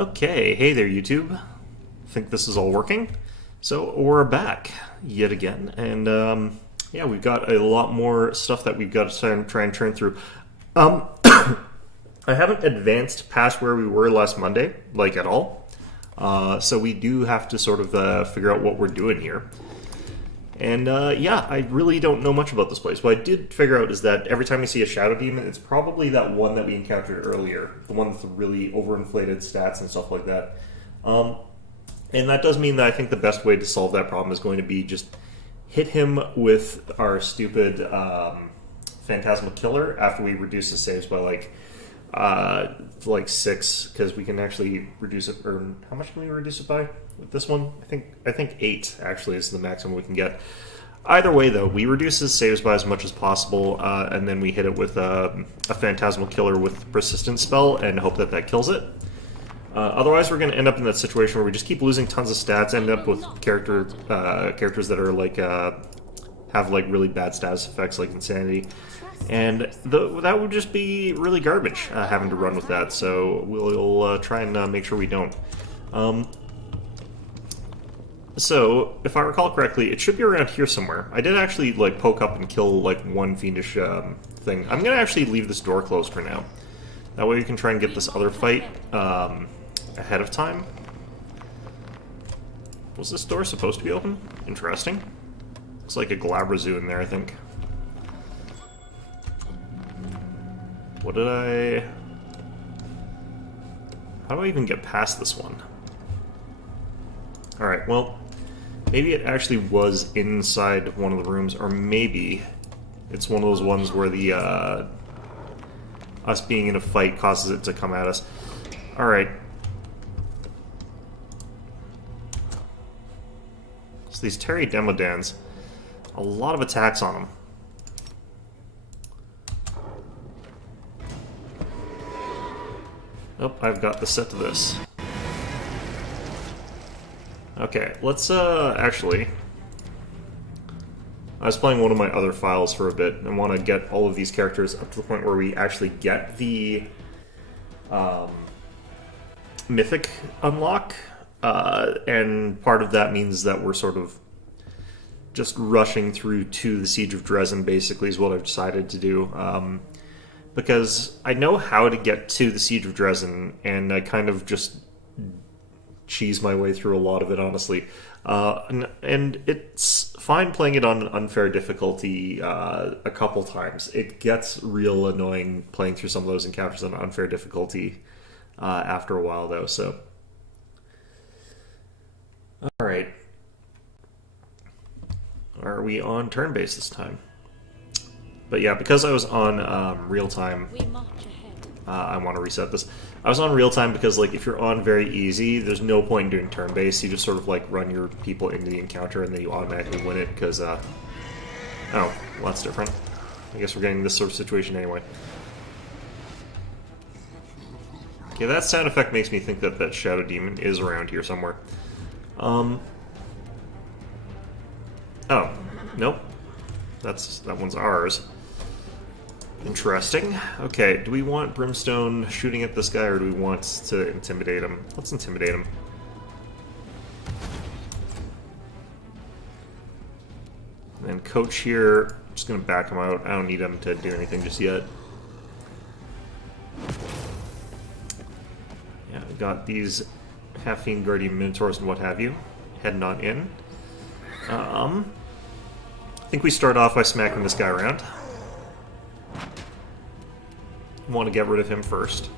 Okay, hey there YouTube. Think this is all working? So we're back yet again, and yeah, we've got a lot more stuff that we've got to try and turn through. I haven't advanced past where we were last Monday, like at all. So we do have to sort of figure out what we're doing here. And yeah, I really don't know much about this place. What I did figure out is that every time we see a shadow demon, it's probably that one that we encountered earlier, the one with the really overinflated stats and stuff like that. And that does mean that I think the best way to solve that problem is going to be just hit him with our stupid Phantasmal Killer after we reduce his saves by like 6, because we can actually reduce it. Or how much can we reduce it by with this one? I think 8 actually is the maximum we can get. Either way, though, we reduce his saves by as much as possible, and then we hit it with a Phantasmal Killer with Persistent spell and hope that that kills it. Otherwise, we're going to end up in that situation where we just keep losing tons of stats, end up with characters that are like have like really bad status effects like Insanity. And that would just be really garbage, having to run with that, so we'll try and make sure we don't. So, if I recall correctly, it should be around here somewhere. I did actually like poke up and kill like one fiendish thing. I'm going to actually leave this door closed for now. That way we can try and get this other fight ahead of time. Was this door supposed to be open? Interesting. Looks like a Glabrazoo in there, I think. What did I... How do I even get past this one? Alright, well, maybe it actually was inside one of the rooms, or maybe it's one of those ones where the, us being in a fight causes it to come at us. Alright. So these Terry Demodans, a lot of attacks on them. Oh, I've got the set to this. Okay, let's actually... I was playing one of my other files for a bit and want to get all of these characters up to the point where we actually get the Mythic unlock, and part of that means that we're sort of just rushing through to the Siege of Dresden, basically, is what I've decided to do. Because I know how to get to the Siege of Dresden, and I kind of just cheese my way through a lot of it, honestly. And it's fine playing it on unfair difficulty a couple times. It gets real annoying playing through some of those encounters on unfair difficulty after a while, though, so... Alright. Are we on turn-based this time? But yeah, because I was on real-time, I want to reset this. I was on real-time because, like, if you're on very easy, there's no point in doing turn-based. You just sort of, like, run your people into the encounter and then you automatically win it, because, oh, well, that's different. I guess we're getting this sort of situation anyway. Okay, that sound effect makes me think that that Shadow Demon is around here somewhere. Oh, nope. That one's ours. Interesting. Okay, do we want Brimstone shooting at this guy, or do we want to intimidate him? Let's intimidate him. And then Coach here, I'm just going to back him out. I don't need him to do anything just yet. Yeah, we got these Half-Fiend Guardian Minotaurs and what have you heading on in. I think we start off by smacking this guy around. Want to get rid of him first.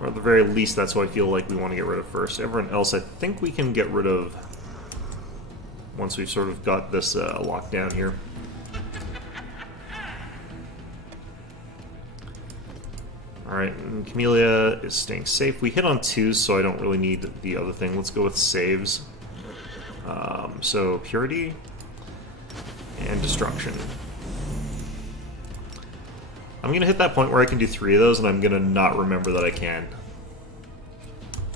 Or at the very least, that's what I feel like we want to get rid of first. Everyone else, I think we can get rid of once we've sort of got this locked down here. Alright, and Camellia is staying safe. We hit on 2s, so I don't really need the other thing. Let's go with saves. So, Purity and Destruction. I'm going to hit that point where I can do 3 of those, and I'm going to not remember that I can.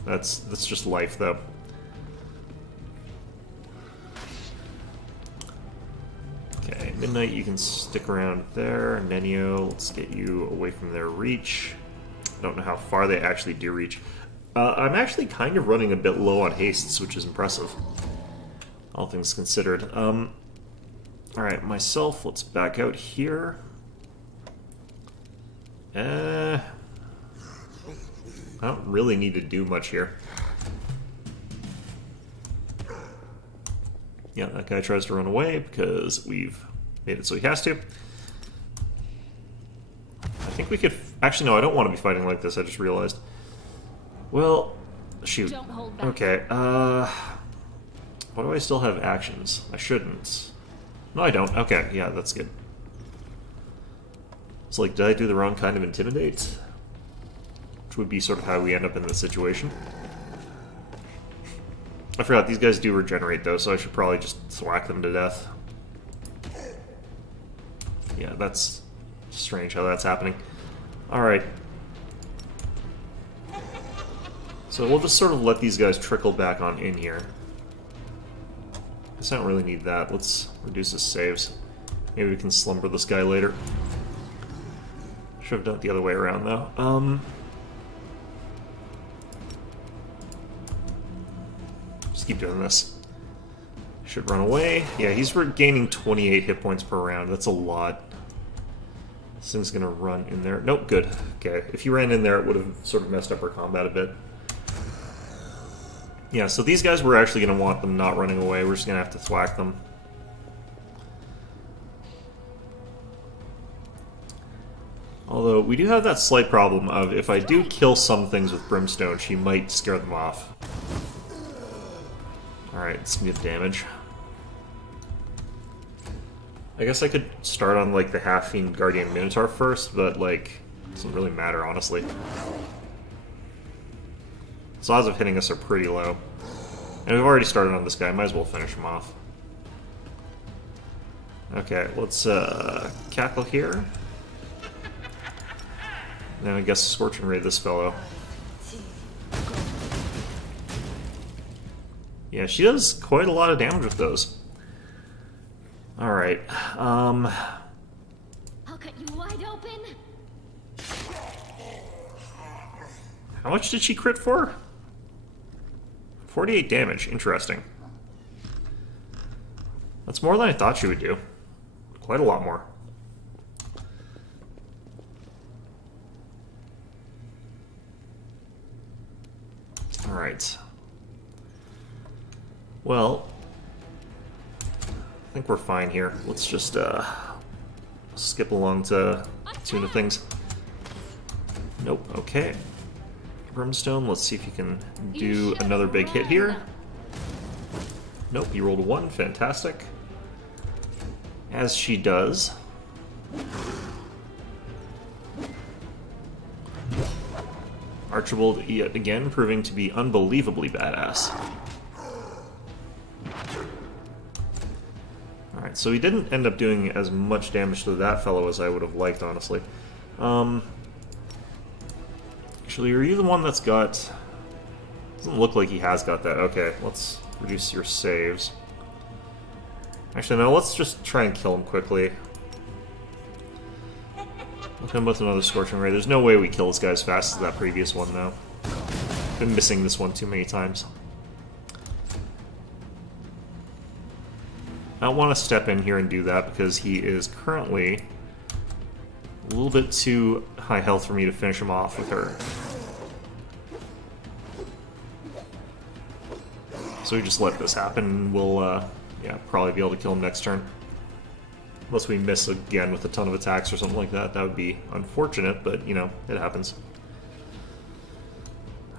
That's just life, though. Okay, Midnight, you can stick around there. Nenio, let's get you away from their reach. Don't know how far they actually do reach. I'm actually kind of running a bit low on hastes, which is impressive. All things considered. Alright, myself, let's back out here. I don't really need to do much here. Yeah, that guy tries to run away because we've made it so he has to. I think we could... Actually, no, I don't want to be fighting like this, I just realized. Well, shoot. Okay, why do I still have actions? I shouldn't. No, I don't. Okay, yeah, that's good. It's like, did I do the wrong kind of intimidate? Which would be sort of how we end up in this situation. I forgot, these guys do regenerate though, so I should probably just thwack them to death. Yeah, that's strange how that's happening. Alright. So we'll just sort of let these guys trickle back on in here. I don't really need that. Let's reduce his saves. Maybe we can slumber this guy later. Should have done it the other way around, though. Just keep doing this. Should run away. Yeah, he's regaining 28 hit points per round. That's a lot. This thing's gonna run in there. Nope, good. Okay, if he ran in there, it would have sort of messed up our combat a bit. Yeah, so these guys, we're actually going to want them not running away. We're just going to have to thwack them. Although, we do have that slight problem of if I do kill some things with Brimstone, she might scare them off. Alright, let's get damage. I guess I could start on, like, the Half-Fiend Guardian Minotaur first, but, like, it doesn't really matter, honestly. So odds of hitting us are pretty low. And we've already started on this guy, might as well finish him off. Okay, let's cackle here. Then I guess Scorch and Ray this fellow. Yeah, she does quite a lot of damage with those. Alright, I'll cut you wide open. How much did she crit for? 48 damage. Interesting. That's more than I thought she would do. Quite a lot more. Alright. Well, I think we're fine here. Let's just skip along to tune of things. Nope, okay. Brimstone, let's see if you can do another big hit here. Nope, you rolled a 1, fantastic. As she does. Archibald, yet again, proving to be unbelievably badass. Alright, so he didn't end up doing as much damage to that fellow as I would have liked, honestly. Actually, are you the one that's got... Doesn't look like he has got that. Okay, let's reduce your saves. Actually, no, let's just try and kill him quickly. I'll come with another Scorching Ray. There's no way we kill this guy as fast as that previous one, though. Been missing this one too many times. I don't want to step in here and do that because he is currently a little bit too high health for me to finish him off with her. So we just let this happen, and we'll, yeah, probably be able to kill him next turn. Unless we miss again with a ton of attacks or something like that. That would be unfortunate, but, you know, it happens.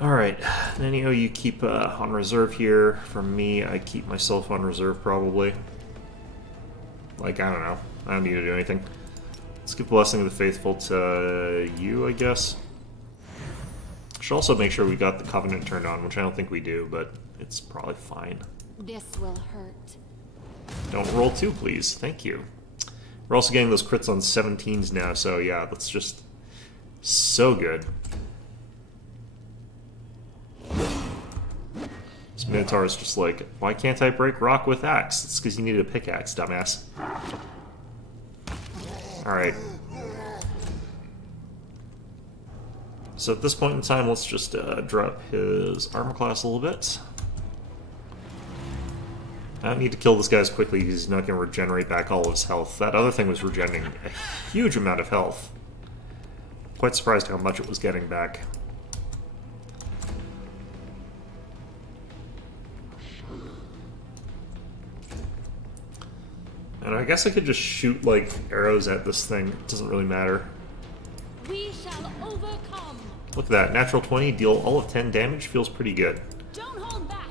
Alright, Nenio, you keep on reserve here. For me, I keep myself on reserve, probably. Like, I don't know. I don't need to do anything. Let's give Blessing of the Faithful to you, I guess. Should also make sure we got the Covenant turned on, which I don't think we do, but it's probably fine. This will hurt. Don't roll 2, please. Thank you. We're also getting those crits on 17s now, so yeah, that's just so good. This Minotaur is just like, why can't I break rock with axe? It's because you needed a pickaxe, dumbass. Alright. So at this point in time, let's just drop his armor class a little bit. I don't need to kill this guy as quickly because he's not going to regenerate back all of his health. That other thing was regenerating a huge amount of health. Quite surprised how much it was getting back. And I guess I could just shoot, like, arrows at this thing. It doesn't really matter. We shall overcome. Look at that. Natural 20, deal all of 10 damage. Feels pretty good. Don't hold back.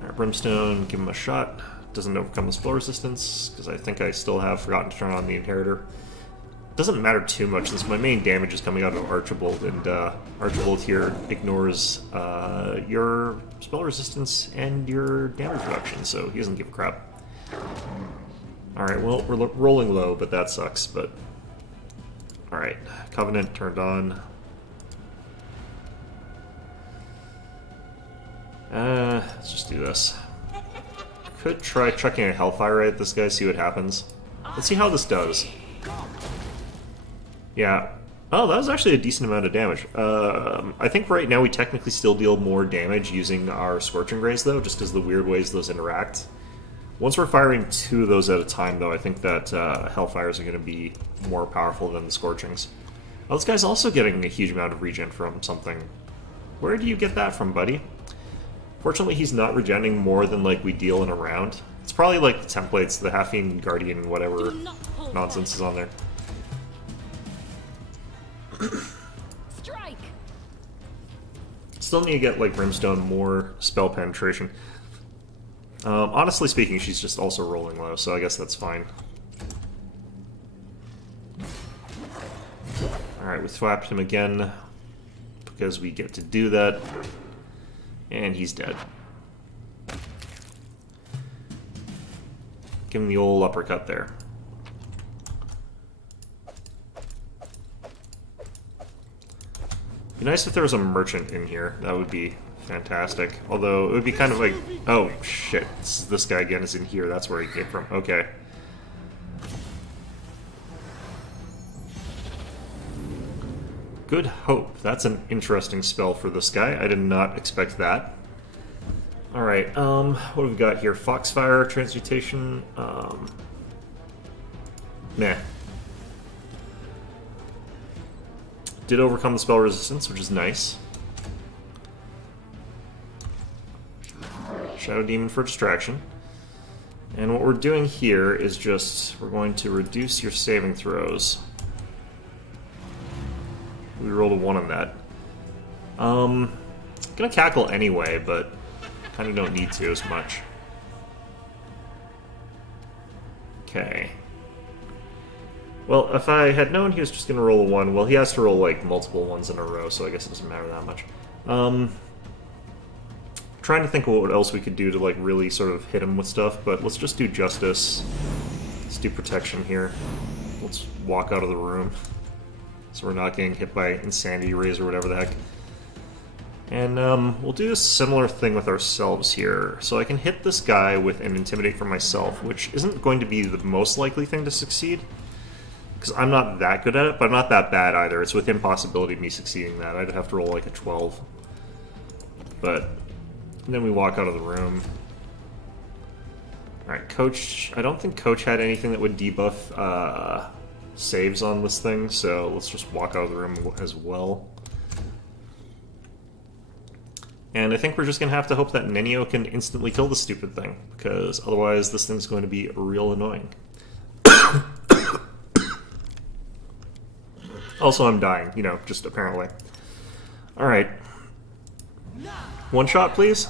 Alright, Brimstone, give him a shot. Doesn't overcome the spell resistance, because I think I still have forgotten to turn on the Inheritor. Doesn't matter too much, since my main damage is coming out of Archibald, and Archibald here ignores your spell resistance and your damage reduction, so he doesn't give a crap. Alright, well, we're rolling low, but that sucks, but... Alright, Covenant turned on. Let's just do this. Could try chucking a Hellfire at this guy, see what happens. Let's see how this does. Yeah. Oh, that was actually a decent amount of damage. I think right now we technically still deal more damage using our Scorching Rays, though, just because of the weird ways those interact. Once we're firing 2 of those at a time, though, I think that Hellfires are going to be more powerful than the Scorchings. Oh, this guy's also getting a huge amount of regen from something. Where do you get that from, buddy? Fortunately, he's not regenerating more than, like, we deal in a round. It's probably, like, the templates, the Half-Fiend Guardian, whatever nonsense is on there. Strike. Still need to get, like, Brimstone more spell penetration. Honestly speaking, she's just also rolling low, so I guess that's fine. Alright, we swapped him again, because we get to do that. And he's dead. Give him the old uppercut there. Be nice if there was a merchant in here. That would be fantastic. Although, it would be kind of like... Oh, shit. This guy again is in here. That's where he came from. Okay. Good Hope. That's an interesting spell for this guy. I did not expect that. Alright, what have we got here? Foxfire, Transmutation, Meh. Did overcome the spell resistance, which is nice. Shadow Demon for distraction. And what we're doing here is just, we're going to reduce your saving throws. We rolled a 1 on that. Gonna cackle anyway, but kind of don't need to as much. Okay. Well, if I had known he was just gonna roll a 1, well, he has to roll, like, multiple 1s in a row, so I guess it doesn't matter that much. Trying to think of what else we could do to, like, really sort of hit him with stuff, but let's just do Justice. Let's do Protection here. Let's walk out of the room, so we're not getting hit by Insanity Rays or whatever the heck. And we'll do a similar thing with ourselves here. So I can hit this guy with an Intimidate for myself, which isn't going to be the most likely thing to succeed, because I'm not that good at it, but I'm not that bad either. It's within possibility of me succeeding that. I'd have to roll like a 12. But then we walk out of the room. Alright, Coach. I don't think Coach had anything that would debuff saves on this thing, so let's just walk out of the room as well. And I think we're just going to have to hope that Nenio can instantly kill the stupid thing, because otherwise this thing's going to be real annoying. Also, I'm dying, you know, just apparently. Alright. 1 shot, please.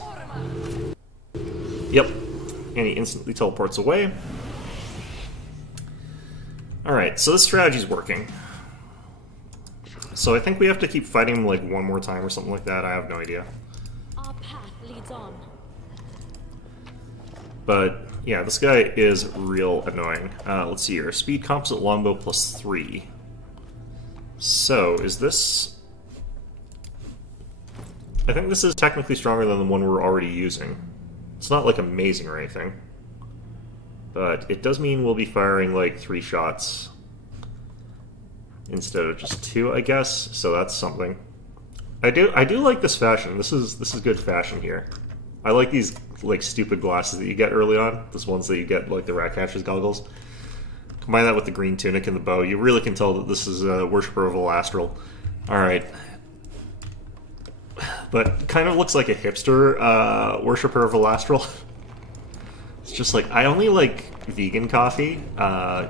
Yep. And he instantly teleports away. Alright, so this strategy's working. So I think we have to keep fighting him like 1 more time or something like that. I have no idea. Our path leads on. But yeah, this guy is real annoying. Let's see here. Speed composite longbow plus 3. So, is this... I think this is technically stronger than the one we're already using. It's not, like, amazing or anything. But it does mean we'll be firing, like, 3 shots instead of just 2, I guess. So that's something. I do like this fashion. This is good fashion here. I like these like stupid glasses that you get early on. Those ones that you get like the Ratcatcher's goggles. Combine that with the green tunic and the bow. You really can tell that this is a worshiper of Elastral. All right. But kind of looks like a hipster worshiper of Elastral. It's just like, I only like vegan coffee.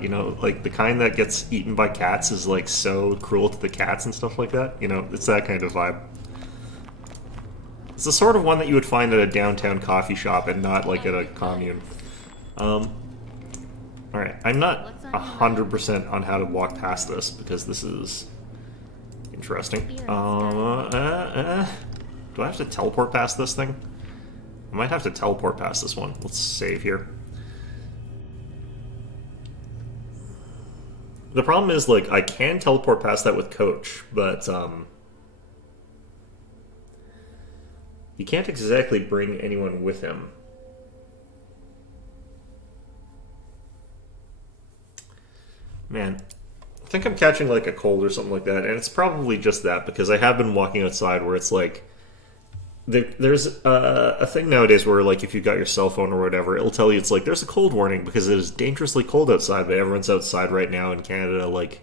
You know, like the kind that gets eaten by cats is like so cruel to the cats and stuff like that. You know, it's that kind of vibe. It's the sort of one that you would find at a downtown coffee shop and not like at a commune. Alright, I'm not 100% on how to walk past this because this is interesting. Do I have to teleport past this thing? I might have to teleport past this one. Let's save here. The problem is, like, I can teleport past that with Coach, but, you can't exactly bring anyone with him. Man, I think I'm catching, like, a cold or something like that, and it's probably just that, because I have been walking outside where it's, like, there's a thing nowadays where, like, if you've got your cell phone or whatever, it'll tell you it's like, there's a cold warning because it is dangerously cold outside, but everyone's outside right now in Canada, like,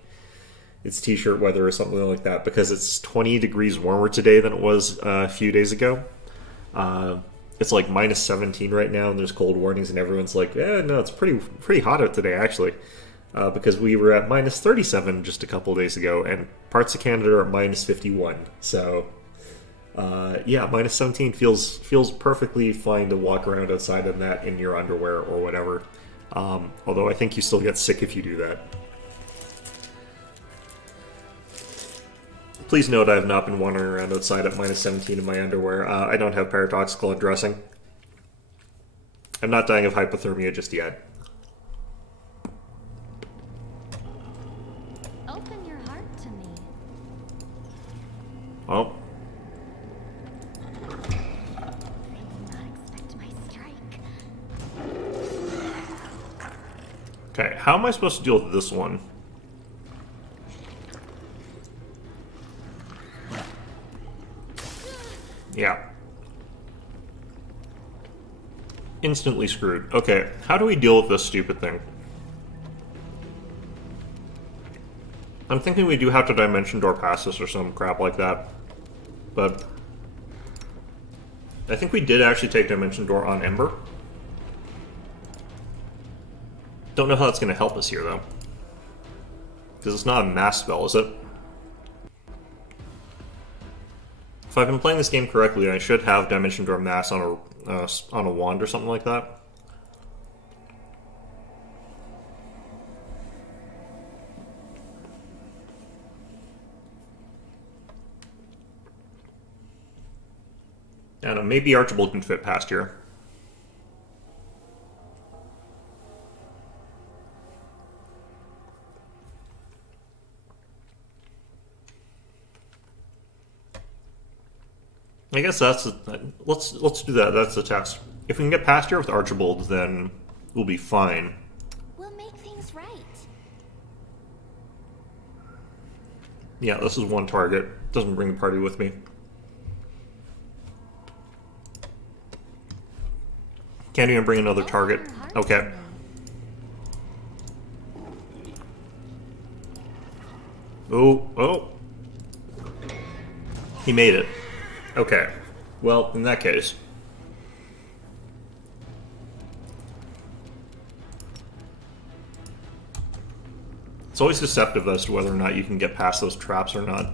it's t-shirt weather or something like that because it's 20 degrees warmer today than it was a few days ago. It's like minus 17 right now, and there's cold warnings, and everyone's like, "Yeah, no, it's pretty hot out today, actually," because we were at minus 37 just a couple days ago, and parts of Canada are at minus 51. So, yeah, minus 17 feels perfectly fine to walk around outside in that in your underwear or whatever. Although I think you still get sick if you do that. Please note I have not been wandering around outside at minus 17 in my underwear. I don't have paradoxical undressing. I'm not dying of hypothermia just yet. Open your heart to me. Oh. They will not expect my strike. Okay, how am I supposed to deal with this one? Yeah. Instantly screwed. Okay, how do we deal with this stupid thing? I'm thinking we do have to dimension door past this or some crap like that. But I think we did actually take dimension door on Ember. Don't know how that's going to help us here, though. Because it's not a mass spell, is it? If I've been playing this game correctly, I should have Dimension Door Mass on a wand or something like that. I don't know, maybe Archibald can fit past here. I guess that's let's do that. That's the test. If we can get past here with Archibald, then we'll be fine. We'll make things right. Yeah, this is one target. Doesn't bring the party with me. Can't even bring another target. Okay. Oh. He made it. Okay. Well, in that case. It's always deceptive as to whether or not you can get past those traps or not.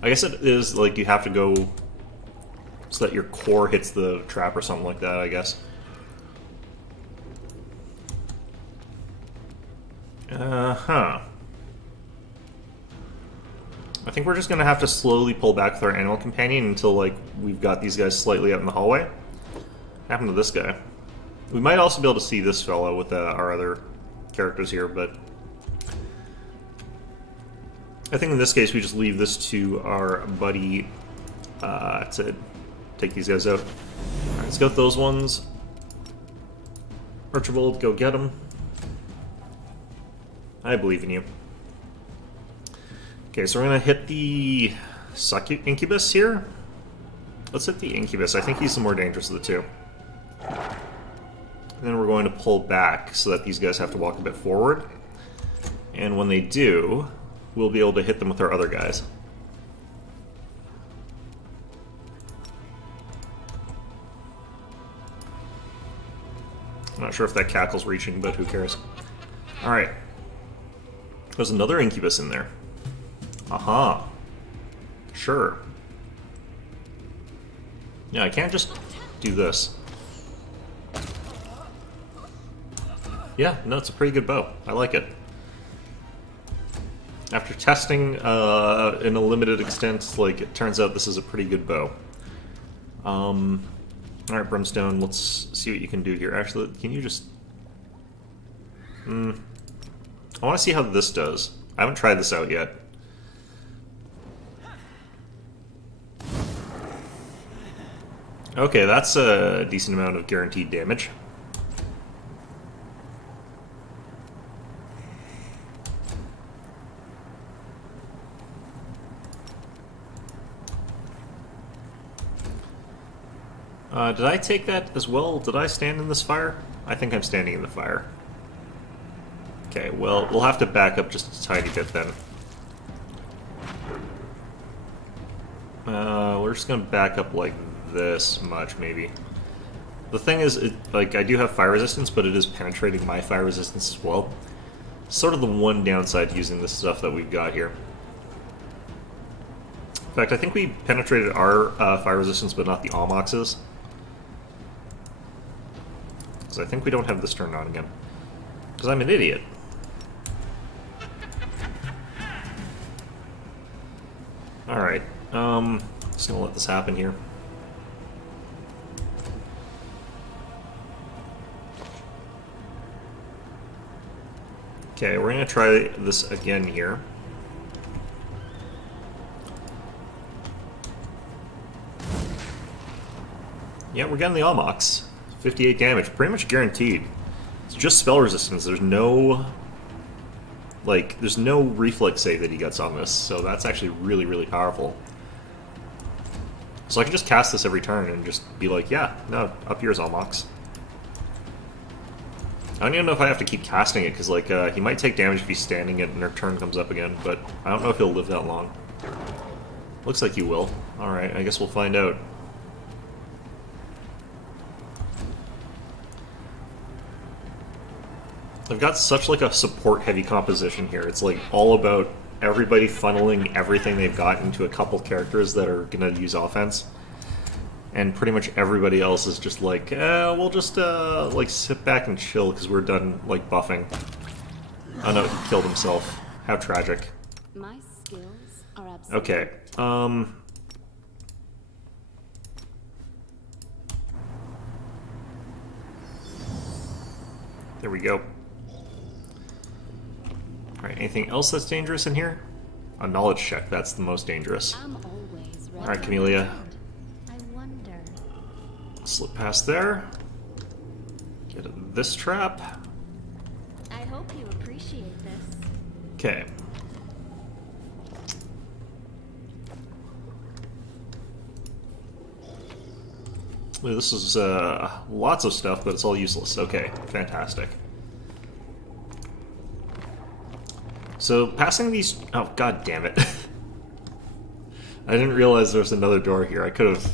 I guess it is like you have to go so that your core hits the trap or something like that, I guess. Uh-huh. I think we're just going to have to slowly pull back with our animal companion until, like, we've got these guys slightly out in the hallway. What happened to this guy? We might also be able to see this fellow with our other characters here, but I think in this case we just leave this to our buddy to take these guys out. Alright, let's go with those ones. Archibald, go get them. I believe in you. Okay, so we're going to hit the Incubus here? Let's hit the Incubus. I think he's the more dangerous of the two. And then we're going to pull back so that these guys have to walk a bit forward. And when they do, we'll be able to hit them with our other guys. I'm not sure if that cackle's reaching, but who cares? Alright. There's another Incubus in there. Aha. Sure. Yeah, I can't just do this. Yeah, no, it's a pretty good bow. I like it. After testing in a limited extent, like, it turns out this is a pretty good bow. Alright, Brimstone, let's see what you can do here. Actually, can you just... I want to see how this does. I haven't tried this out yet. Okay, that's a decent amount of guaranteed damage. Did I take that as well? Did I stand in this fire? I think I'm standing in the fire. Okay, well, we'll have to back up just a tiny bit then. We're just gonna back up like this much, maybe. The thing is, like, I do have fire resistance, but it is penetrating my fire resistance as well. Sort of the one downside to using this stuff that we've got here. In fact, I think we penetrated our fire resistance, but not the Almox's. Because I think we don't have this turned on again. Because I'm an idiot. Alright, just gonna let this happen here. Okay, we're gonna try this again here. Yeah, we're getting the Almox. 58 damage, pretty much guaranteed. It's just spell resistance. There's no... like, there's no reflex save that he gets on this, so that's actually really, really powerful. So I can just cast this every turn and just be like, yeah, no, up yours, Almox. I don't even know if I have to keep casting it, because, like, he might take damage if he's standing it and their turn comes up again, but I don't know if he'll live that long. Looks like he will. Alright, I guess we'll find out. I've got such, like, a support-heavy composition here. It's, like, all about everybody funneling everything they've got into a couple characters that are gonna use offense. And pretty much everybody else is just like, we'll just, like, sit back and chill because we're done, like, buffing. Oh no, he killed himself. How tragic. My skills are absolute. Okay, there we go. Alright, anything else that's dangerous in here? A knowledge check, that's the most dangerous. I'm always ready. Alright, Camellia. I wonder. Slip past there. Get this trap. I hope you appreciate this. Okay. This is lots of stuff, but it's all useless. Okay, fantastic. So, passing these... oh, god damn it. I didn't realize there was another door here. I could have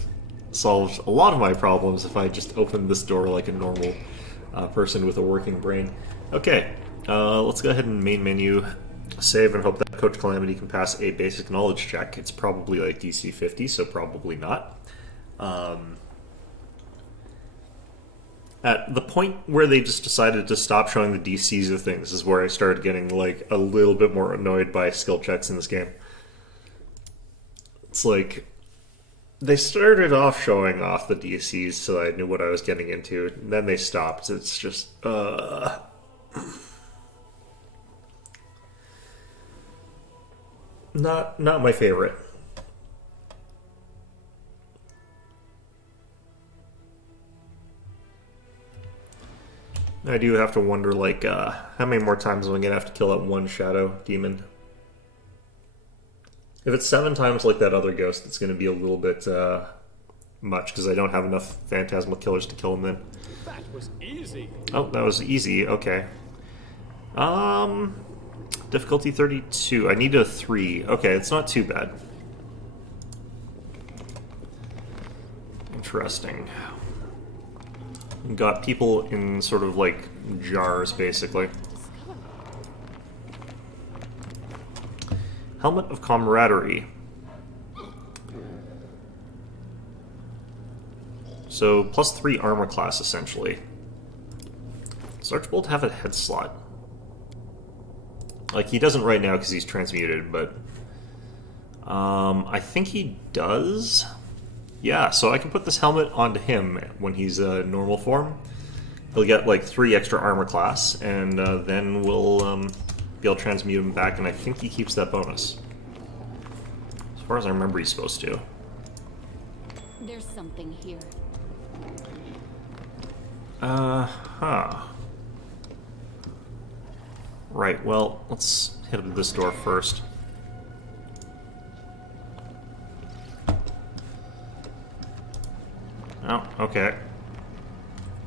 solved a lot of my problems if I just opened this door like a normal person with a working brain. Okay, let's go ahead and main menu, save, and hope that Coach Calamity can pass a basic knowledge check. It's probably like DC 50, so probably not. At the point where they just decided to stop showing the DCs of things is where I started getting, like, a little bit more annoyed by skill checks in this game. It's like, they started off showing off the DCs so I knew what I was getting into, and then they stopped. It's just, not my favorite. I do have to wonder, like, how many more times am I going to have to kill that one shadow demon? If it's 7 times like that other ghost, it's going to be a little bit much, because I don't have enough phantasmal killers to kill him then. That was easy. Oh, that was easy. Okay. Difficulty 32. I need a 3. Okay, it's not too bad. Interesting. We've got people in sort of like jars, basically. Helmet of Camaraderie. So, +3 armor class, essentially. Does Archibald have a head slot? Like, he doesn't right now because he's transmuted, but... I think he does? Yeah, so I can put this helmet onto him when he's normal form. He'll get, like, 3 extra armor class, and then we'll be able to transmute him back, and I think he keeps that bonus. As far as I remember, he's supposed to. There's something here. Huh. Right, well, let's hit up this door first. Oh, okay.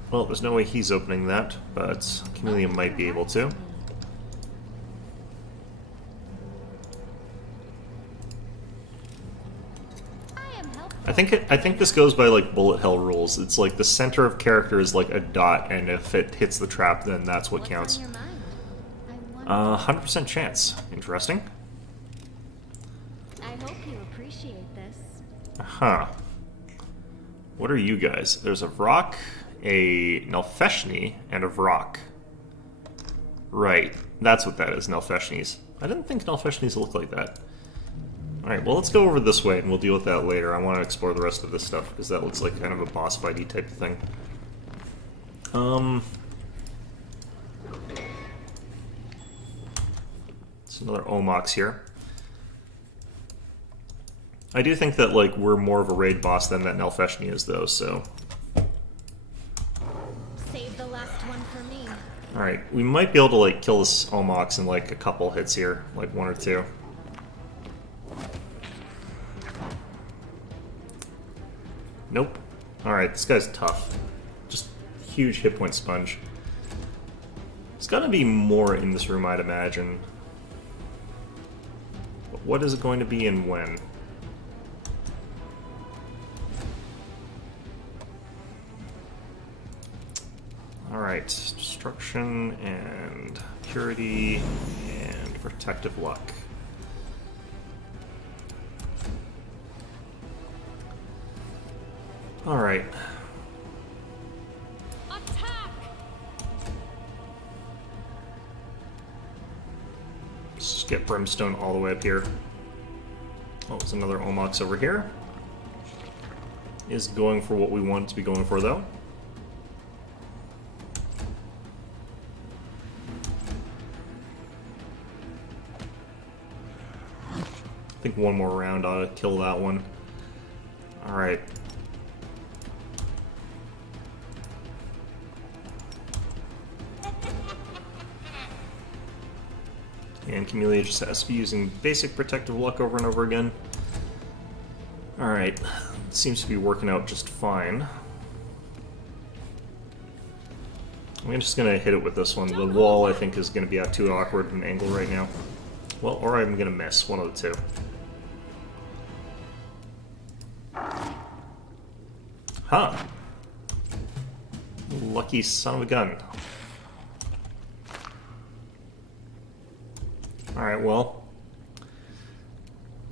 Well, there's no way he's opening that, but Chameleon might be able to. I think this goes by like bullet hell rules. It's like the center of character is like a dot, and if it hits the trap, then that's what counts. 100% chance. Interesting. I hope you appreciate this. Huh. What are you guys? There's a Vrock, a Nelfeshni, and a Vrock. Right. That's what that is, Nelfeshnis. I didn't think Nelfeshnis looked like that. Alright, well, let's go over this way, and we'll deal with that later. I want to explore the rest of this stuff, because that looks like kind of a boss fighty type of thing. It's another Omox here. I do think that, like, we're more of a raid boss than that Nelfeshni is, though, so... Save the last one for me. Alright, we might be able to, like, kill this Omox in, like, a couple hits here. Like, 1 or 2. Nope. Alright, this guy's tough. Just huge hit point sponge. There's gotta be more in this room, I'd imagine. But what is it going to be and when? Alright, destruction and purity and protective luck. Alright. Attack! Let's just get Brimstone all the way up here. Oh, there's another Omox over here. Is going for what we want it to be going for, though. I think one more round ought to kill that one. Alright. And Camellia just has to be using basic protective luck over and over again. Alright, seems to be working out just fine. I'm just going to hit it with this one. The wall, I think, is going to be at too awkward an angle right now. Well, or I'm going to miss. One of the two. Huh. Lucky son of a gun. Alright, well.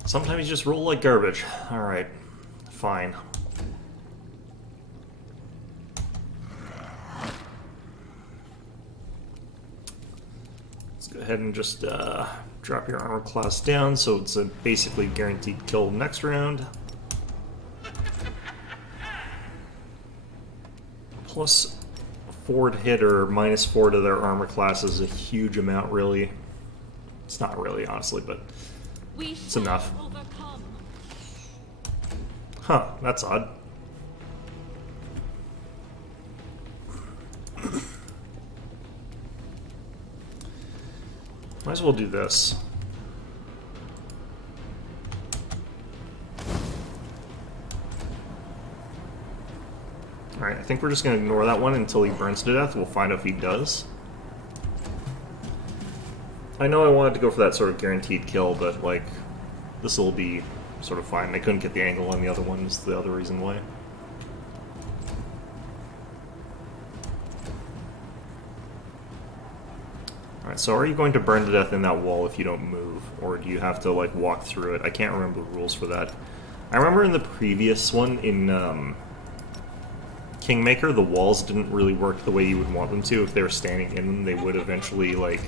Sometimes you just roll like garbage. Alright. Fine. Let's go ahead and just drop your armor class down so it's a basically guaranteed kill next round. Plus 4 to hit or minus 4 to their armor class is a huge amount, really. It's not really, honestly, but it's enough. Huh, that's odd. Might as well do this. Alright, I think we're just going to ignore that one until he burns to death. We'll find out if he does. I know I wanted to go for that sort of guaranteed kill, but, like, this will be sort of fine. I couldn't get the angle on the other one, is the other reason why. Alright, so are you going to burn to death in that wall if you don't move? Or do you have to, like, walk through it? I can't remember the rules for that. I remember in the previous one, in, Kingmaker, the walls didn't really work the way you would want them to. If they were standing in them, they would eventually, like...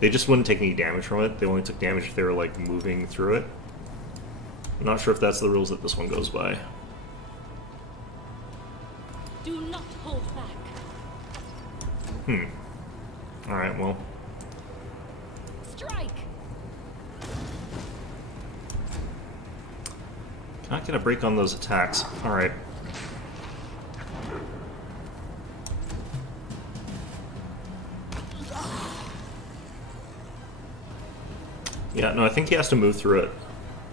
They just wouldn't take any damage from it. They only took damage if they were, like, moving through it. I'm not sure if that's the rules that this one goes by. Do not hold back. Alright, well... Strike. Not gonna break on those attacks. Alright. Yeah, no, I think he has to move through it.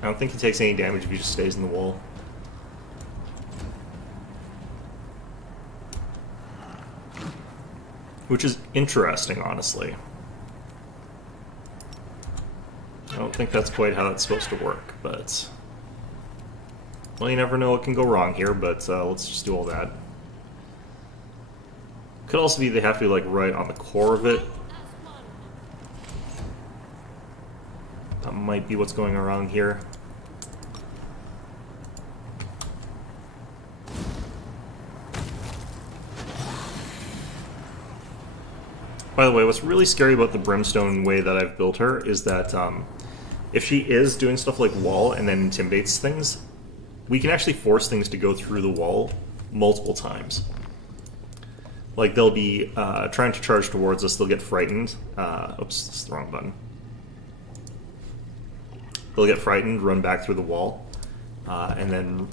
I don't think he takes any damage if he just stays in the wall. Which is interesting, honestly. I don't think that's quite how that's supposed to work, but... Well, you never know what can go wrong here, but let's just do all that. Could also be they have to be, like, right on the core of it. That might be what's going around here. By the way, what's really scary about the Brimstone way that I've built her is that if she is doing stuff like wall and then intimidates things, we can actually force things to go through the wall multiple times. Like, they'll be trying to charge towards us, they'll get frightened. Oops, that's the wrong button. They'll get frightened, run back through the wall, and then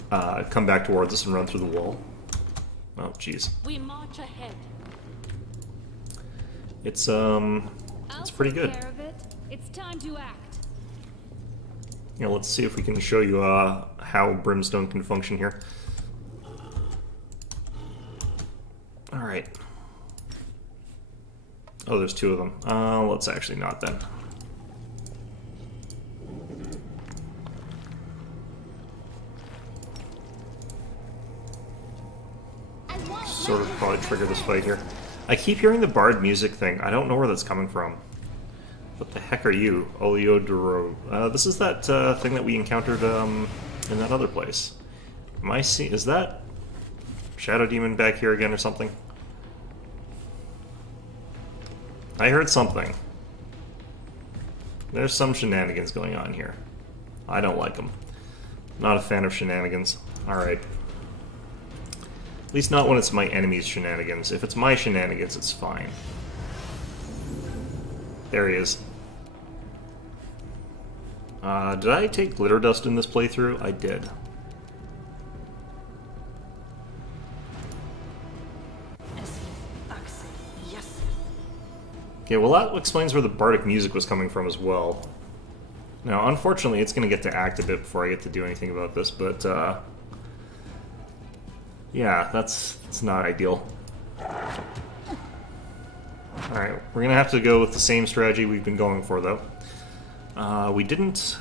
come back towards us and run through the wall. Oh, jeez. We march ahead. It's pretty good. Take care of it. It's time to act. You know, let's see if we can show you how Brimstone can function here. Alright. Oh, there's two of them. Let's actually not then. Sort of probably trigger this fight here. I keep hearing the bard music thing. I don't know where that's coming from. What the heck are you? Oleodoro. This is that thing that we encountered in that other place. Am I seeing... Is that Shadow Demon back here again or something? I heard something. There's some shenanigans going on here. I don't like them. Not a fan of shenanigans. Alright. At least not when it's my enemy's shenanigans. If it's my shenanigans, it's fine. There he is. Did I take glitter dust in this playthrough? I did. Okay, well that explains where the bardic music was coming from as well. Now, unfortunately, it's going to get to act a bit before I get to do anything about this, but, yeah, that's not ideal. Alright, we're going to have to go with the same strategy we've been going for, though. We didn't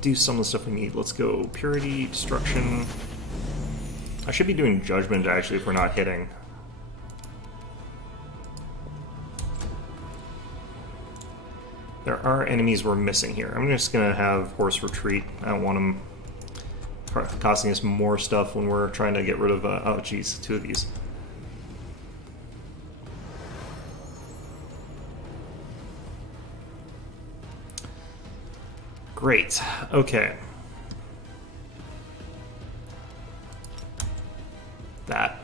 do some of the stuff we need. Let's go Purity, Destruction. I should be doing Judgment, actually, if we're not hitting. There are enemies we're missing here. I'm just going to have Horse Retreat. I don't want them costing us more stuff when we're trying to get rid of... oh, jeez, two of these. Great. Okay. That.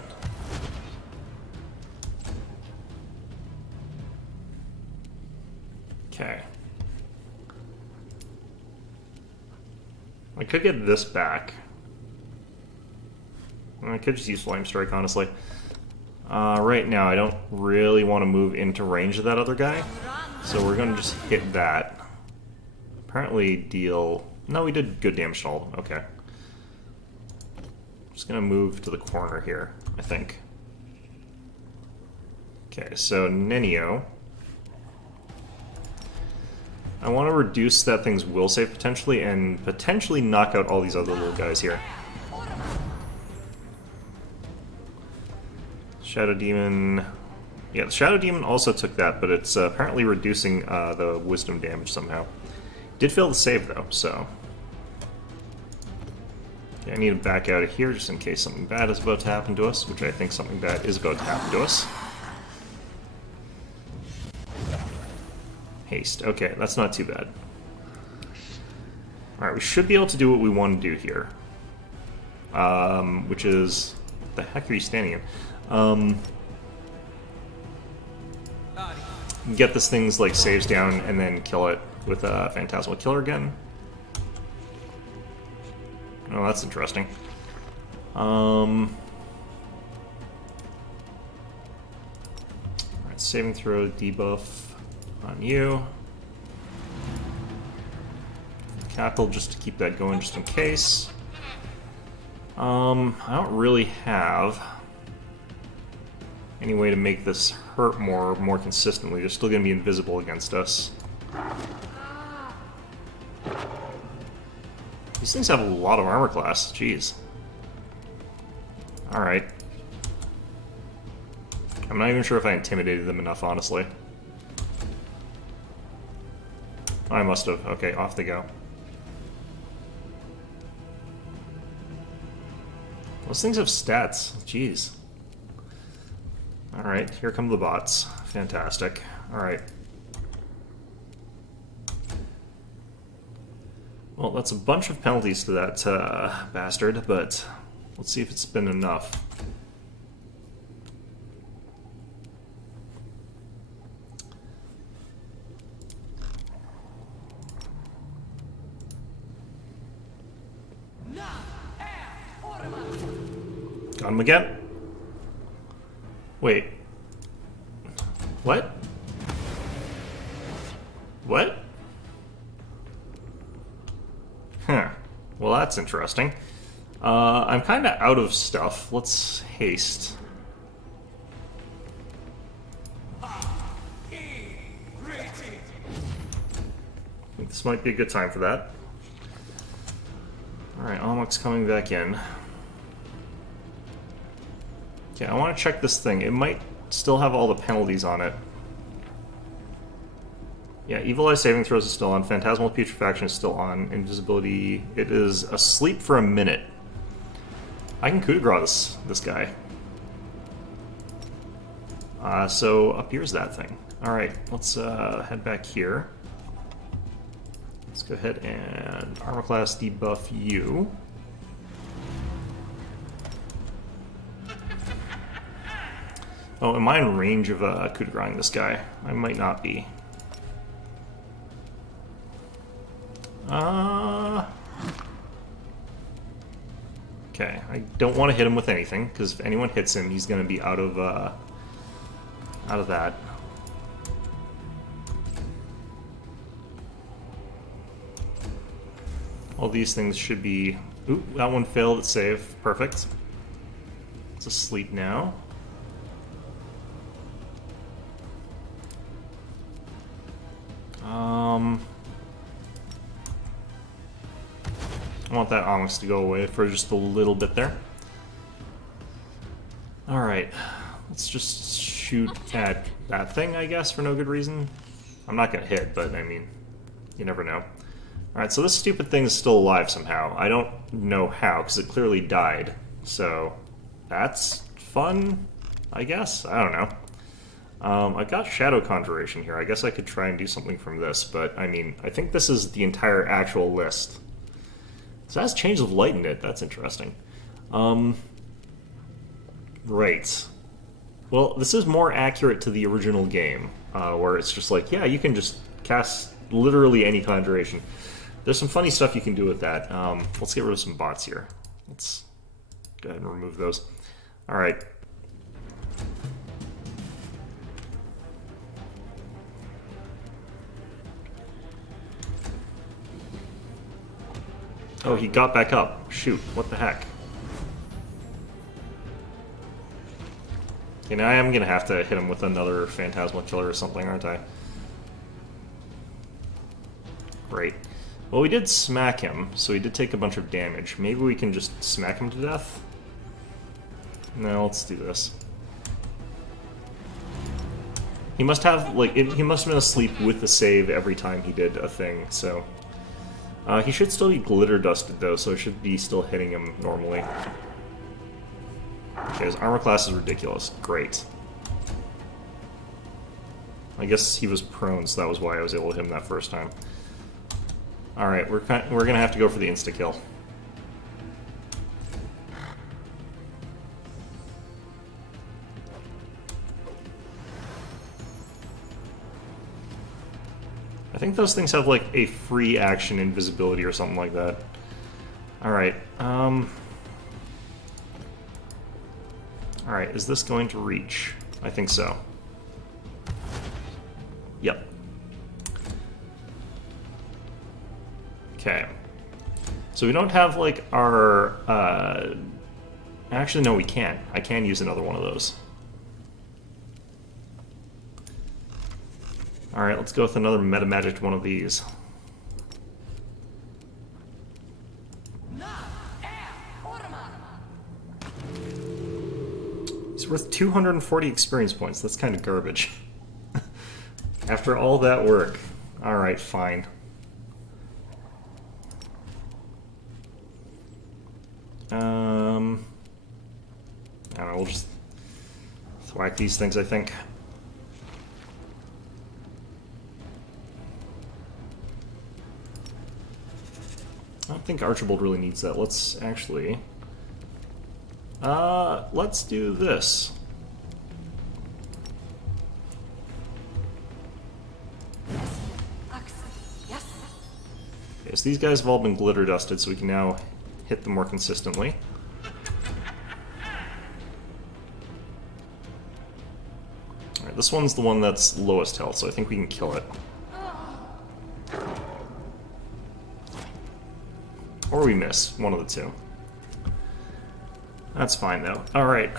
Okay. I could get this back. I could just use Flame Strike, honestly. Right now, I don't really want to move into range of that other guy, so we're going to just hit that. Apparently deal... No, we did good damage to all of them. Okay. Just going to move to the corner here. I think. Okay, so Nenio. I want to reduce that thing's will save potentially, and potentially knock out all these other little guys here. Shadow Demon... Yeah, the Shadow Demon also took that, but it's apparently reducing the wisdom damage somehow. Did fail to save, though, so... Okay, I need to back out of here just in case something bad is about to happen to us, which I think something bad is about to happen to us. Haste. Okay, that's not too bad. Alright, we should be able to do what we want to do here. Which is... What the heck are you standing in? Get this thing's, like, saves down and then kill it with a Phantasmal Killer again. Oh, that's interesting. Alright, saving throw debuff on you. Cackle just to keep that going just in case. I don't really have any way to make this hurt more consistently. They're still going to be invisible against us. These things have a lot of armor class. Jeez. Alright. I'm not even sure if I intimidated them enough, honestly. I must have. Okay, off they go. Those things have stats. Jeez. Alright, here come the bots. Fantastic. Alright. Well, that's a bunch of penalties to that bastard, but let's see if it's been enough. Got him again. Wait. What? What? Huh. Well, that's interesting. I'm kind of out of stuff. Let's haste. I think this might be a good time for that. Alright, Almoc's coming back in. Okay, I want to check this thing. It might still have all the penalties on it. Yeah, Evil Eye saving throws is still on. Phantasmal Putrefaction is still on. Invisibility, it is asleep for a minute. I can coup de grace this guy. So up here's that thing. Alright, let's head back here. Let's go ahead and armor class debuff you. Oh, am I in range of coup de grace this guy? I might not be. Okay, I don't want to hit him with anything, because if anyone hits him, he's going to be out of that. All these things should be... Ooh, that one failed at save. Perfect. It's asleep now. I want that Onyx to go away for just a little bit there. Alright, let's just shoot at that thing, I guess, for no good reason. I'm not gonna hit, but I mean, you never know. Alright, so this stupid thing is still alive somehow. I don't know how, because it clearly died. So, that's fun, I guess? I don't know. I got Shadow Conjuration here. I guess I could try and do something from this, but I mean, I think this is the entire actual list. So it has Chains of Light in it. That's interesting. Right. Well, this is more accurate to the original game, where it's just like, yeah, you can just cast literally any conjuration. There's some funny stuff you can do with that. Let's get rid of some bots here. Let's go ahead and remove those. Alright. Oh, he got back up. Shoot, what the heck? You know, I am gonna have to hit him with another Phantasmal Killer or something, aren't I? Great. Well, we did smack him, so he did take a bunch of damage. Maybe we can just smack him to death? No, let's do this. He must have, like, he must have been asleep with the save every time he did a thing, so... he should still be glitter dusted, though, so it should be still hitting him normally. Okay, his armor class is ridiculous. Great. I guess he was prone, so that was why I was able to hit him that first time. Alright, we're gonna have to go for the insta-kill. I think those things have, like, a free action invisibility or something like that. Alright, Alright, is this going to reach? I think so. Yep. Okay. So we don't have, like, our, Actually, no, we can. I can use another one of those. Alright, let's go with another meta-magic one of these. He's worth 240 experience points. That's kind of garbage. After all that work. Alright, fine. I don't know, we'll just thwack these things, I think. I don't think Archibald really needs that. Let's actually... let's do this. Okay, so these guys have all been glitter dusted, so we can now hit them more consistently. Alright, this one's the one that's lowest health, so I think we can kill it. Or we miss, one of the two. That's fine, though. Alright.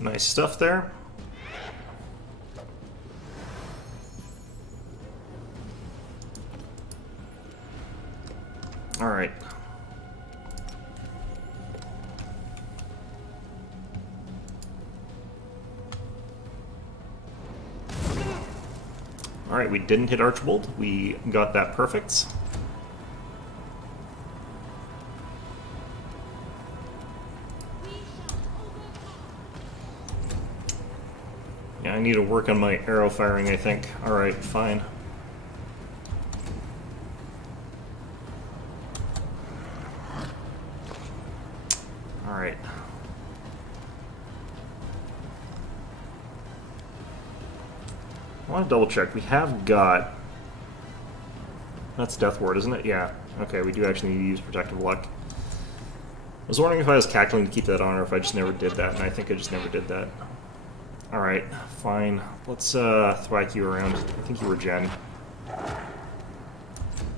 Nice stuff there. Alright. Alright, we didn't hit Archibald. We got that perfect. Yeah, I need to work on my arrow firing, I think. Alright, fine. Alright. I want to double check. We have got... That's Death Ward, isn't it? Yeah. Okay, we do actually need to use Protective Luck. I was wondering if I was cackling to keep that on or if I just never did that, and I think I just never did that. Alright, fine. Let's thwack you around. I think you were Jen.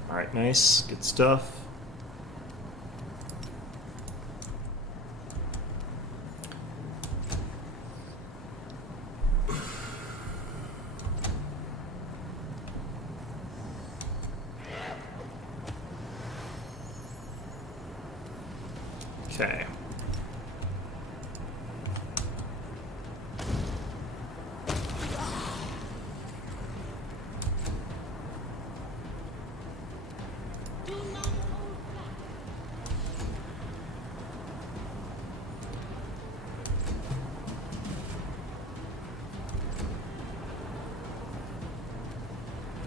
Alright, nice. Good stuff. Okay.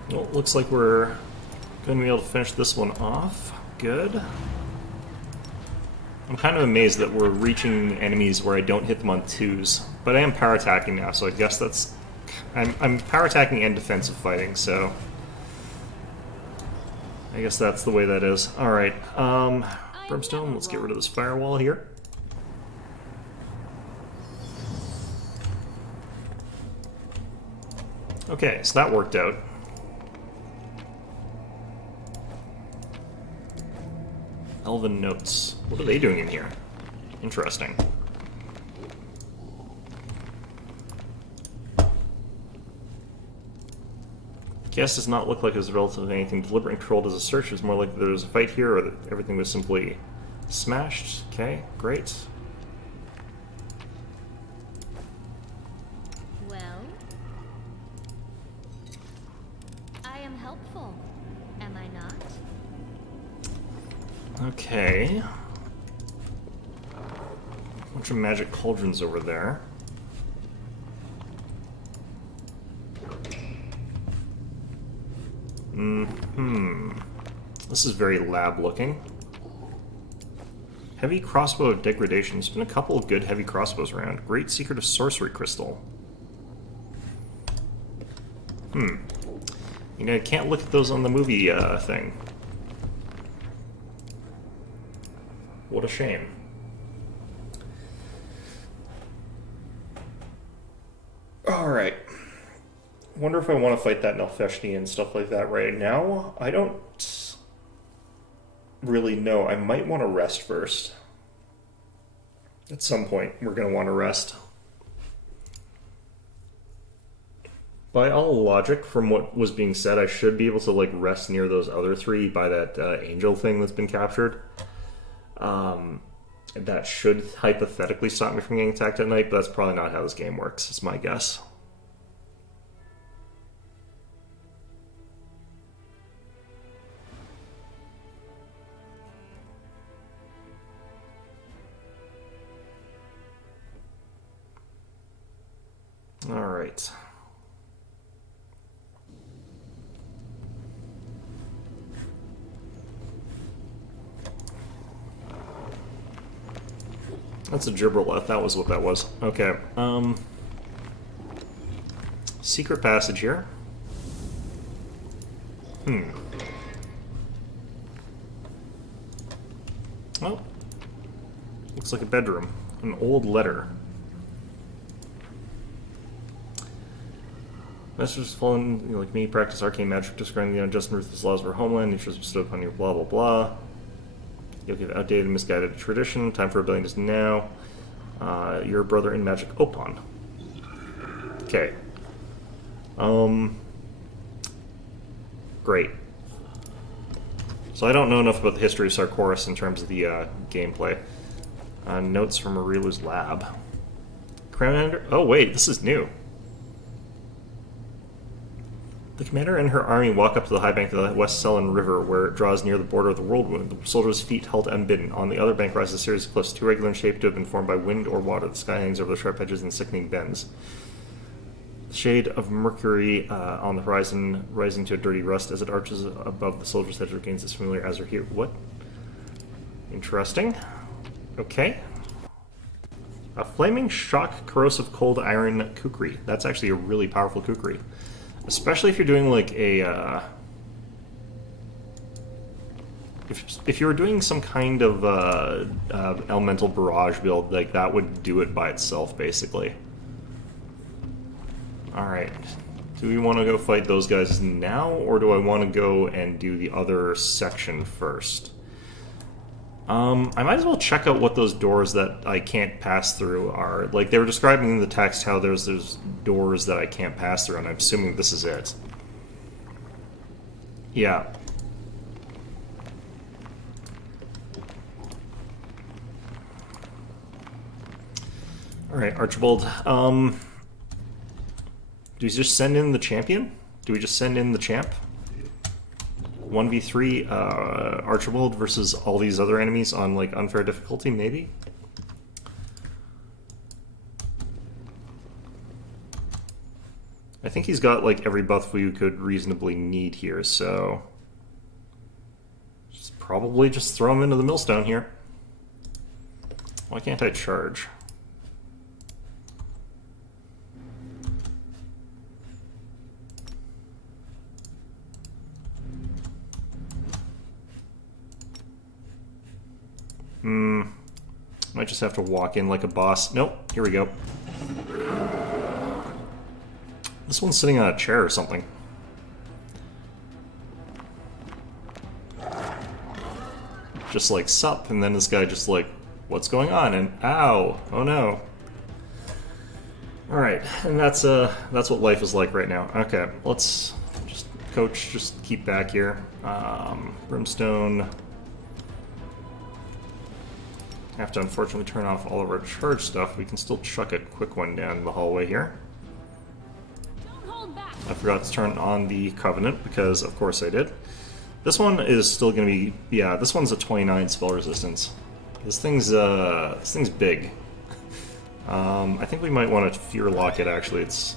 Well, looks like we're going to be able to finish this one off. Good. I'm kind of amazed that we're reaching enemies where I don't hit them on twos, but I am power attacking now, so I guess that's... I'm power attacking and defensive fighting, so... I guess that's the way that is. Alright, Brimstone, let's get rid of this firewall here. Okay, so that worked out. Elven notes. What are they doing in here? Interesting. Guess does not look like it was relatively anything deliberate and controlled as a search. It was more like there was a fight here, or that everything was simply smashed. Okay, great. Well, I am helpful, am I not? Okay. Bunch of magic cauldrons over there. This is very lab looking. Heavy crossbow of degradation. There's been a couple of good heavy crossbows around. Great secret of sorcery crystal. You know, I can't look at those on the movie thing. What a shame. Alright. Wonder if I want to fight that Nalfeshni and stuff like that right now. I don't really know. I might want to rest first. At some point, we're going to want to rest. By all logic, from what was being said, I should be able to like rest near those other three by that angel thing that's been captured. That should hypothetically stop me from getting attacked at night, but that's probably not how this game works, is my guess. All right. That's a gibberelleth. That was what that was. Okay. Secret passage here. Oh. Looks like a bedroom. An old letter. Masters fallen, like me, practice arcane magic, describing the unjust and ruthless laws of our homeland. Nature has bestowed upon you, blah, blah, blah. You'll give outdated and misguided tradition. Time for rebellion is now. Your brother in magic, Opon. Okay. Great. So I don't know enough about the history of Sarcoris in terms of the gameplay. Notes from Marilu's lab. Commander. Oh wait, this is new. The commander and her army walk up to the high bank of the West Selin River, where it draws near the border of the Whirlwind. The soldiers' feet held unbidden. On the other bank rises a series of cliffs, too regular in shape to have been formed by wind or water. The sky hangs over the sharp edges and sickening bends. The shade of mercury on the horizon rising to a dirty rust as it arches above the soldiers' heads regains its familiar azure hue. What? Interesting. Okay. A flaming shock corrosive cold iron kukri. That's actually a really powerful kukri. Especially if you're doing like a, if you were doing some kind of elemental barrage build, like that would do it by itself, basically. Alright, do we want to go fight those guys now, or do I want to go and do the other section first? I might as well check out what those doors that I can't pass through are. Like, they were describing in the text how there's doors that I can't pass through, and I'm assuming this is it. Yeah. Alright, Archibald. Do we just send in the champion? Do we just send in the champ? 1v3 Archibald versus all these other enemies on like unfair difficulty, maybe? I think he's got like every buff we could reasonably need here, so probably just throw him into the millstone here. Why can't I charge? Might just have to walk in like a boss. Nope, here we go. This one's sitting on a chair or something. just like, sup, and then this guy just like, what's going on? And ow, oh no. Alright, and that's what life is like right now. Okay, let's just, coach, just keep back here. Brimstone. Have to unfortunately turn off all of our charge stuff. We can still chuck a quick one down the hallway here. Don't hold back. I forgot to turn on the Covenant, because of course I did. This one is still going to be... yeah, this one's a 29 spell resistance. This thing's big. I think we might want to Fear Lock it, actually. It's...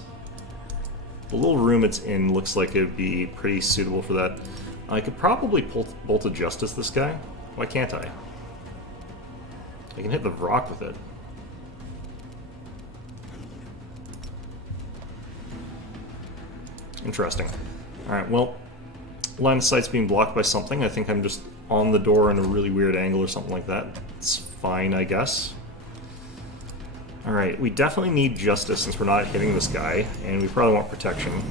the little room it's in looks like it would be pretty suitable for that. I could probably Bolt of Justice this guy. Why can't I? I can hit the rock with it. Interesting. Alright, well, line of sight's being blocked by something. I think I'm just on the door in a really weird angle or something like that. It's fine, I guess. Alright, we definitely need justice since we're not hitting this guy, and we probably want protection.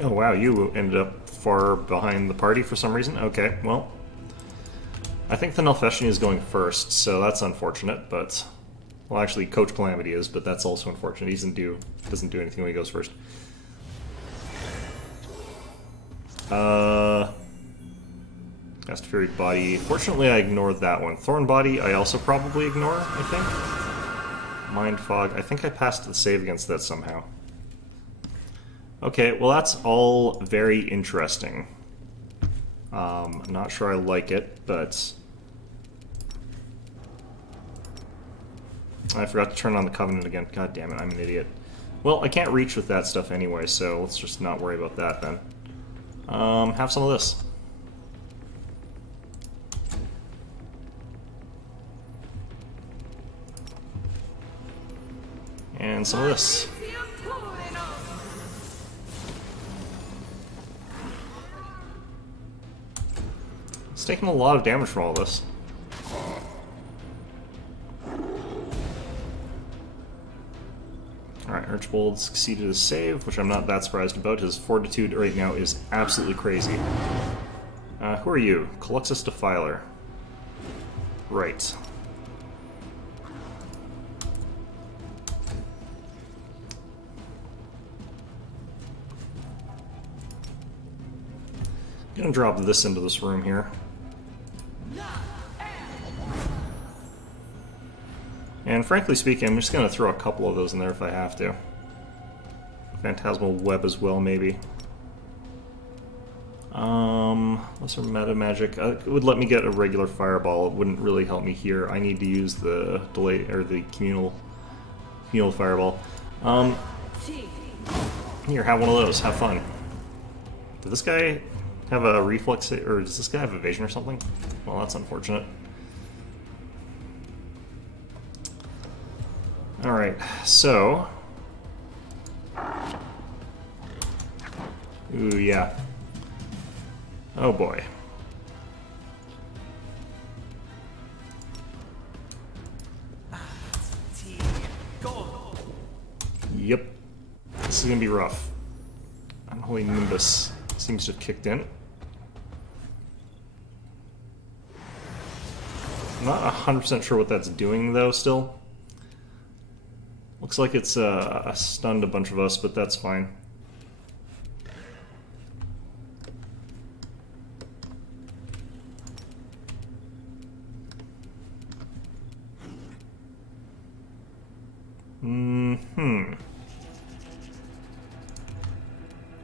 Oh wow, you ended up far behind the party for some reason? Okay, well. I think the Nalfeshian is going first, so that's unfortunate, but... well, actually, Coach Calamity is, but that's also unfortunate. He doesn't do anything when he goes first. Cast Fury Body. Fortunately, I ignored that one. Thorn Body, I also probably ignore, I think. Mind Fog. I think I passed the save against that somehow. Okay, well that's all very interesting. I'm not sure I like it, but... I forgot to turn on the Covenant again. God damn it, I'm an idiot. Well, I can't reach with that stuff anyway, so let's just not worry about that then. Have some of this. And some of this. It's taking a lot of damage from all this. Alright, Archbold succeeded his save, which I'm not that surprised about. His fortitude right now is absolutely crazy. Who are you? Caluxus Defiler. Right. Gonna drop this into this room here. And frankly speaking, I'm just going to throw a couple of those in there if I have to. Phantasmal Web as well, maybe. Lesser Meta Magic. It would let me get a regular Fireball. It wouldn't really help me here. I need to use the delay or the communal Fireball. Here, have one of those. Have fun. Did this guy have a reflex, or does this guy have evasion or something? Well, that's unfortunate. Alright, so... ooh, yeah. Oh boy. Yep. This is gonna be rough. Unholy Nimbus seems to have kicked in. I'm not 100% sure what that's doing, though, still. Looks like it's stunned a bunch of us, but that's fine.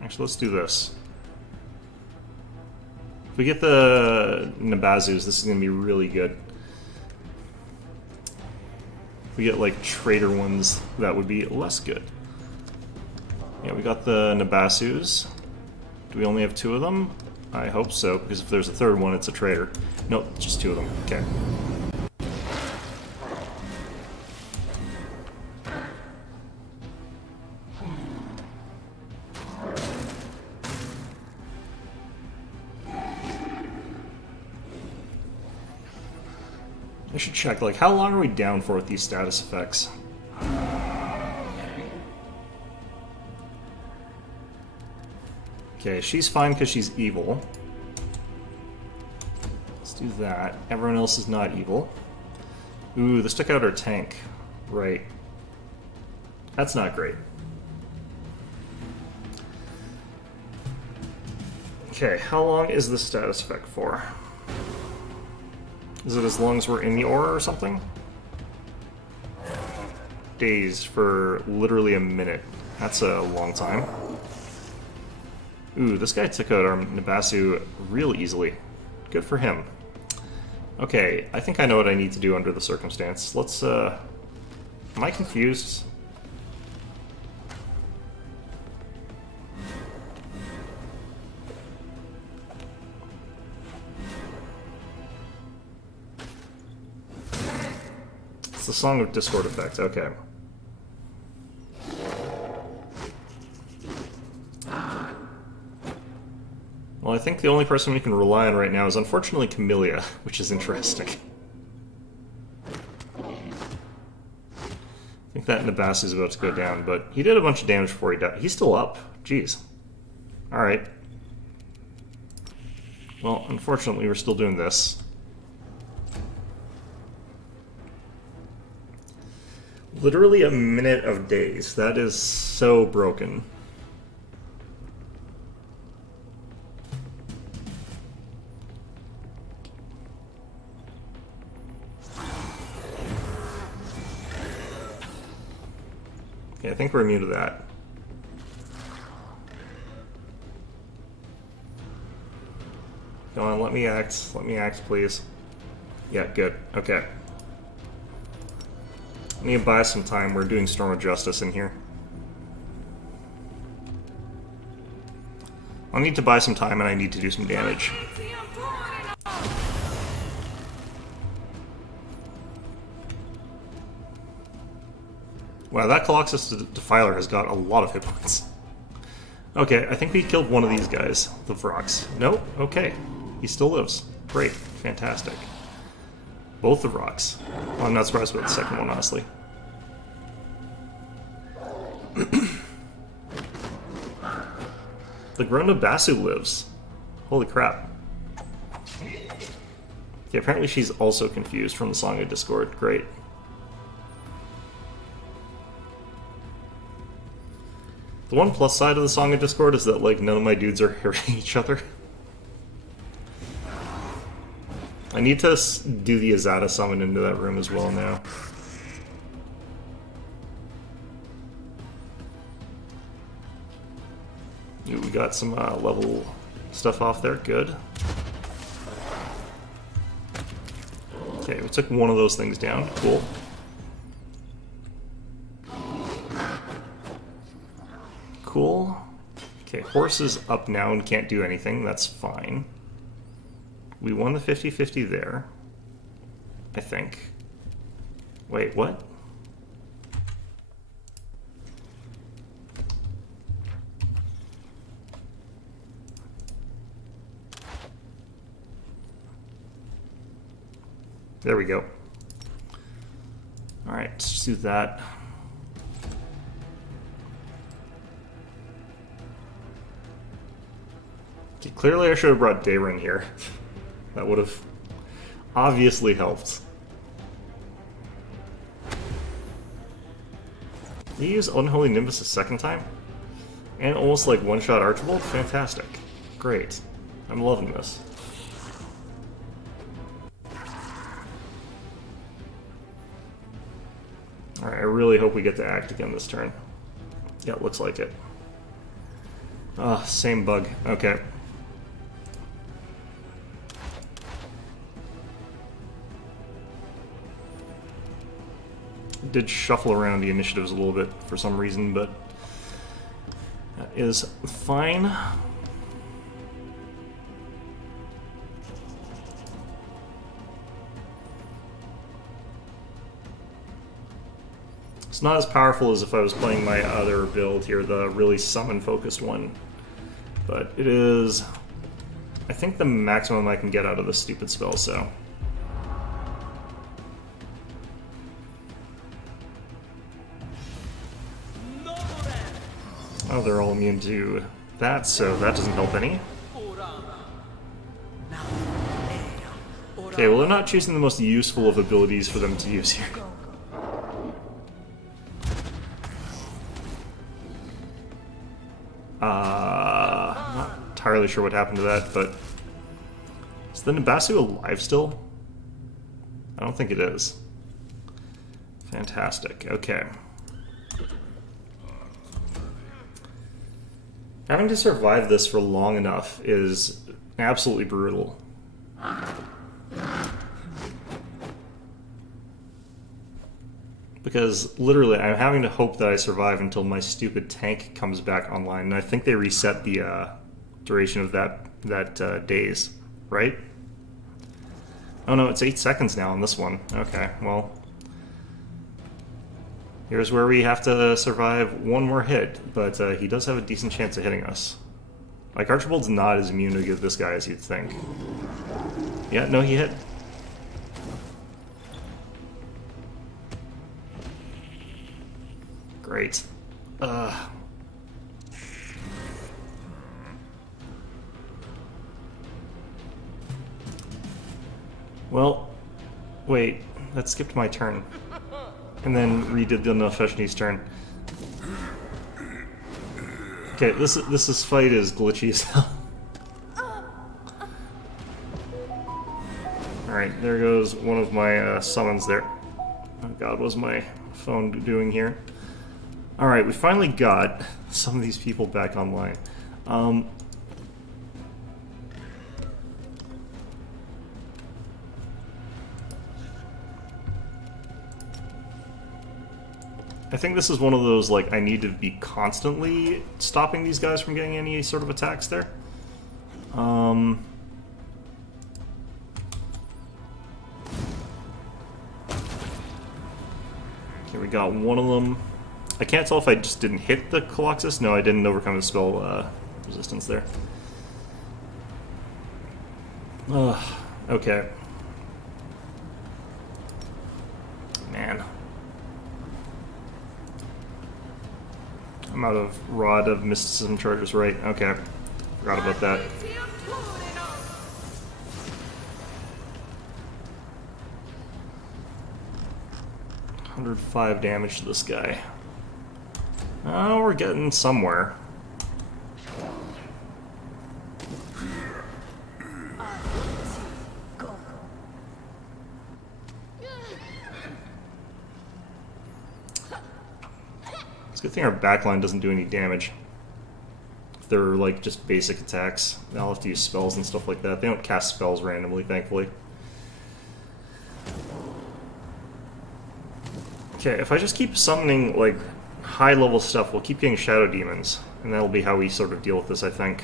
Actually, let's do this. If we get the Nabazus, this is going to be really good. If we get, like, traitor ones, that would be less good. Yeah, we got the Nabazus. Do we only have 2 of them? I hope so, because if there's a third one, it's a traitor. Nope, just 2 of them. Okay. I should check, like, how long are we down for with these status effects? Okay, she's fine because she's evil. Let's do that. Everyone else is not evil. Ooh, this took out our tank. Right. That's not great. Okay, how long is the status effect for? Is it as long as we're in the aura or something? Days for literally a minute. That's a long time. Ooh, this guy took out our Nabasu real easily. Good for him. Okay, I think I know what I need to do under the circumstance. Let's, am I confused? It's the Song of Discord effect, okay. Well, I think the only person we can rely on right now is unfortunately Camellia, which is interesting. I think that Nabas is about to go down, but he did a bunch of damage before he died. He's still up. Jeez. Alright. Well, unfortunately, we're still doing this. Literally a minute of days. That is so broken. Okay, I think we're immune to that. Come on, let me act. Let me act, please. Yeah, good. Okay. I need to buy some time. We're doing Storm of Justice in here. I need to buy some time and I need to do some damage. Wow, that Colossus Defiler has got a lot of hit points. Okay, I think we killed one of these guys, the Vrox. Nope, okay. He still lives. Great, fantastic. Both the rocks. Well, I'm not surprised about the second one, honestly. The Grona Basu lives. Holy crap. Okay, apparently she's also confused from the Song of Discord. Great. The one plus side of the Song of Discord is that, like, none of my dudes are hurting each other. I need to do the Azada summon into that room as well now. Ooh, we got some level stuff off there. Good. Okay, we took one of those things down. Cool. Cool. Okay, horse is up now and can't do anything. That's fine. We won the 50-50 there, I think. Wait, what? There we go. Alright, let's just do that. Okay, clearly I should have brought Dayrin here. That would have obviously helped. You use Unholy Nimbus a second time? And almost like one-shot Archibald? Fantastic. Great. I'm loving this. Alright, I really hope we get to act again this turn. Yeah, it looks like it. Same bug. Okay. Did shuffle around the initiatives a little bit for some reason, but that is fine. It's not as powerful as if I was playing my other build here, the really summon-focused one. But it is, I think, the maximum I can get out of this stupid spell, so... Oh, they're all immune to that, so that doesn't help any. Okay, well, they're not choosing the most useful of abilities for them to use here. Not entirely sure what happened to that, but... Is the Nabasu alive still? I don't think it is. Fantastic, okay. Having to survive this for long enough is absolutely brutal. Because literally, I'm having to hope that I survive until my stupid tank comes back online. And I think they reset the duration of that days, right? Oh no, it's 8 seconds now on this one. Okay, well, here's where we have to survive one more hit, but he does have a decent chance of hitting us. Like, Archibald's not as immune to this guy as you'd think. Yeah, no, he hit. Great. Well, wait, that skipped my turn. And then redid the Nefeshni's turn. Okay, this fight is glitchy as hell. Alright, there goes one of my summons there. Oh god, what's my phone doing here? Alright, we finally got some of these people back online. I think this is one of those, like, I need to be constantly stopping these guys from getting any sort of attacks there. Okay, we got one of them. I can't tell if I just didn't hit the Colossus. No, I didn't overcome the spell resistance there. Okay. Man. I'm out of Rod of Mysticism charges, right? Okay. Forgot about that. 105 damage to this guy. Oh, we're getting somewhere. It's a good thing our backline doesn't do any damage. If they're like just basic attacks, I'll have to use spells and stuff like that. They don't cast spells randomly, thankfully. Okay, if I just keep summoning like high-level stuff, we'll keep getting shadow demons, and that'll be how we sort of deal with this, I think.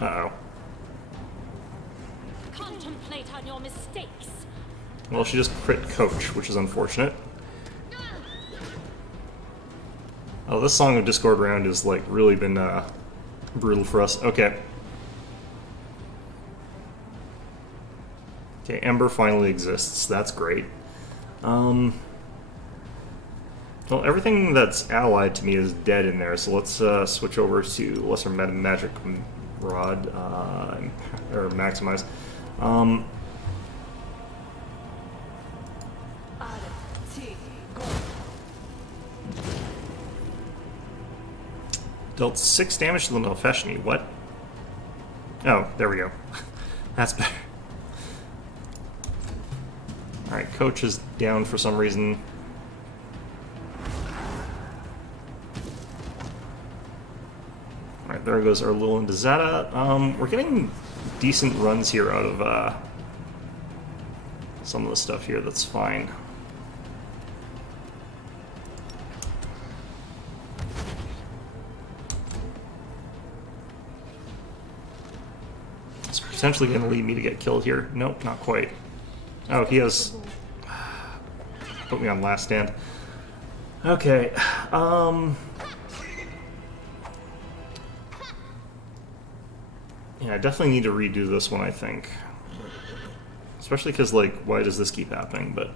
Uh-oh. Contemplate on your mistakes. Well, she just crit Coach, which is unfortunate. Oh, this Song of Discord round has, like, really been, brutal for us. Okay. Okay, Ember finally exists. That's great. Well, everything that's allied to me is dead in there, so let's switch over to Lesser Magic Rod, or Maximize. Dealt 6 damage to the Nefeshni. What? Oh, there we go. That's better. Alright, Coach is down for some reason. Alright, there goes our Lil Indazata. We're getting decent runs here out of some of the stuff here, that's fine. It's potentially going to lead me to get killed here. Nope, not quite. Oh, he has put me on last stand. Okay, yeah, I definitely need to redo this one, I think. Especially because, like, why does this keep happening? But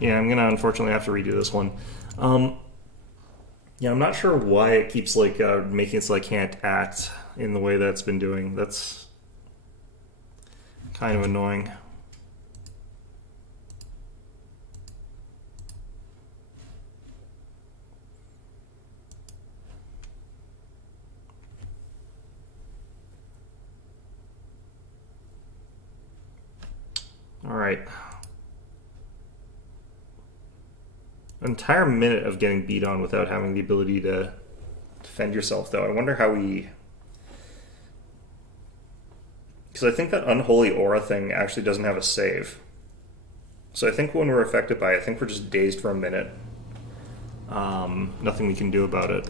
Yeah, I'm gonna unfortunately have to redo this one. Yeah, I'm not sure why it keeps like making it so I can't act in the way that it's been doing. That's kind of annoying. All right. An entire minute of getting beat on without having the ability to defend yourself, though. I wonder how we... Because I think that Unholy Aura thing actually doesn't have a save. So I think when we're affected by it, I think we're just dazed for a minute. Nothing we can do about it.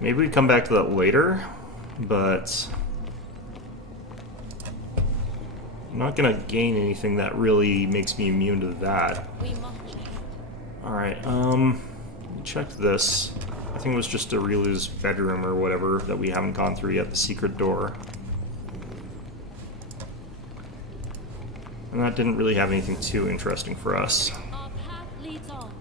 Maybe we come back to that later, but... I'm not gonna gain anything that really makes me immune to that. Alright, check this. I think it was just Arilu's bedroom or whatever that we haven't gone through yet, the secret door. And that didn't really have anything too interesting for us. Our path leads on.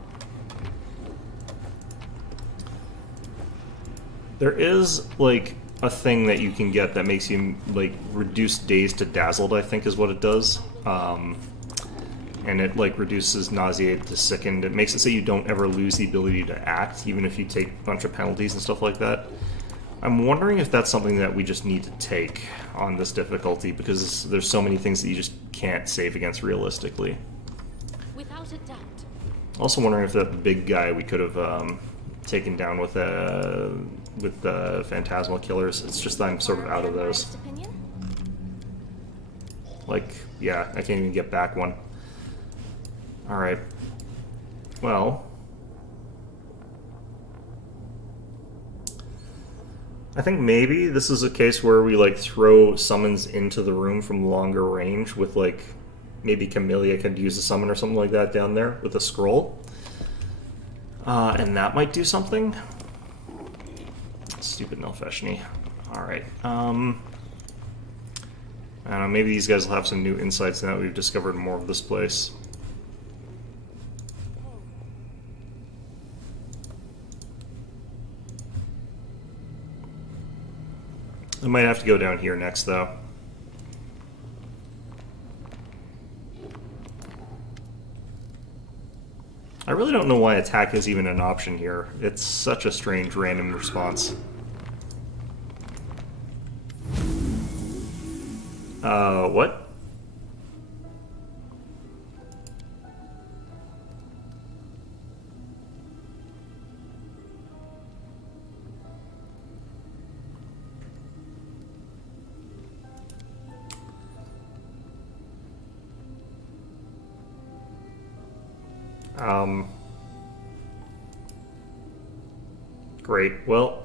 There is, like, a thing that you can get that makes you, like, reduce dazed to dazzled, I think is what it does. And it, like, reduces nauseated to sickened. It makes it so you don't ever lose the ability to act, even if you take a bunch of penalties and stuff like that. I'm wondering if that's something that we just need to take on this difficulty, because there's so many things that you just can't save against realistically. Without a doubt. Also wondering if that big guy we could have taken down with phantasmal killers. It's just that I'm sort of out of those. Like, yeah, I can't even get back one. Alright. Well... I think maybe this is a case where we, like, throw summons into the room from longer range with, like, maybe Camellia could use a summon or something like that down there with a scroll. And that might do something. Stupid Nilfeshni. Alright. I don't know, maybe these guys will have some new insights now that we've discovered more of this place. I might have to go down here next, though. I really don't know why attack is even an option here. It's such a strange random response. What? Great. Well,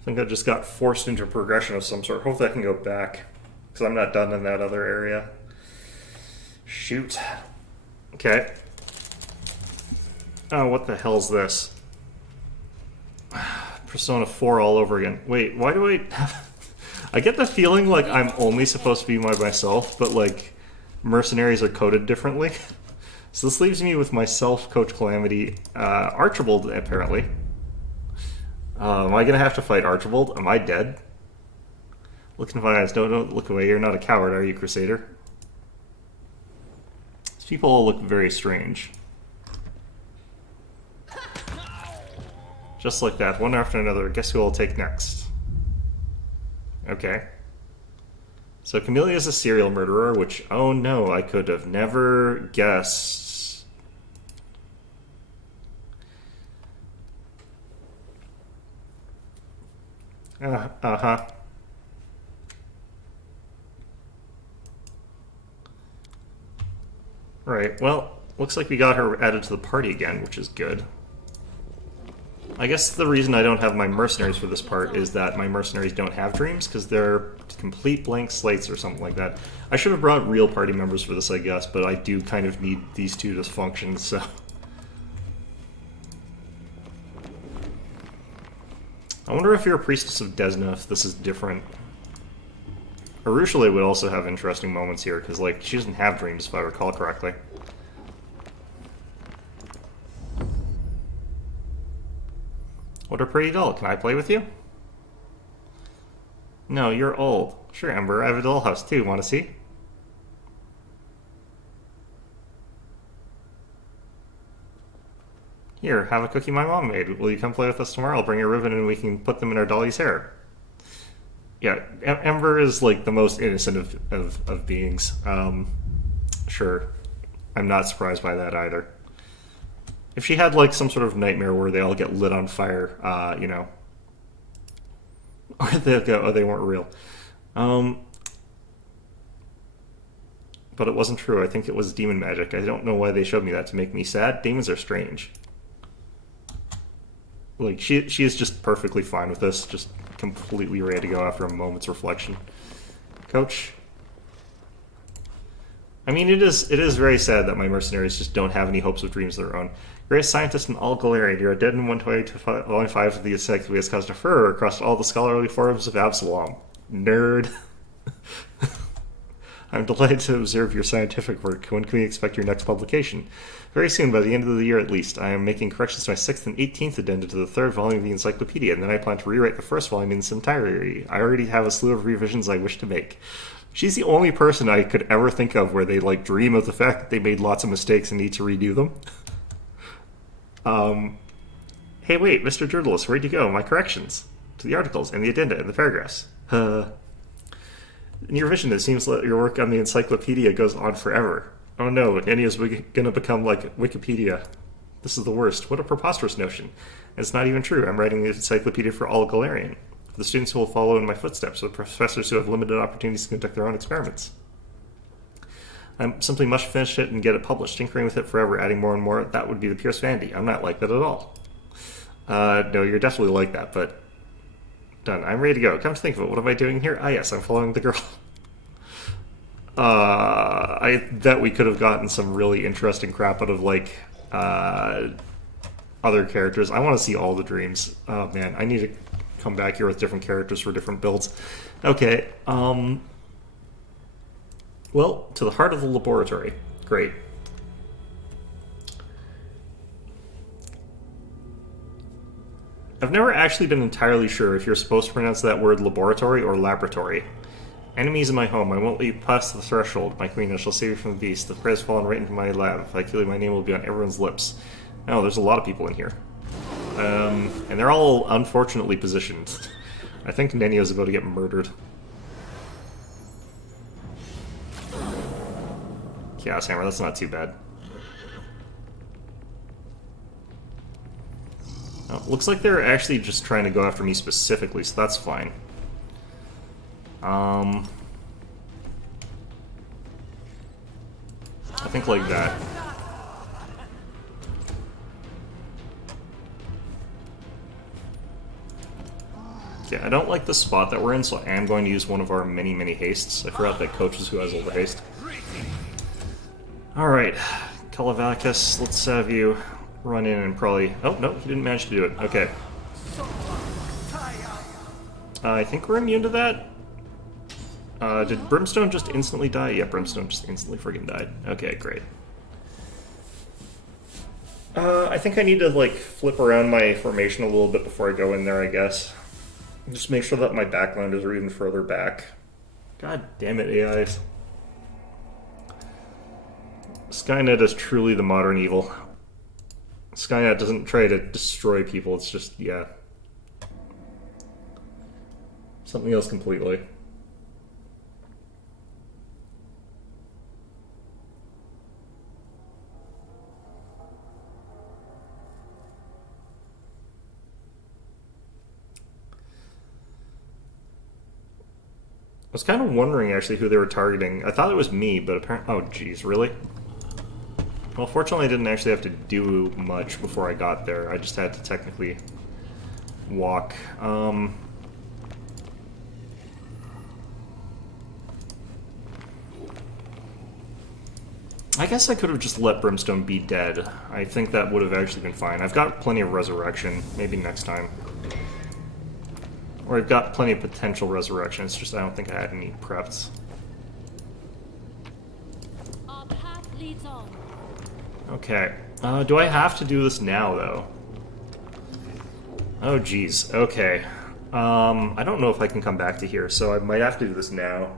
I think I just got forced into a progression of some sort. Hopefully I can go back, because I'm not done in that other area. Shoot. Okay. Oh, what the hell's this? Persona 4 all over again. Wait, why do I... I get the feeling like I'm only supposed to be myself, but, like, mercenaries are coded differently. So this leaves me with myself, Coach Calamity, Archibald, apparently. Am I gonna have to fight Archibald? Am I dead? Look into my eyes. Don't look away. You're not a coward, are you, Crusader? These people all look very strange. Just like that, one after another. Guess who I'll take next? Okay. So Camellia is a serial murderer, which, oh no, I could have never guessed. Uh-huh. Right, well, looks like we got her added to the party again, which is good. I guess the reason I don't have my mercenaries for this part is that my mercenaries don't have dreams, because they're complete blank slates or something like that. I should have brought real party members for this, I guess, but I do kind of need these two to function, so... I wonder if you're a priestess of Desna, if this is different. Arushale would also have interesting moments here, because, like, she doesn't have dreams, if I recall correctly. What a pretty doll. Can I play with you? No, you're old. Sure, Ember, I have a dollhouse too. Want to see? Here, have a cookie my mom made. Will you come play with us tomorrow? I'll bring a ribbon and we can put them in our dolly's hair. Yeah, Ember is like the most innocent of beings. Sure. I'm not surprised by that either. If she had like some sort of nightmare where they all get lit on fire, you know. Or they'll go, oh, they weren't real. But it wasn't true. I think it was demon magic. I don't know why they showed me that to make me sad. Demons are strange. Like, she is just perfectly fine with this, just completely ready to go after a moment's reflection. Coach? I mean, it is very sad that my mercenaries just don't have any hopes of dreams of their own. Greatest scientist in all Galarian, you are dead in 125 of the encyclopedias caused a furor across all the scholarly forums of Absalom. Nerd. I'm delighted to observe your scientific work. When can we expect your next publication? Very soon, by the end of the year at least. I am making corrections to my 6th and 18th addenda to the 3rd volume of the encyclopedia, and then I plan to rewrite the 1st volume in its entirety. I already have a slew of revisions I wish to make. She's the only person I could ever think of where they, like, dream of the fact that they made lots of mistakes and need to redo them. Hey, wait, Mr. Journalist, where'd you go? My corrections to the articles and the addenda and the paragraphs. In your vision, it seems that your work on the encyclopedia goes on forever. Oh no, Ennia's gonna become like Wikipedia. This is the worst. What a preposterous notion. And it's not even true. I'm writing the encyclopedia for all Galarian. For the students who will follow in my footsteps, for the professors who have limited opportunities to conduct their own experiments. I simply must finish it and get it published. Tinkering with it forever, adding more and more, that would be the purest vanity. I'm not like that at all. No, you're definitely like that, but... Done. I'm ready to go. Come to think of it, what am I doing here? Ah, yes, I'm following the girl. I bet we could have gotten some really interesting crap out of, like, other characters. I want to see all the dreams. Oh, man, I need to come back here with different characters for different builds. Okay, well, to the heart of the laboratory. Great. I've never actually been entirely sure if you're supposed to pronounce that word laboratory or laboratory. Enemies in my home. I won't let you pass the threshold. My queen, I shall save you from the beast. The prey has fallen right into my lap. If I kill you, my name will be on everyone's lips. Oh, there's a lot of people in here. And they're all unfortunately positioned. I think Nenio's about to get murdered. Chaos Hammer, that's not too bad. Oh, looks like they're actually just trying to go after me specifically, so that's fine. I think like that. Yeah, I don't like the spot that we're in, so I am going to use one of our many, many hastes. I forgot that Coach is who has all the haste. Alright, Kalavakis, let's have you run in and probably... Oh, no, he didn't manage to do it. Okay. I think we're immune to that. Did Brimstone just instantly die? Yeah, Brimstone just instantly friggin' died. Okay, great. I think I need to, like, flip around my formation a little bit before I go in there, I guess. Just make sure that my backlanders are even further back. God damn it, AIs. Skynet is truly the modern evil. Skynet doesn't try to destroy people, it's just, yeah. Something else completely. I was kind of wondering, actually, who they were targeting. I thought it was me, but apparently... Oh, jeez, really? Well, fortunately, I didn't actually have to do much before I got there. I just had to technically walk. I guess I could have just let Brimstone be dead. I think that would have actually been fine. I've got plenty of resurrection. Maybe next time. Or I've got plenty of potential resurrection, it's just I don't think I had any prepped. Our path leads on. Okay. Do I have to do this now, though? Oh, geez. Okay. I don't know if I can come back to here, so I might have to do this now.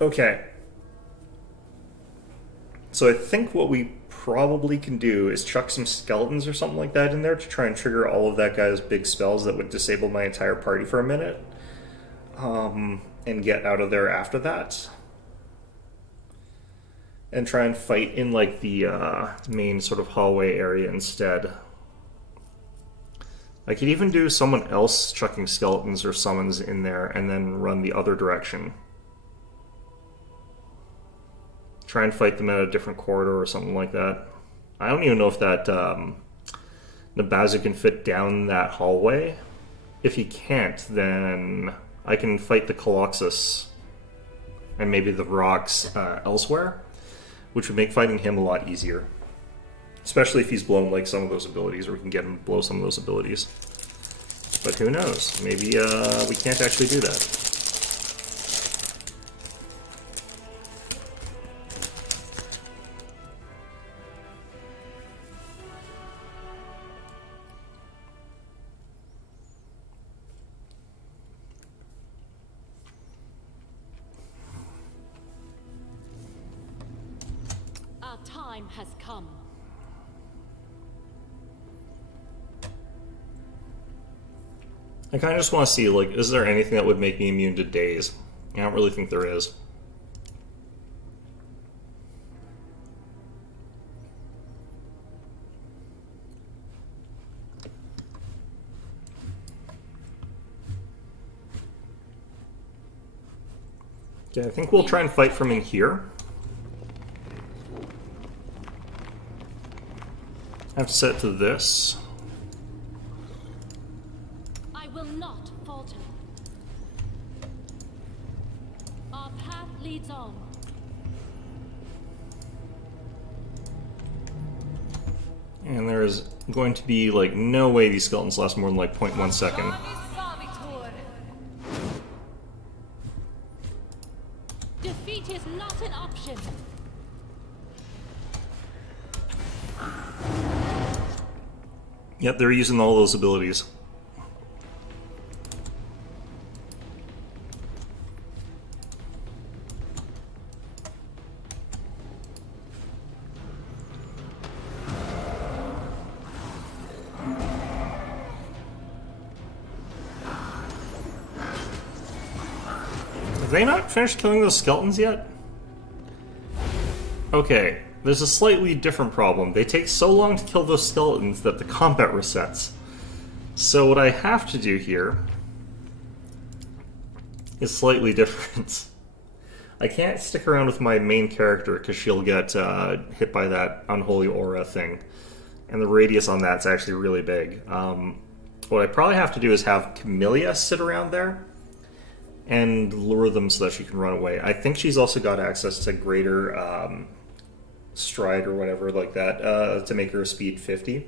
Okay. So I think what we probably can do is chuck some skeletons or something like that in there to try and trigger all of that guy's big spells that would disable my entire party for a minute. And get out of there after that. And try and fight in, like, the main sort of hallway area instead. I could even do someone else chucking skeletons or summons in there and then run the other direction. Try and fight them at a different corridor or something like that. I don't even know if that Nabazu can fit down that hallway. If he can't, then I can fight the Colossus and maybe the rocks elsewhere, which would make fighting him a lot easier. Especially if he's blown like some of those abilities, or we can get him to blow some of those abilities. But who knows? Maybe we can't actually do that. Our time has come. I kind of just want to see, like, is there anything that would make me immune to daze? I don't really think there is. Okay, I think we'll try and fight from in here. I have to set it to this. I will not falter. Our path leads on. And there's going to be, like, no way these skeletons last more than, like, 0.1 second. Defeat is not an option. Yep, they're using all those abilities. Have they not finished killing those skeletons yet? Okay, there's a slightly different problem. They take so long to kill those skeletons that the combat resets. So what I have to do here is slightly different. I can't stick around with my main character because she'll get hit by that unholy aura thing. And the radius on that's actually really big. What I probably have to do is have Camellia sit around there and lure them so that she can run away. I think she's also got access to greater stride or whatever like that to make her a speed 50.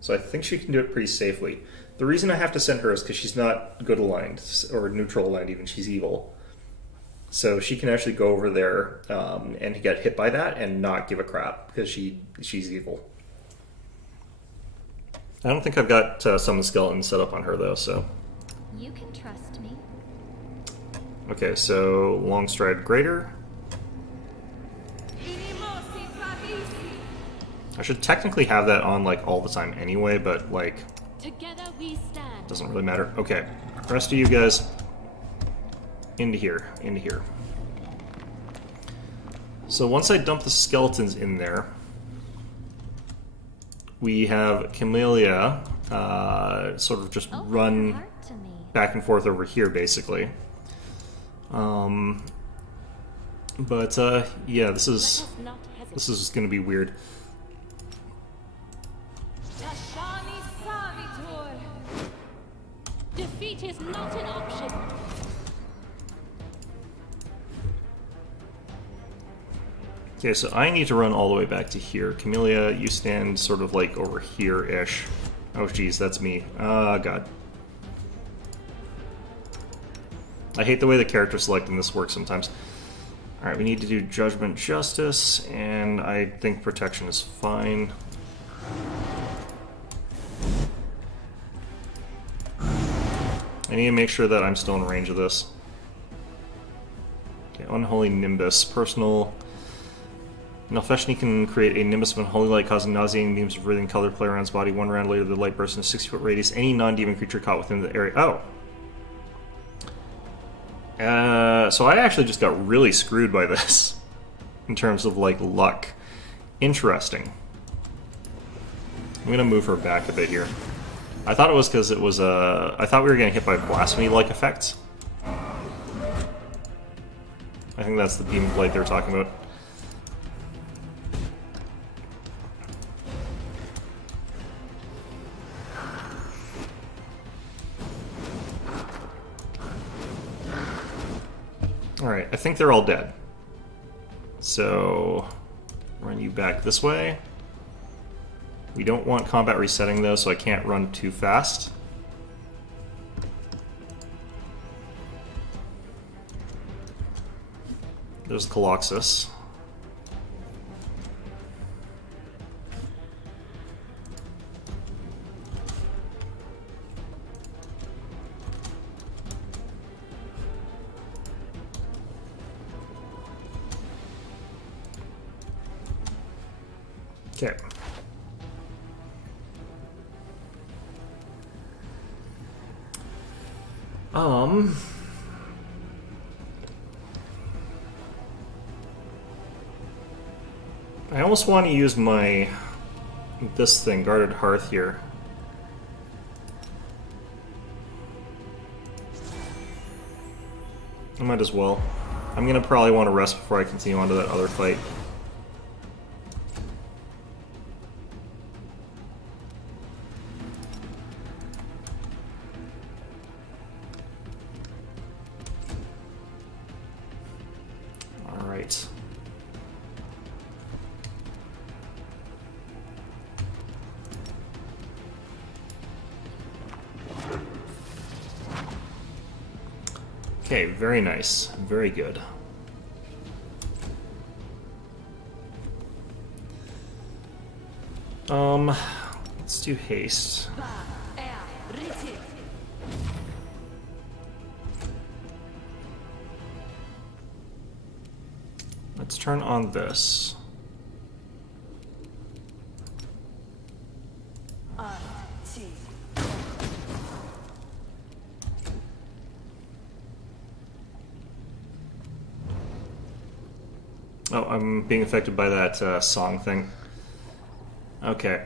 So I think she can do it pretty safely. The reason I have to send her is because she's not good aligned, or neutral aligned even, she's evil. So she can actually go over there and get hit by that and not give a crap because she's evil. I don't think I've got some of the skeletons set up on her though, so... You can trust me. Okay, so long stride greater. I should technically have that on like all the time anyway, but like Together we stand. doesn't really matter. Okay, the rest of you guys into here, into here. So once I dump the skeletons in there, we have Camellia sort of just run Heart to me. back and forth over here, basically. Yeah, this is going to be weird. Defeat is not an option. Okay, so I need to run all the way back to here. Camellia, you stand sort of like over here-ish. Oh, jeez, that's me. God. I hate the way the character select in this works sometimes. Alright, we need to do Judgment Justice, and I think Protection is fine. I need to make sure that I'm still in range of this. Okay, Unholy Nimbus. Personal... Nalfeshni can create a nimbus of unholy light, causing nauseating beams of breathing color play around his body. One round later, the light bursts in a 60-foot radius. Any non-demon creature caught within the area... Oh! So I actually just got really screwed by this. In terms of, like, luck. Interesting. I'm gonna move her back a bit here. I thought it was because it was, I thought we were getting hit by blasphemy-like effects. I think that's the beam of light they're talking about. Alright, I think they're all dead. So, run you back this way. We don't want combat resetting though, so I can't run too fast. There's Colossus. Okay. I almost want to use this thing, Guarded Hearth here. I might as well. I'm gonna probably want to rest before I continue on to that other fight. Okay, very nice. Very good. Let's do haste. Let's turn on this. Oh, I'm being affected by that song thing. Okay.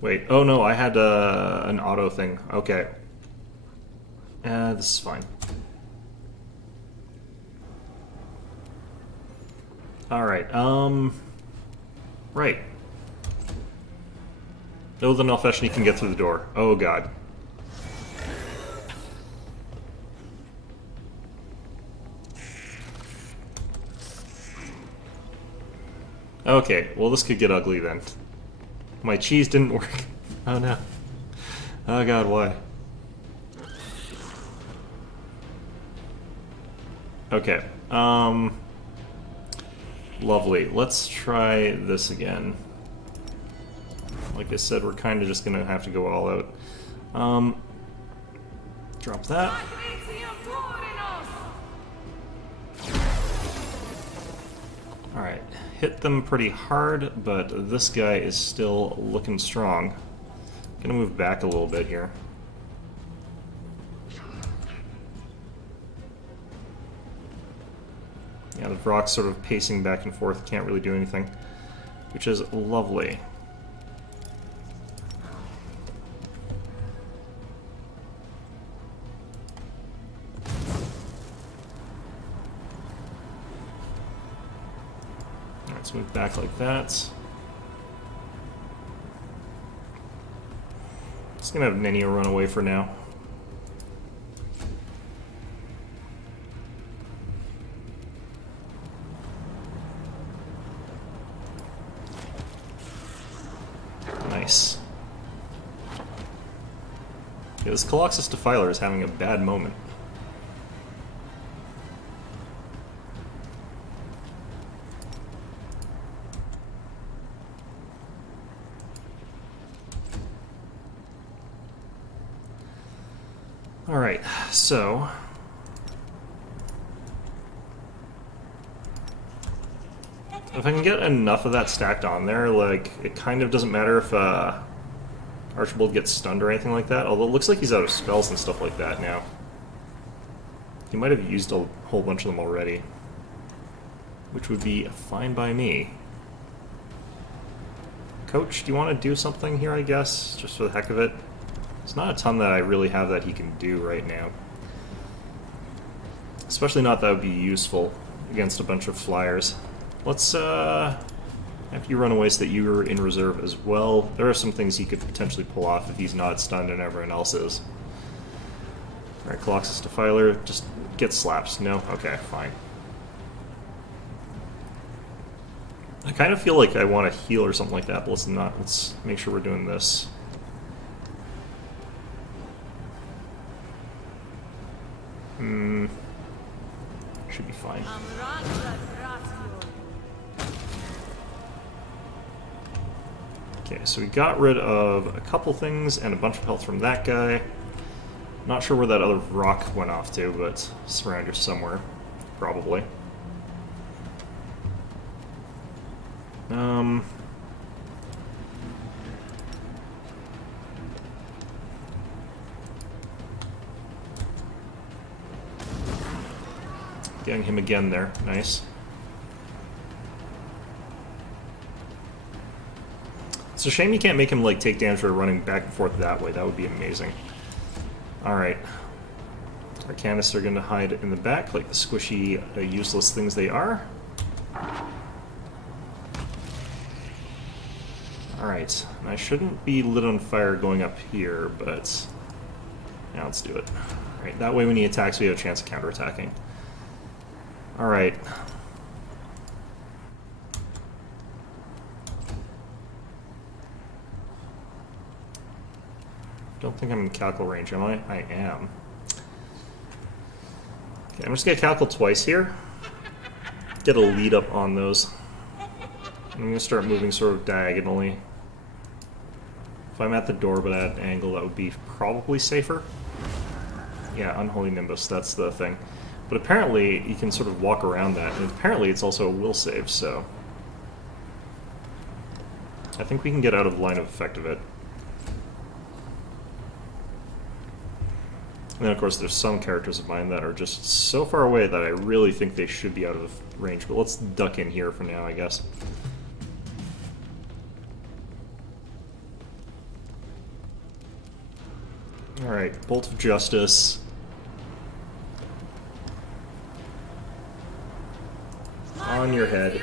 Wait. Oh no, I had an auto thing. Okay. This is fine. Alright, right. Oh, the Nalfeshni can get through the door. Oh god. Okay, well this could get ugly then. My cheese didn't work. Oh no. Oh god, why? Okay, lovely. Let's try this again. Like I said, we're kind of just gonna have to go all out. Drop that. Alright, hit them pretty hard, but this guy is still looking strong. Gonna move back a little bit here. Yeah, the Vrock's sort of pacing back and forth, can't really do anything, which is lovely. Let's move back like that. Just gonna have Nenio run away for now. Nice. Yeah, this Colossus Defiler is having a bad moment. Alright, so... if I can get enough of that stacked on there, like, it kind of doesn't matter if Archibald gets stunned or anything like that, although it looks like he's out of spells and stuff like that now. He might have used a whole bunch of them already, which would be fine by me. Coach, do you want to do something here, I guess, just for the heck of it? It's not a ton that I really have that he can do right now. Especially not that would be useful against a bunch of flyers. Let's have you run away so that you're in reserve as well. There are some things he could potentially pull off if he's not stunned and everyone else is. Alright, Colossus Defiler, just get slaps. No? Okay, fine. I kind of feel like I want to heal or something like that, but let's not. Let's make sure we're doing this. Should be fine. Okay, so we got rid of a couple things and a bunch of health from that guy. Not sure where that other rock went off to, but it's around here somewhere, probably. Getting him again there. Nice. It's a shame you can't make him like take damage for running back and forth that way. That would be amazing. Alright. Our canister are going to hide in the back like the squishy, useless things they are. Alright. I shouldn't be lit on fire going up here, but... now let's do it. Alright, that way when he attacks we have a chance of counterattacking. Alright. Don't think I'm in calcal range, am I? I am. Okay, I'm just gonna calcal twice here. Get a lead up on those. I'm gonna start moving sort of diagonally. If I'm at the door but at an angle, that would be probably safer. Yeah, Unholy Nimbus, that's the thing. But apparently, you can sort of walk around that, and apparently it's also a will save, so... I think we can get out of the line of effect of it. And then, of course, there's some characters of mine that are just so far away that I really think they should be out of range, but let's duck in here for now, I guess. Alright, Bolt of Justice. On your head.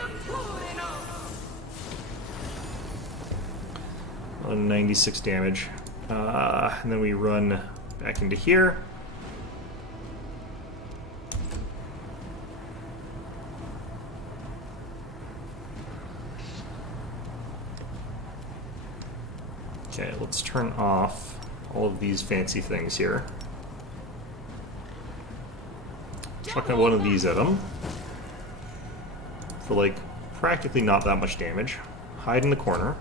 On 96 damage. And then we run back into here. Okay, let's turn off all of these fancy things here. Chuck one of these at them. For like practically not that much damage. Hide in the corner.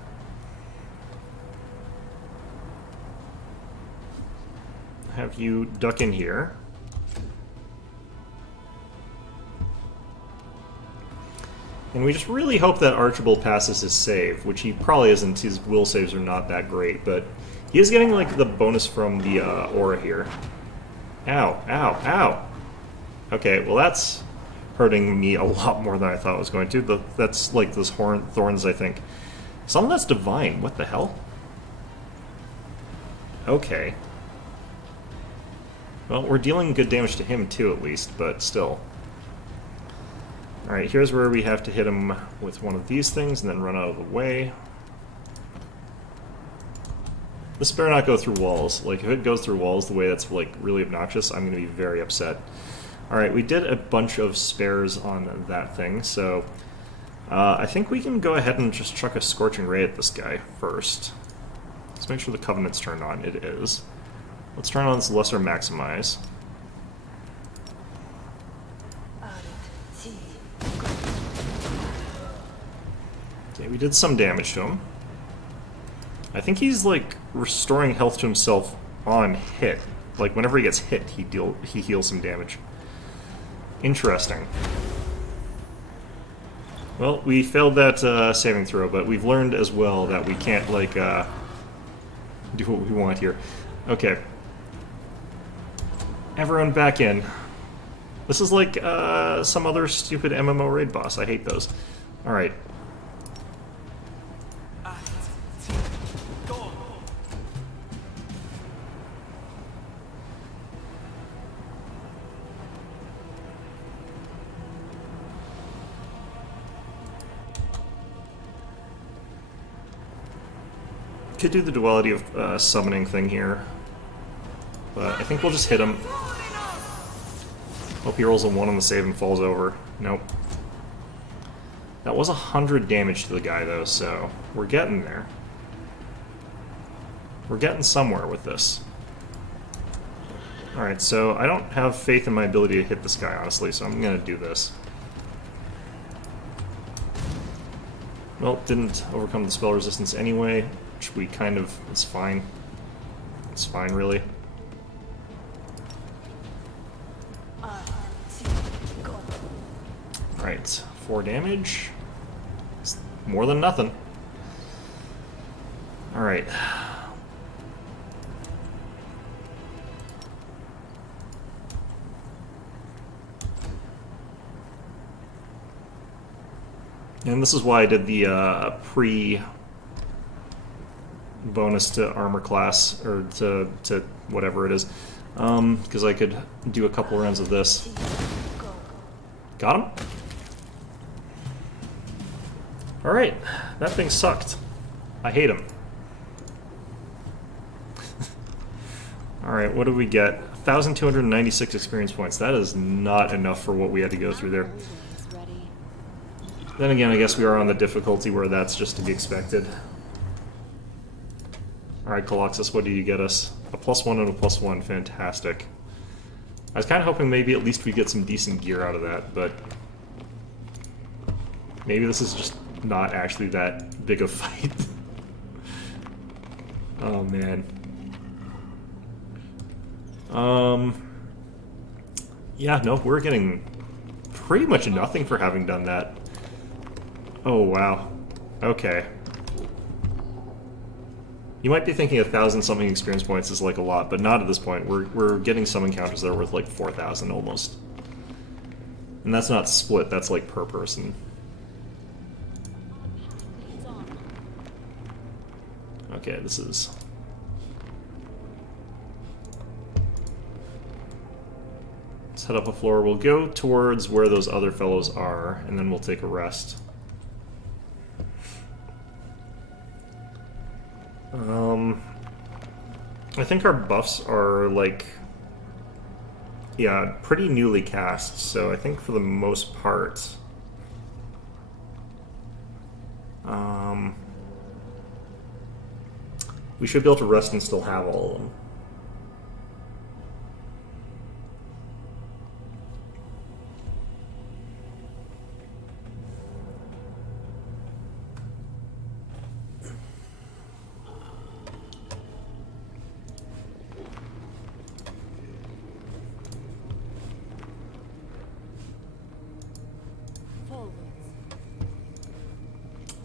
Have you duck in here. And we just really hope that Archibald passes his save, which he probably isn't. His will saves are not that great, but he is getting like the bonus from the aura here. Ow, ow, ow. Okay, well that's hurting me a lot more than I thought it was going to. That's like those thorns, I think. Some of that's divine. What the hell? Okay. Well, we're dealing good damage to him too, at least, but still. Alright, here's where we have to hit him with one of these things and then run out of the way. This better not go through walls. Like, if it goes through walls the way that's, like, really obnoxious, I'm going to be very upset. Alright, we did a bunch of spares on that thing, so... I think we can go ahead and just chuck a Scorching Ray at this guy first. Let's make sure the Covenant's turned on. It is. Let's turn on this lesser maximize. Okay, we did some damage to him. I think he's like restoring health to himself on hit. Like whenever he gets hit, he heals some damage. Interesting. Well, we failed that saving throw, but we've learned as well that we can't like do what we want here. Okay. Everyone back in. This is like some other stupid MMO raid boss. I hate those. Alright. Could do the duality of summoning thing here, but I think we'll just hit him. Hope he rolls a 1 on the save and falls over. Nope. That was 100 damage to the guy though, so we're getting there. We're getting somewhere with this. Alright, so I don't have faith in my ability to hit this guy, honestly, so I'm gonna do this. Well, didn't overcome the spell resistance anyway. Which we kind of, it's fine. It's fine, really. Alright, 4 damage. It's more than nothing. Alright. And this is why I did the pre- bonus to armor class, or to whatever it is, because I could do a couple rounds of this. Got him? Alright, that thing sucked. I hate him. Alright, what do we get? 1,296 experience points. That is not enough for what we had to go through there. Then again, I guess we are on the difficulty where that's just to be expected. Alright, Coloxus, what do you get us? A +1 and a +1. Fantastic. I was kind of hoping maybe at least we get some decent gear out of that, but maybe this is just not actually that big a fight. Oh, man. Yeah, no, we're getting pretty much nothing for having done that. Oh, wow. Okay. You might be thinking 1,000-something experience points is like a lot, but not at this point. We're getting some encounters that are worth like 4,000 almost. And that's not split, that's like per person. Okay, this is... Let's head up a floor. We'll go towards where those other fellows are, and then we'll take a rest. I think our buffs are, like, yeah, pretty newly cast, so I think for the most part, we should be able to rest and still have all of them.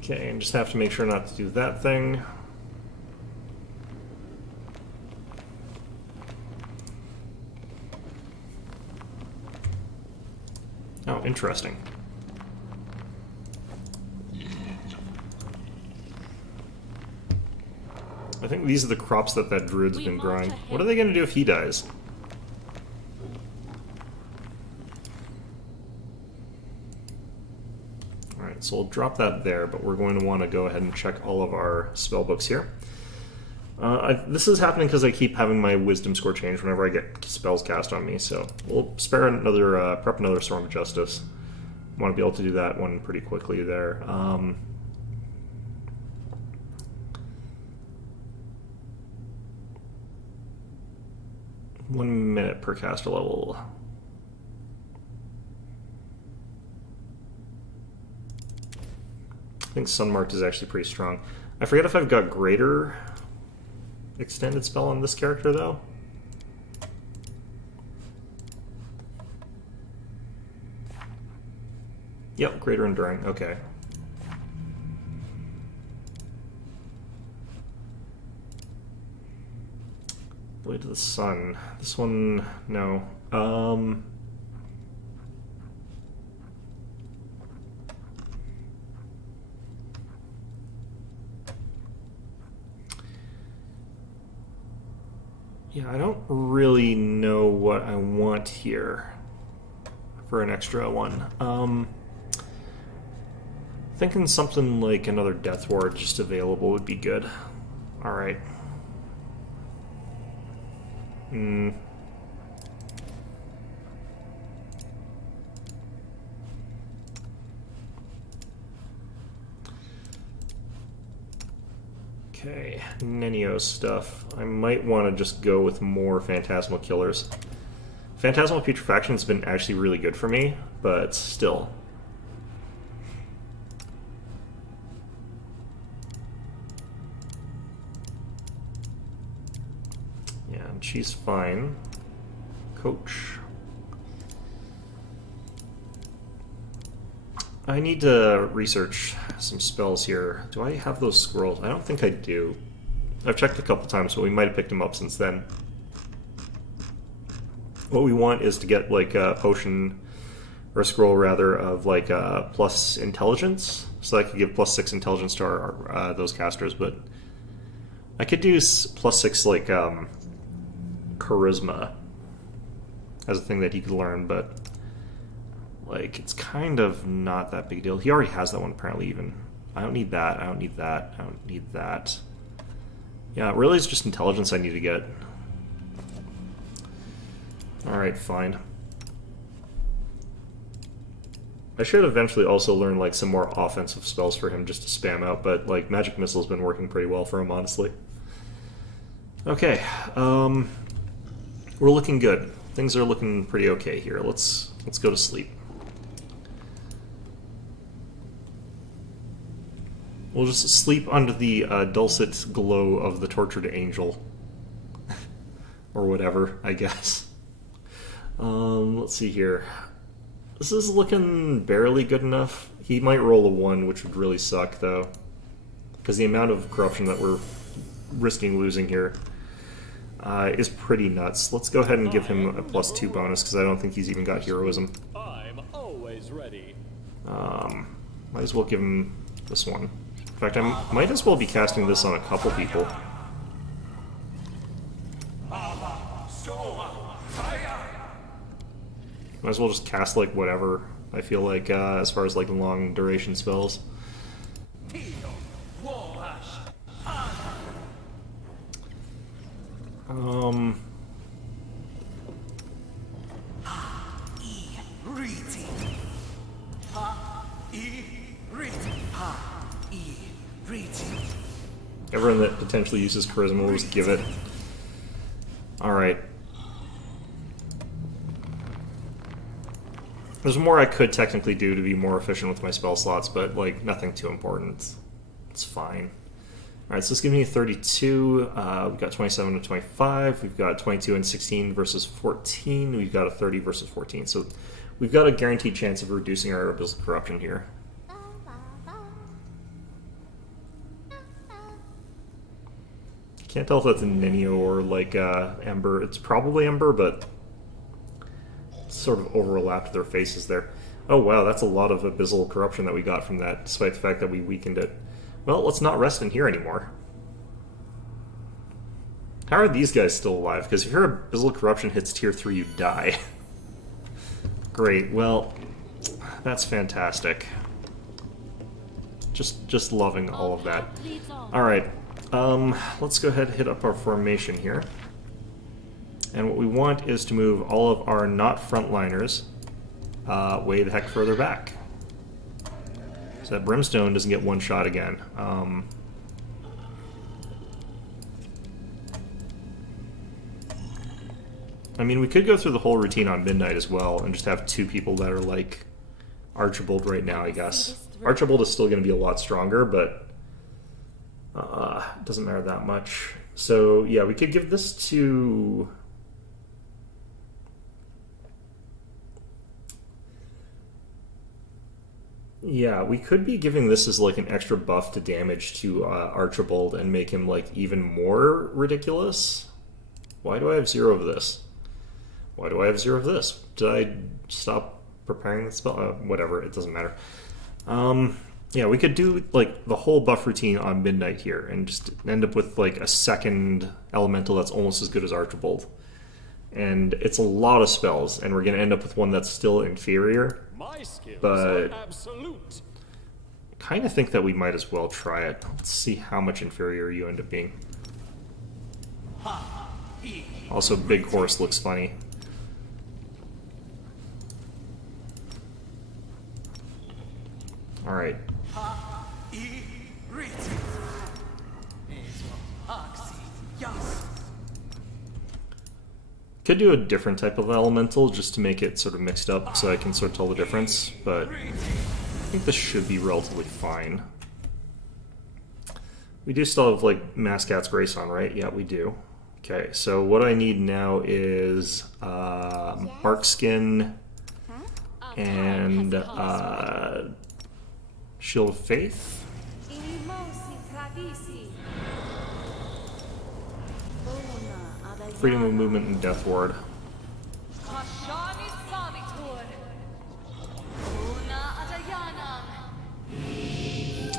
Okay, and just have to make sure not to do that thing. Oh, interesting. I think these are the crops that druid's been growing. What are they going to do if he dies? Alright, so we'll drop that there, but we're going to want to go ahead and check all of our spell books here. This is happening because I keep having my wisdom score change whenever I get spells cast on me, so we'll spare another, prep another Storm of Justice. Want to be able to do that one pretty quickly there. 1 minute per caster level. I think Sunmarked is actually pretty strong. I forget if I've got greater extended spell on this character, though. Yep, greater enduring, okay. Blade of the Sun. This one, no. Yeah, I don't really know what I want here for an extra one. Thinking something like another Death Ward just available would be good. Alright. Okay, Nenio stuff. I might want to just go with more Phantasmal Killers. Phantasmal Putrefaction has been actually really good for me, but still. Yeah, and she's fine. Coach. I need to research some spells here. Do I have those scrolls? I don't think I do. I've checked a couple times, but we might have picked them up since then. What we want is to get like a potion, or a scroll rather, of like plus intelligence, so I could give plus 6 intelligence to our those casters. But I could do plus 6 like charisma as a thing that he could learn, but like it's kind of not that big a deal. He already has that one apparently. Even I don't need that. I don't need that. I don't need that. Yeah, really, it's just intelligence I need to get. Alright, fine. I should eventually also learn like some more offensive spells for him just to spam out, but like Magic Missile's been working pretty well for him, honestly. Okay, we're looking good. Things are looking pretty okay here. Let's go to sleep. We'll just sleep under the dulcet glow of the tortured angel. Or whatever, I guess. Let's see here. This is looking barely good enough. He might roll a 1, which would really suck, though. Because the amount of corruption that we're risking losing here is pretty nuts. Let's go ahead and give him a +2 bonus, because I don't think he's even got heroism. I'm always ready. Might as well give him this one. In fact, I might as well be casting this on a couple people. Might as well just cast like whatever I feel like as far as like long duration spells. Everyone that potentially uses charisma will just give it. Alright. There's more I could technically do to be more efficient with my spell slots, but like nothing too important. It's fine. Alright, so this gives me 32. We've got 27 to 25. We've got 22 and 16 versus 14. We've got a 30 versus 14. So we've got a guaranteed chance of reducing our abyssal corruption here. Can't tell if that's a Nenio or like Ember. It's probably Ember, but it's sort of overlapped their faces there. Oh wow, that's a lot of abyssal corruption that we got from that, despite the fact that we weakened it. Well, let's not rest in here anymore. How are these guys still alive? Because if your abyssal corruption hits tier 3, you die. Great, well, that's fantastic. Just loving all of that. Alright. Let's go ahead and hit up our formation here. And what we want is to move all of our not frontliners way the heck further back. So that Brimstone doesn't get one shot again. I mean, we could go through the whole routine on Midnight as well and just have two people that are like Archibald right now, I guess. Archibald is still going to be a lot stronger, but it doesn't matter that much. So, yeah, we could give this to... Yeah, we could be giving this as like an extra buff to damage to Archibald and make him like even more ridiculous. Why do I have 0 of this? Why do I have 0 of this? Did I stop preparing the spell? Whatever, it doesn't matter. Yeah, we could do like the whole buff routine on Midnight here and just end up with like a second elemental that's almost as good as Archibald. And it's a lot of spells, and we're going to end up with one that's still inferior. My skills But- are absolute. Kind of think that we might as well try it. Let's see how much inferior you end up being. Also, Big Horse looks funny. Alright. Could do a different type of elemental just to make it sort of mixed up so I can sort of tell the difference, but I think this should be relatively fine. We do still have, like, Mascat's Grace on, right? Yeah, we do. Okay, so what I need now is Mark Skin and Shield of Faith. Freedom of Movement and Death Ward.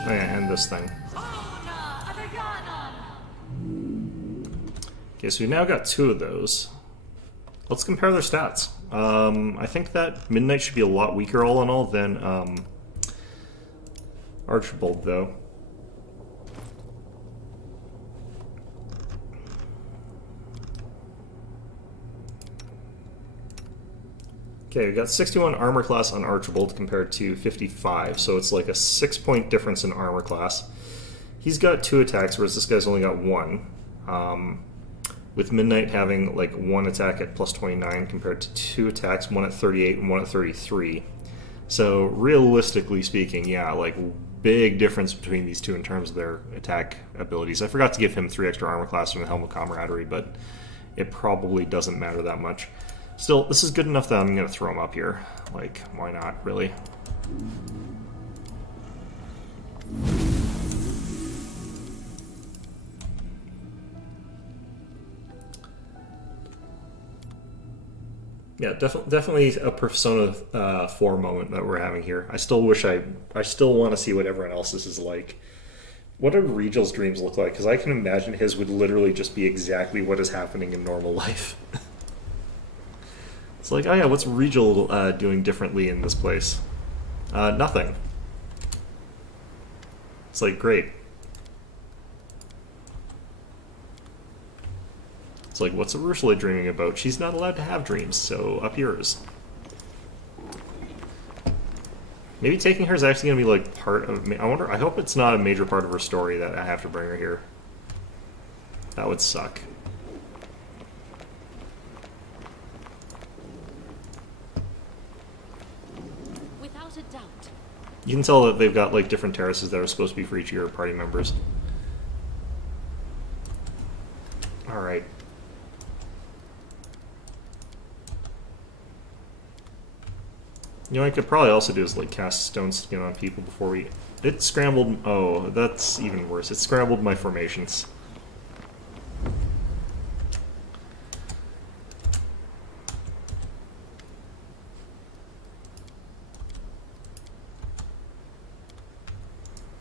Oh yeah, and this thing. Okay, so we've now got 2 of those. Let's compare their stats. I think that Midnight should be a lot weaker all in all than Archibald, though. Okay, we got 61 armor class on Archibald compared to 55, so it's like a 6-point difference in armor class. He's got 2 attacks, whereas this guy's only got 1. With Midnight having like 1 attack at plus 29 compared to 2 attacks, 1 at 38 and 1 at 33. So realistically speaking, yeah, like big difference between these two in terms of their attack abilities. I forgot to give him 3 extra armor class from the Helm of Camaraderie, but it probably doesn't matter that much. Still, this is good enough that I'm going to throw him up here. Like, why not, really? Yeah, definitely a Persona 4 moment that we're having here. I still wish I still want to see what everyone else's is like. What do Regal's dreams look like? Because I can imagine his would literally just be exactly what is happening in normal life. It's like, oh yeah, what's Regal doing differently in this place? Nothing. It's like, great. It's like, what's Ursula dreaming about? She's not allowed to have dreams, so up yours. Maybe taking her is actually going to be like part of... I wonder, I hope it's not a major part of her story that I have to bring her here. That would suck. Without a doubt. You can tell that they've got like different terraces that are supposed to be for each of your party members. Alright. You know, what I could probably also do is like cast Stone Skin on people before we... It scrambled... Oh, that's even worse. It scrambled my formations.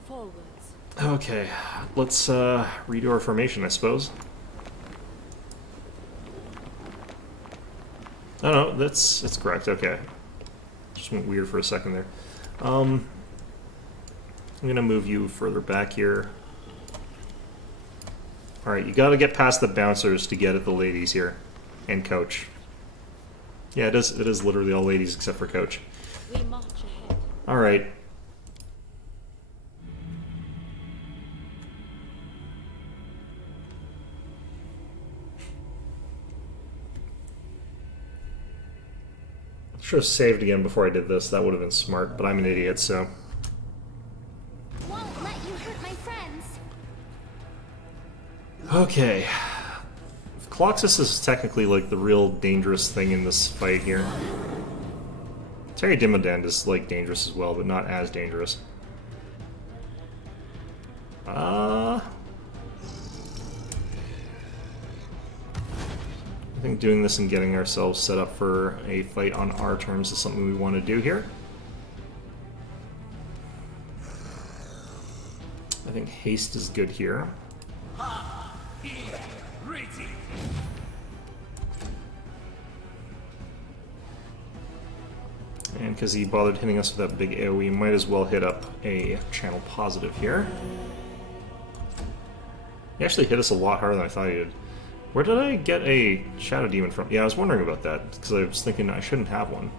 Forwards. Okay, let's redo our formation, I suppose. Oh no, that's correct, okay. Just went weird for a second there. I'm gonna move you further back here. Alright, you gotta get past the bouncers to get at the ladies here. And Coach. Yeah, it is literally all ladies except for Coach. We march ahead. Alright. Should have saved again before I did this. That would have been smart, but I'm an idiot, so. Won't let you hurt my friends. Okay. Cloxus is technically like the real dangerous thing in this fight here. Terry Dimodand is like dangerous as well, but not as dangerous. I think doing this and getting ourselves set up for a fight on our terms is something we want to do here. I think haste is good here. And because he bothered hitting us with that big AoE, we might as well hit up a channel positive here. He actually hit us a lot harder than I thought he did. Where did I get a Shadow Demon from? Yeah, I was wondering about that, because I was thinking I shouldn't have one.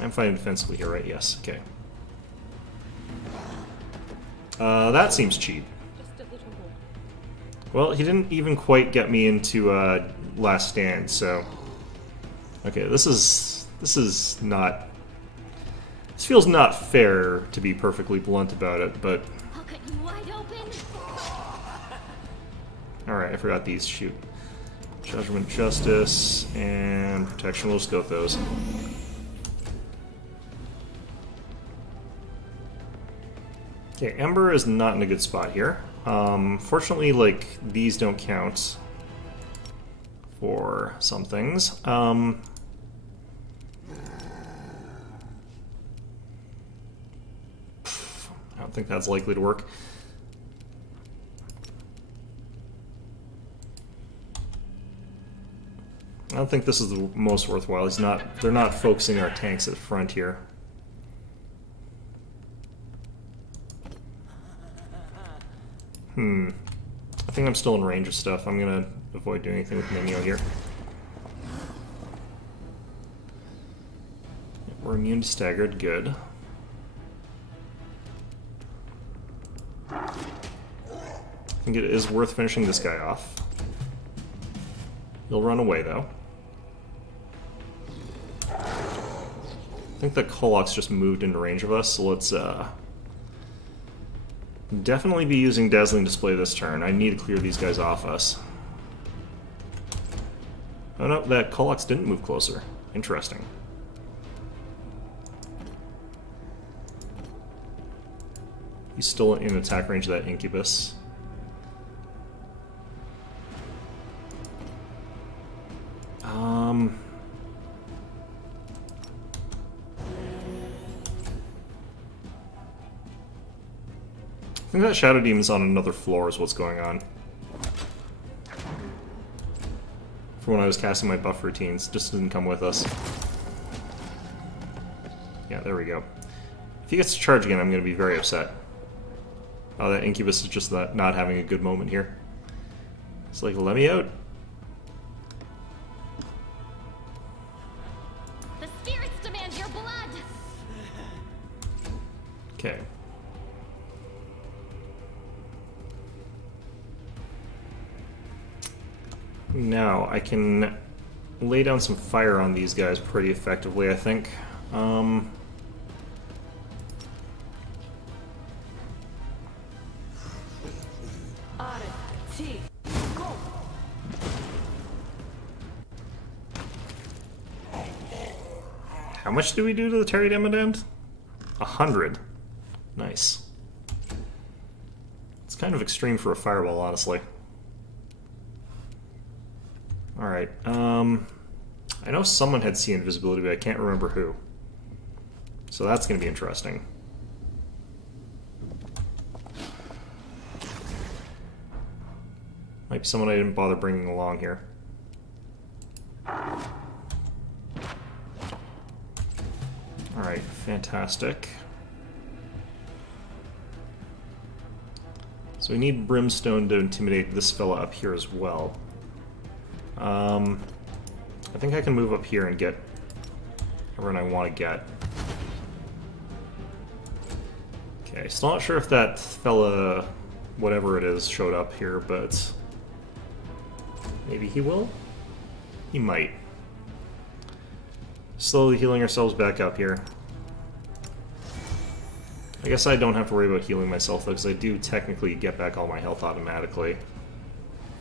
I'm fighting defensively here, right? Yes, okay. That seems cheap. Just a little more. Well, he didn't even quite get me into Last Stand, so... Okay, this is not... This feels not fair, to be perfectly blunt about it, but... I'll cut you wide open. Alright, I forgot these. Shoot. Judgment, Justice, and Protection. We'll just go with those. Okay, Ember is not in a good spot here. Fortunately, like, these don't count for some things. I don't think that's likely to work. I don't think this is the most worthwhile. They're not focusing our tanks at front here. I think I'm still in range of stuff. I'm gonna avoid doing anything with Minio here. We're immune to staggered, good. I think it is worth finishing this guy off. He'll run away, though. I think the Kolox just moved into range of us, so let's definitely be using Dazzling Display this turn. I need to clear these guys off us. Oh no, that Kolox didn't move closer. Interesting. He's still in attack range of that Incubus. I think that Shadow Demon's on another floor is what's going on. For when I was casting my buff routines, just didn't come with us. Yeah, there we go. If he gets to charge again, I'm going to be very upset. Oh, that Incubus is just not having a good moment here. It's like, let me out. The spirits demand your blood. Okay. Now, I can lay down some fire on these guys pretty effectively, I think. How much do we do to the Terry Demodand? 100. Nice. It's kind of extreme for a fireball, honestly. Alright, I know someone had seen invisibility, but I can't remember who. So that's going to be interesting. Might be someone I didn't bother bringing along here. Alright, fantastic. So we need Brimstone to intimidate this fella up here as well. I think I can move up here and get everyone I want to get. Okay, still not sure if that fella, whatever it is, showed up here, but maybe he will? He might. Slowly healing ourselves back up here. I guess I don't have to worry about healing myself, though, because I do technically get back all my health automatically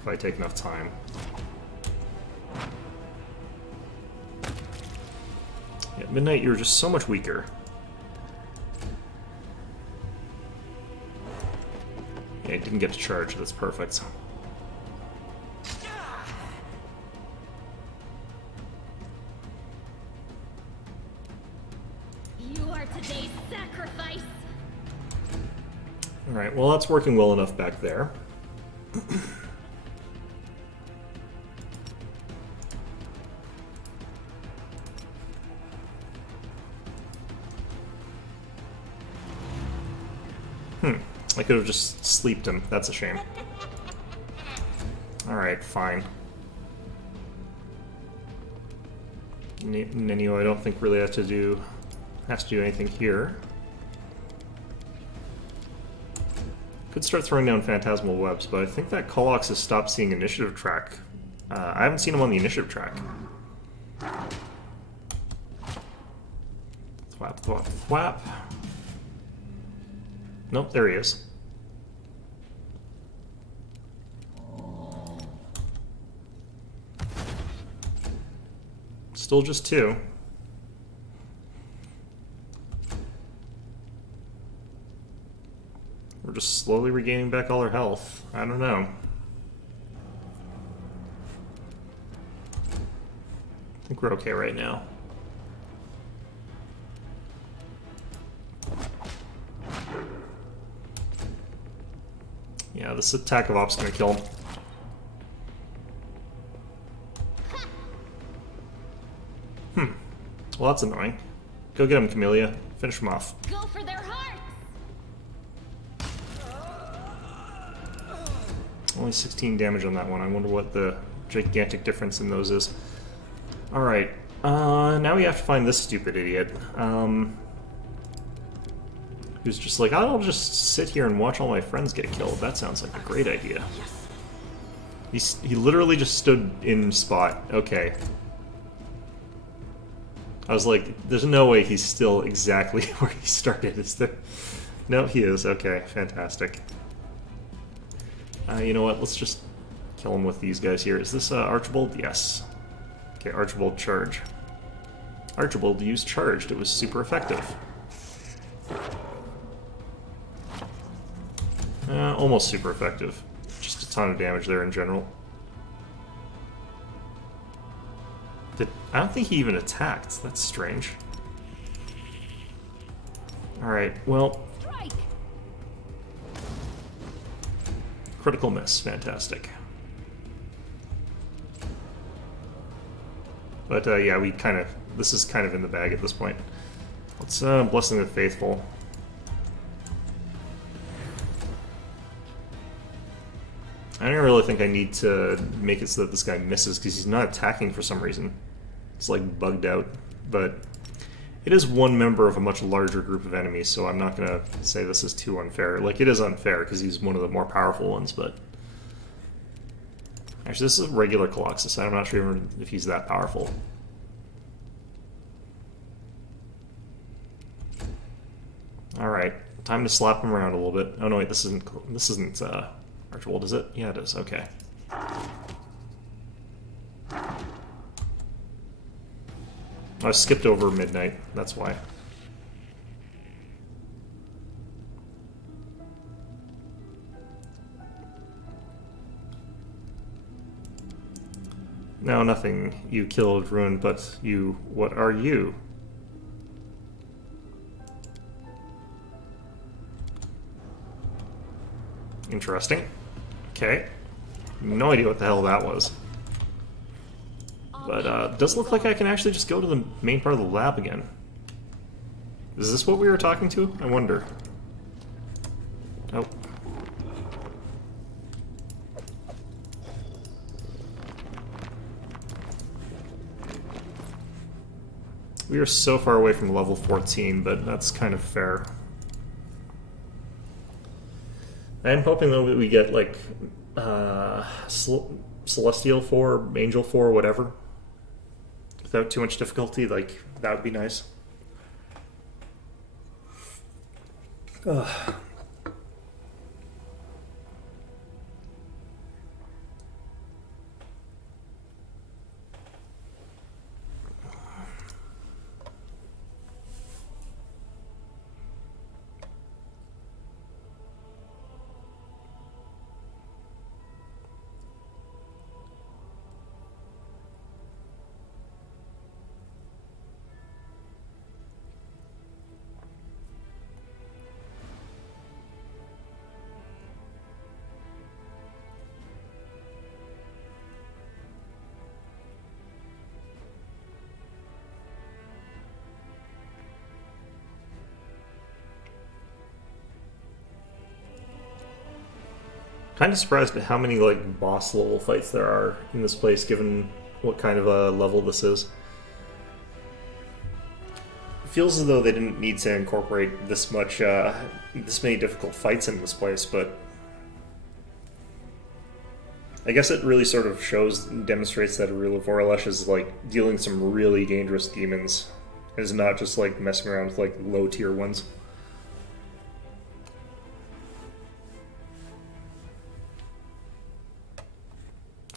if I take enough time. Yeah, Midnight, you're just so much weaker. Yeah, I didn't get to charge. That's perfect. You are today's sacrifice. Alright, well that's working well enough back there. I could have just sleeped him. That's a shame. Alright, fine. Nenio, I don't think really has to do anything here. Could start throwing down phantasmal webs, but I think that Kolox has stopped seeing initiative track. I haven't seen him on the initiative track. Thwap, thwap, thwap. Nope, there he is. Still just 2. We're just slowly regaining back all our health. I don't know. I think we're okay right now. Yeah, this attack of op's gonna kill him. Well, that's annoying. Go get him, Camellia. Finish him off. Go for their hearts. Only 16 damage on that one. I wonder what the gigantic difference in those is. Alright. Now we have to find this stupid idiot. Who's just like, I'll just sit here and watch all my friends get killed. That sounds like a great idea. He literally just stood in spot. Okay. I was like, there's no way he's still exactly where he started, is there? No, he is. Okay, fantastic. You know what? Let's just kill him with these guys here. Is this Archibald? Yes. Okay, Archibald, charge. Archibald used charged. It was super effective. Almost super effective. Just a ton of damage there in general. I don't think he even attacked. That's strange. Alright, well... Strike. Critical miss. Fantastic. But, yeah, we kind of... This is kind of in the bag at this point. Let's, Blessing the Faithful. I don't really think I need to make it so that this guy misses, because he's not attacking for some reason. It's like bugged out, but it is one member of a much larger group of enemies, so I'm not going to say this is too unfair. Like, it is unfair, because he's one of the more powerful ones, but... Actually, this is a regular Colossus. I'm not sure even if he's that powerful. Alright, time to slap him around a little bit. Oh no, wait, this isn't Archibald, is it? Yeah, it is. Okay. I skipped over Midnight, that's why. Now nothing you killed ruined, but you, what are you? Interesting. Okay. No idea what the hell that was. But, does look like I can actually just go to the main part of the lab again. Is this what we were talking to? I wonder. Oh. We are so far away from level 14, but that's kind of fair. I'm hoping, though, that we get, like, Celestial 4, Angel 4, whatever. without too much difficulty, like, that would be nice. Ugh. Kind of surprised at how many like boss level fights there are in this place, given what kind of a level this is. It feels as though they didn't need to incorporate this many difficult fights in this place, but I guess it really sort of demonstrates that Arula Voralesh is like dealing some really dangerous demons. It is not just like messing around with like low tier ones.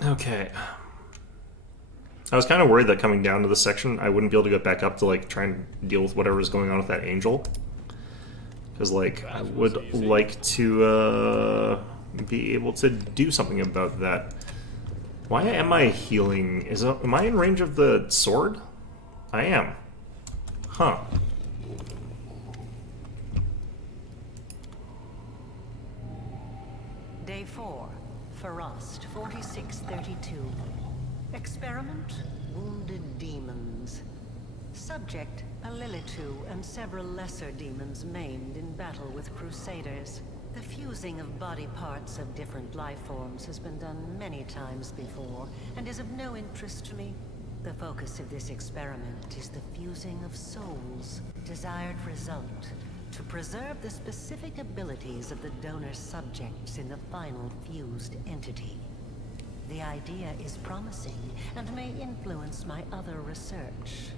Okay. I was kind of worried that coming down to this section, I wouldn't be able to get back up to like try and deal with whatever is going on with that angel. Because like I would like to be able to do something about that. Why am I healing? Am I in range of the sword? I am. Huh. Day 4. Farost, 4632. Experiment, wounded demons. Subject, a Lilitu and several lesser demons maimed in battle with crusaders. The fusing of body parts of different life forms has been done many times before, and is of no interest to me. The focus of this experiment is the fusing of souls. Desired result, to preserve the specific abilities of the donor subjects in the final fused entity. The idea is promising and may influence my other research.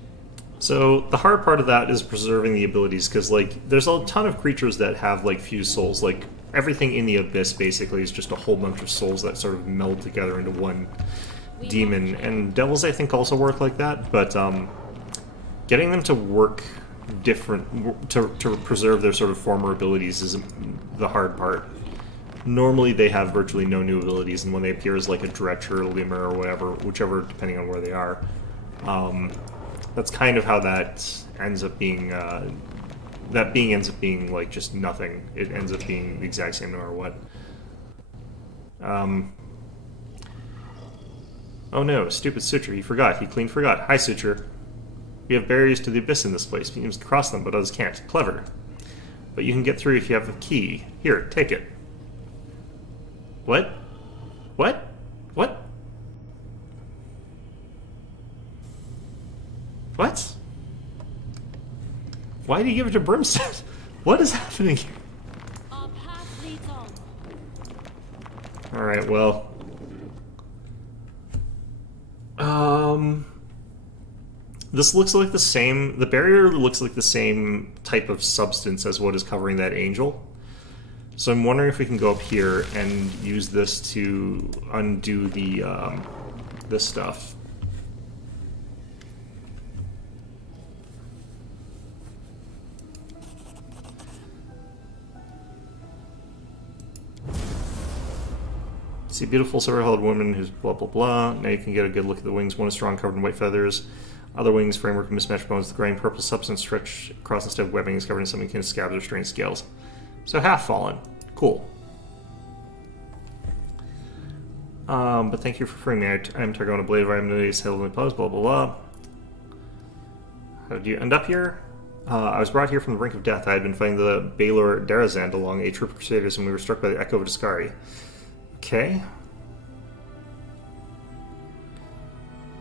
So the hard part of that is preserving the abilities, because like there's a ton of creatures that have like fused souls. Like everything in the Abyss basically is just a whole bunch of souls that sort of meld together into one demon. And devils I think also work like that, but getting them to work different to preserve their sort of former abilities is the hard part. Normally they have virtually no new abilities, and when they appear as like a Dretch or a Lemur or whatever, whichever depending on where they are, that's kind of how that ends up being. Ends up being like just nothing. It ends up being the exact same no matter what. Oh no, stupid Suture! He forgot. He clean forgot. Hi Suture. We have barriers to the Abyss in this place. Beams can cross them, but others can't. Clever. But you can get through if you have a key. Here, take it. What? What? What? What? Why did you give it to Brimstone? What is happening here? Our path leads on. Alright, well. This looks like the same... The barrier looks like the same type of substance as what is covering that angel. So I'm wondering if we can go up here and use this to undo the, this stuff. See, beautiful silver-haired woman who's blah blah blah. Now you can get a good look at the wings. One is strong, covered in white feathers. Other wings, framework of mismatched bones. The graying purple substance stretched across instead of webbing is covered in something akin to scabs or strained scales. So half fallen. Cool. But thank you for freeing me. I'm Targona Blade. I'm Nidus Heavenly Pose. Blah blah blah. How did you end up here? I was brought here from the brink of death. I had been fighting the Baylor Darazand along a troop of crusaders, and we were struck by the echo of Discari. Okay.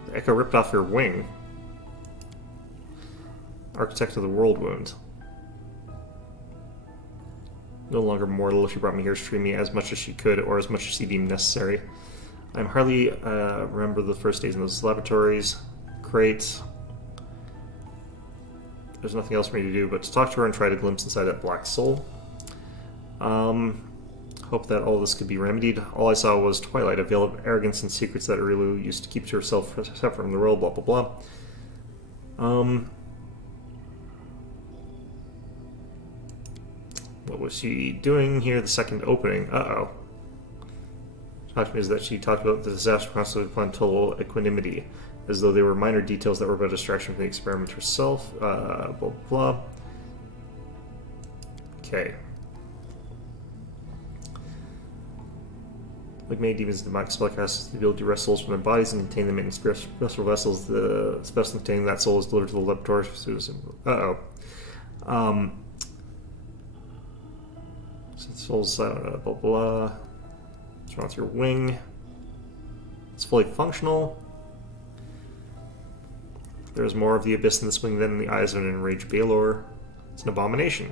The echo ripped off her wing. Architect of the World Wound. No longer mortal, she brought me here to treat me as much as she could, or as much as she deemed necessary. I'm hardly remember the first days in those laboratories. Great. There's nothing else for me to do but to talk to her and try to glimpse inside that black soul. Hope that all this could be remedied. All I saw was Twilight, a veil of arrogance and secrets that Arilu used to keep to herself separate from the world, blah blah blah. What was she doing here? The second opening. Uh-oh. Talked to me is that she talked about the disaster constantly upon total equanimity, as though they were minor details that were but a distraction from the experiment herself. Blah blah blah. Okay. Like many demons, the demonic spellcast the ability to wrest souls from their bodies and contain them in special vessels. The special containing that soul is delivered to the laboratory. Uh-oh. Soul's blah blah. What's wrong with your wing? It's fully functional. There's more of the abyss in this wing than in the eyes of an enraged Baelor. It's an abomination.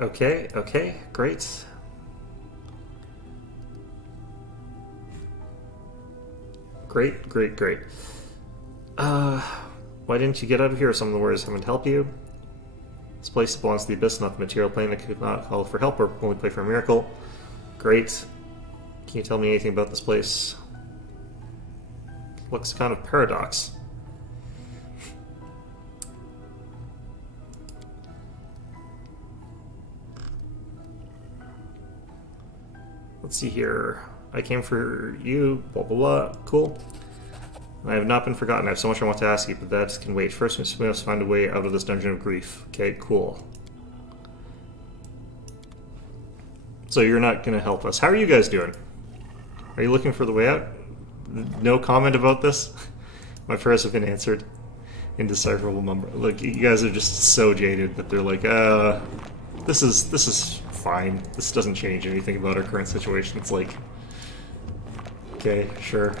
Okay, great. Great. Why didn't you get out of here? Some of the warriors haven't helped you. This place belongs to the abyss, not the material plane. That could not call for help or only play for a miracle. Great. Can you tell me anything about this place? Looks kind of paradox. Let's see here. I came for you, blah blah blah. Cool. I have not been forgotten. I have so much I want to ask you, but that can wait. First, we must find a way out of this dungeon of grief. Okay, cool. So you're not going to help us. How are you guys doing? Are you looking for the way out? No comment about this? My prayers have been answered. Indecipherable number. Look, you guys are just so jaded that they're like, this is fine. This doesn't change anything about our current situation. It's like, okay, sure.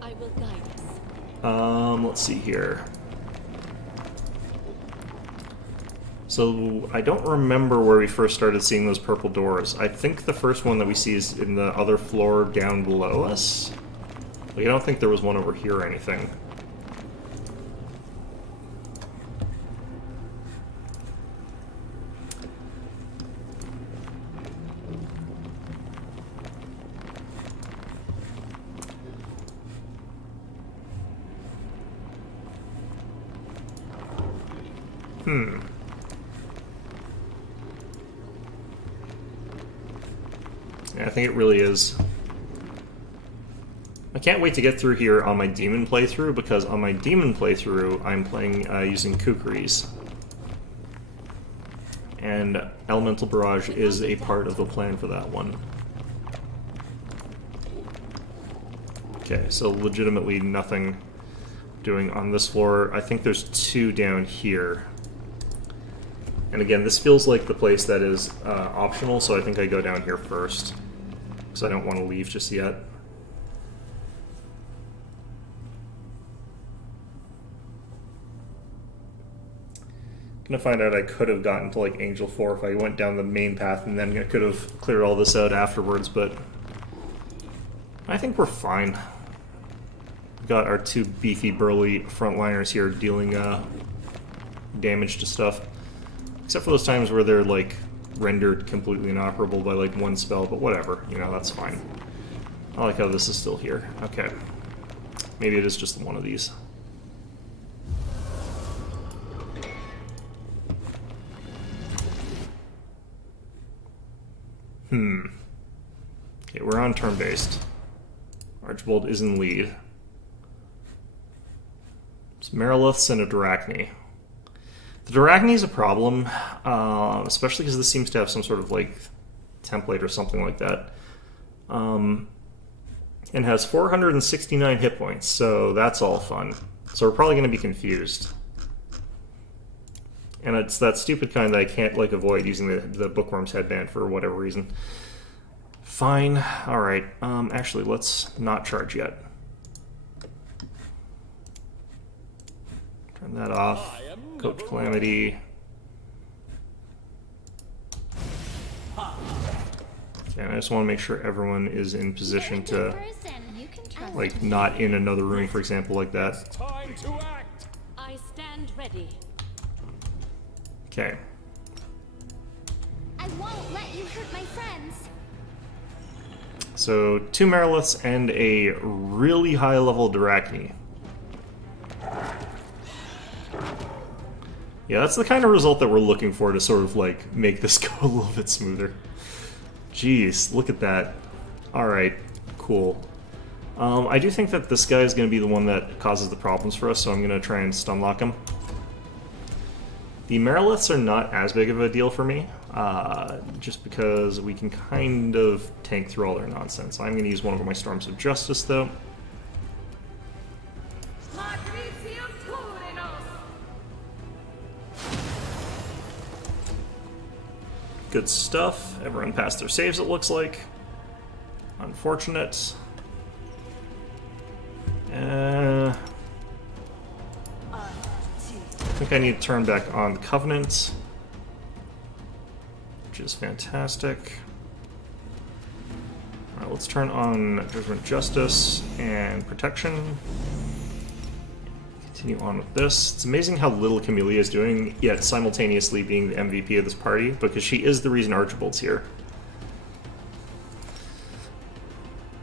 I will guide us. Let's see here. So, I don't remember where we first started seeing those purple doors. I think the first one that we see is in the other floor down below us. Like, I don't think there was one over here or anything. Yeah, I think it really is. I can't wait to get through here on my demon playthrough, because on my demon playthrough, I'm playing using kukris. And Elemental Barrage is a part of the plan for that one. Okay, so legitimately nothing doing on this floor. I think there's two down here. And again, this feels like the place that is optional, so I think I go down here first. Because I don't want to leave just yet. Gonna find out I could have gotten to like Angel 4 if I went down the main path, and then I could have cleared all this out afterwards, but I think we're fine. We've got our two beefy, burly frontliners here dealing damage to stuff. Except for those times where they're like rendered completely inoperable by like one spell, but whatever, you know, that's fine. I like how this is still here. Okay. Maybe it is just one of these. Okay, we're on turn-based. Archibald is in lead. It's Mariliths and a Drachni. The Drachni is a problem, especially because this seems to have some sort of like template or something like that. And has 469 hit points, so that's all fun. So we're probably going to be confused. And it's that stupid kind that I can't like avoid using the Bookworm's headband for whatever reason. Fine. Alright. Actually, let's not charge yet. Turn that off. Coach Calamity. And I just want to make sure everyone is in position to, You can trust like, not in another room, for example, like that. Time to act! I stand ready. Okay. I won't let you hurt my friends. So, 2 Mariliths and a really high level Drachni. Yeah, that's the kind of result that we're looking for to sort of, like, make this go a little bit smoother. Jeez, look at that. Alright, cool. I do think that this guy is going to be the one that causes the problems for us, so I'm going to try and stun lock him. The Mariliths are not as big of a deal for me, just because we can kind of tank through all their nonsense. I'm going to use one of my Storms of Justice, though. Good stuff. Everyone passed their saves, it looks like. Unfortunate. I think I need to turn back on the Covenant, which is fantastic. Alright, let's turn on Judgment, Justice, and Protection. Continue on with this. It's amazing how little Camellia is doing, yet simultaneously being the MVP of this party, because she is the reason Archibald's here.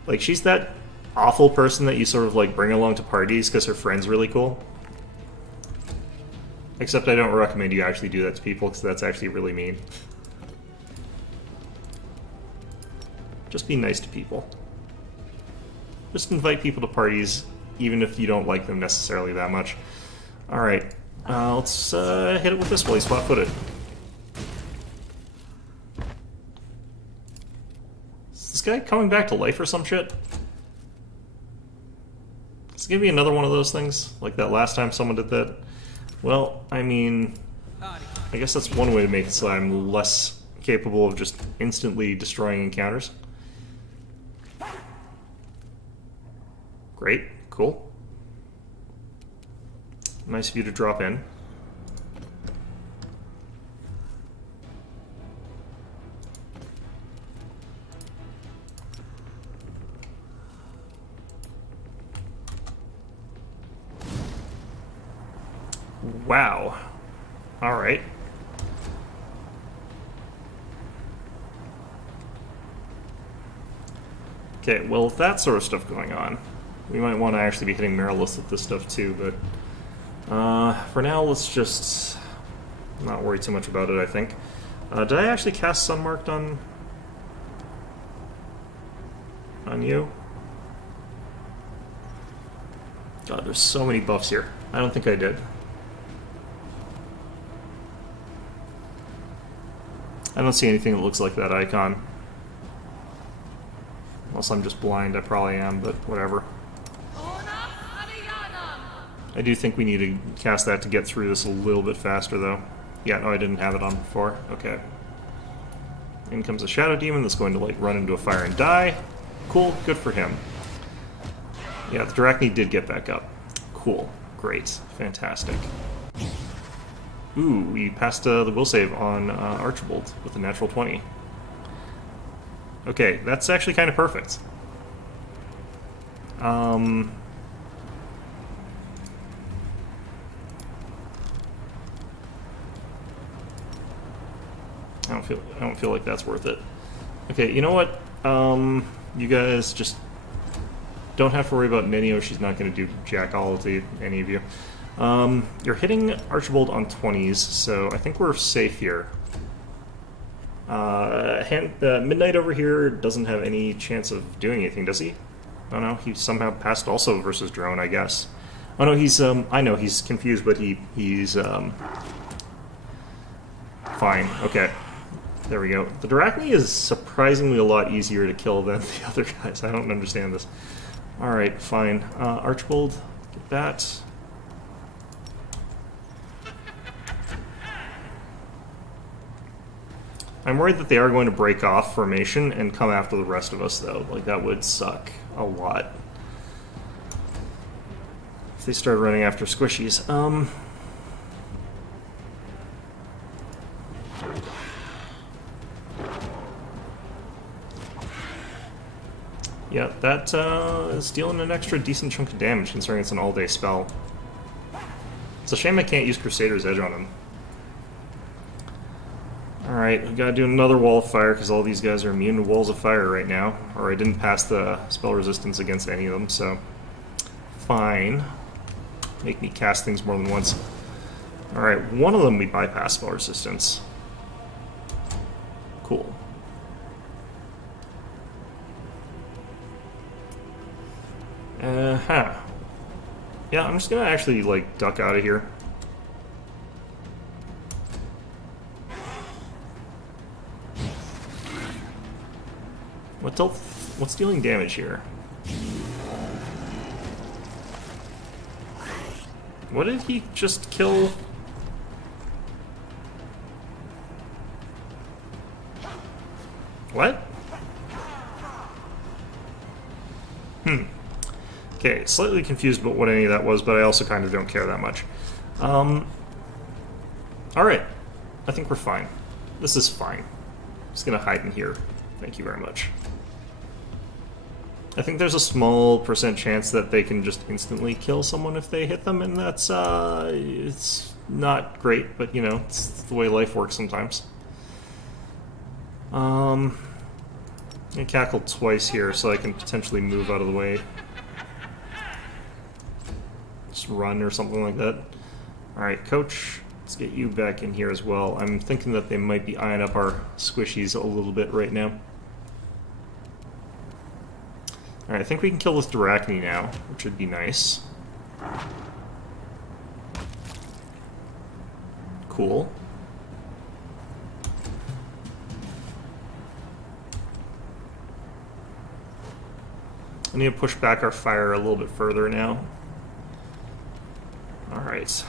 Like, she's that awful person that you sort of, like, bring along to parties because her friend's really cool. Except I don't recommend you actually do that to people, because that's actually really mean. Just be nice to people. Just invite people to parties, even if you don't like them necessarily that much. Alright, let's hit it with this while he's flat-footed. Is this guy coming back to life or some shit? Is it gonna be another one of those things? Like that last time someone did that? Well, I mean, I guess that's one way to make it so I'm less capable of just instantly destroying encounters. Great, cool. Nice of you to drop in. Wow. Alright. Okay, well, with that sort of stuff going on, we might want to actually be hitting Marilith with this stuff too, but for now, let's just not worry too much about it, I think. Did I actually cast Sunmarked on you? God, there's so many buffs here. I don't think I did. I don't see anything that looks like that icon. Unless I'm just blind, I probably am, but whatever. I do think we need to cast that to get through this a little bit faster, though. Yeah, no, I didn't have it on before. Okay. In comes a Shadow Demon that's going to, like, run into a fire and die. Cool, good for him. Yeah, the Drachni did get back up. Cool, great, fantastic. Ooh, we passed the will save on Archibald with a natural 20. Okay, that's actually kind of perfect. I don't feel like that's worth it. Okay, you know what? You guys just don't have to worry about Nenio. She's not going to do jack all to any of you. You're hitting Archibald on 20s, so I think we're safe here. Midnight over here doesn't have any chance of doing anything, does he? Oh no, he somehow passed also versus drone, I guess. Oh no, he's, I know, he's confused, but he's, fine. Okay. There we go. The Drachni is surprisingly a lot easier to kill than the other guys. I don't understand this. Alright, fine. Archibald, get that. I'm worried that they are going to break off formation and come after the rest of us, though. Like, that would suck a lot. If they start running after squishies. Yeah, that is dealing an extra decent chunk of damage considering it's an all-day spell. It's a shame I can't use Crusader's Edge on him. Alright, we gotta do another Wall of Fire because all these guys are immune to Walls of Fire right now. Or I didn't pass the spell resistance against any of them, so... Fine. Make me cast things more than once. Alright, one of them we bypass spell resistance. Cool. Yeah, I'm just gonna actually, like, duck out of here. What's dealing damage here? What did he just kill? What? Okay, slightly confused about what any of that was, but I also kind of don't care that much. Alright. I think we're fine. This is fine. Just gonna hide in here. Thank you very much. I think there's a small % chance that they can just instantly kill someone if they hit them, and that's, it's not great, but, you know, it's the way life works sometimes. I cackle twice here so I can potentially move out of the way. Just run or something like that. Alright, Coach, let's get you back in here as well. I'm thinking that they might be eyeing up our squishies a little bit right now. Alright, I think we can kill this Dyrachne now, which would be nice. Cool. I need to push back our fire a little bit further now. Alright.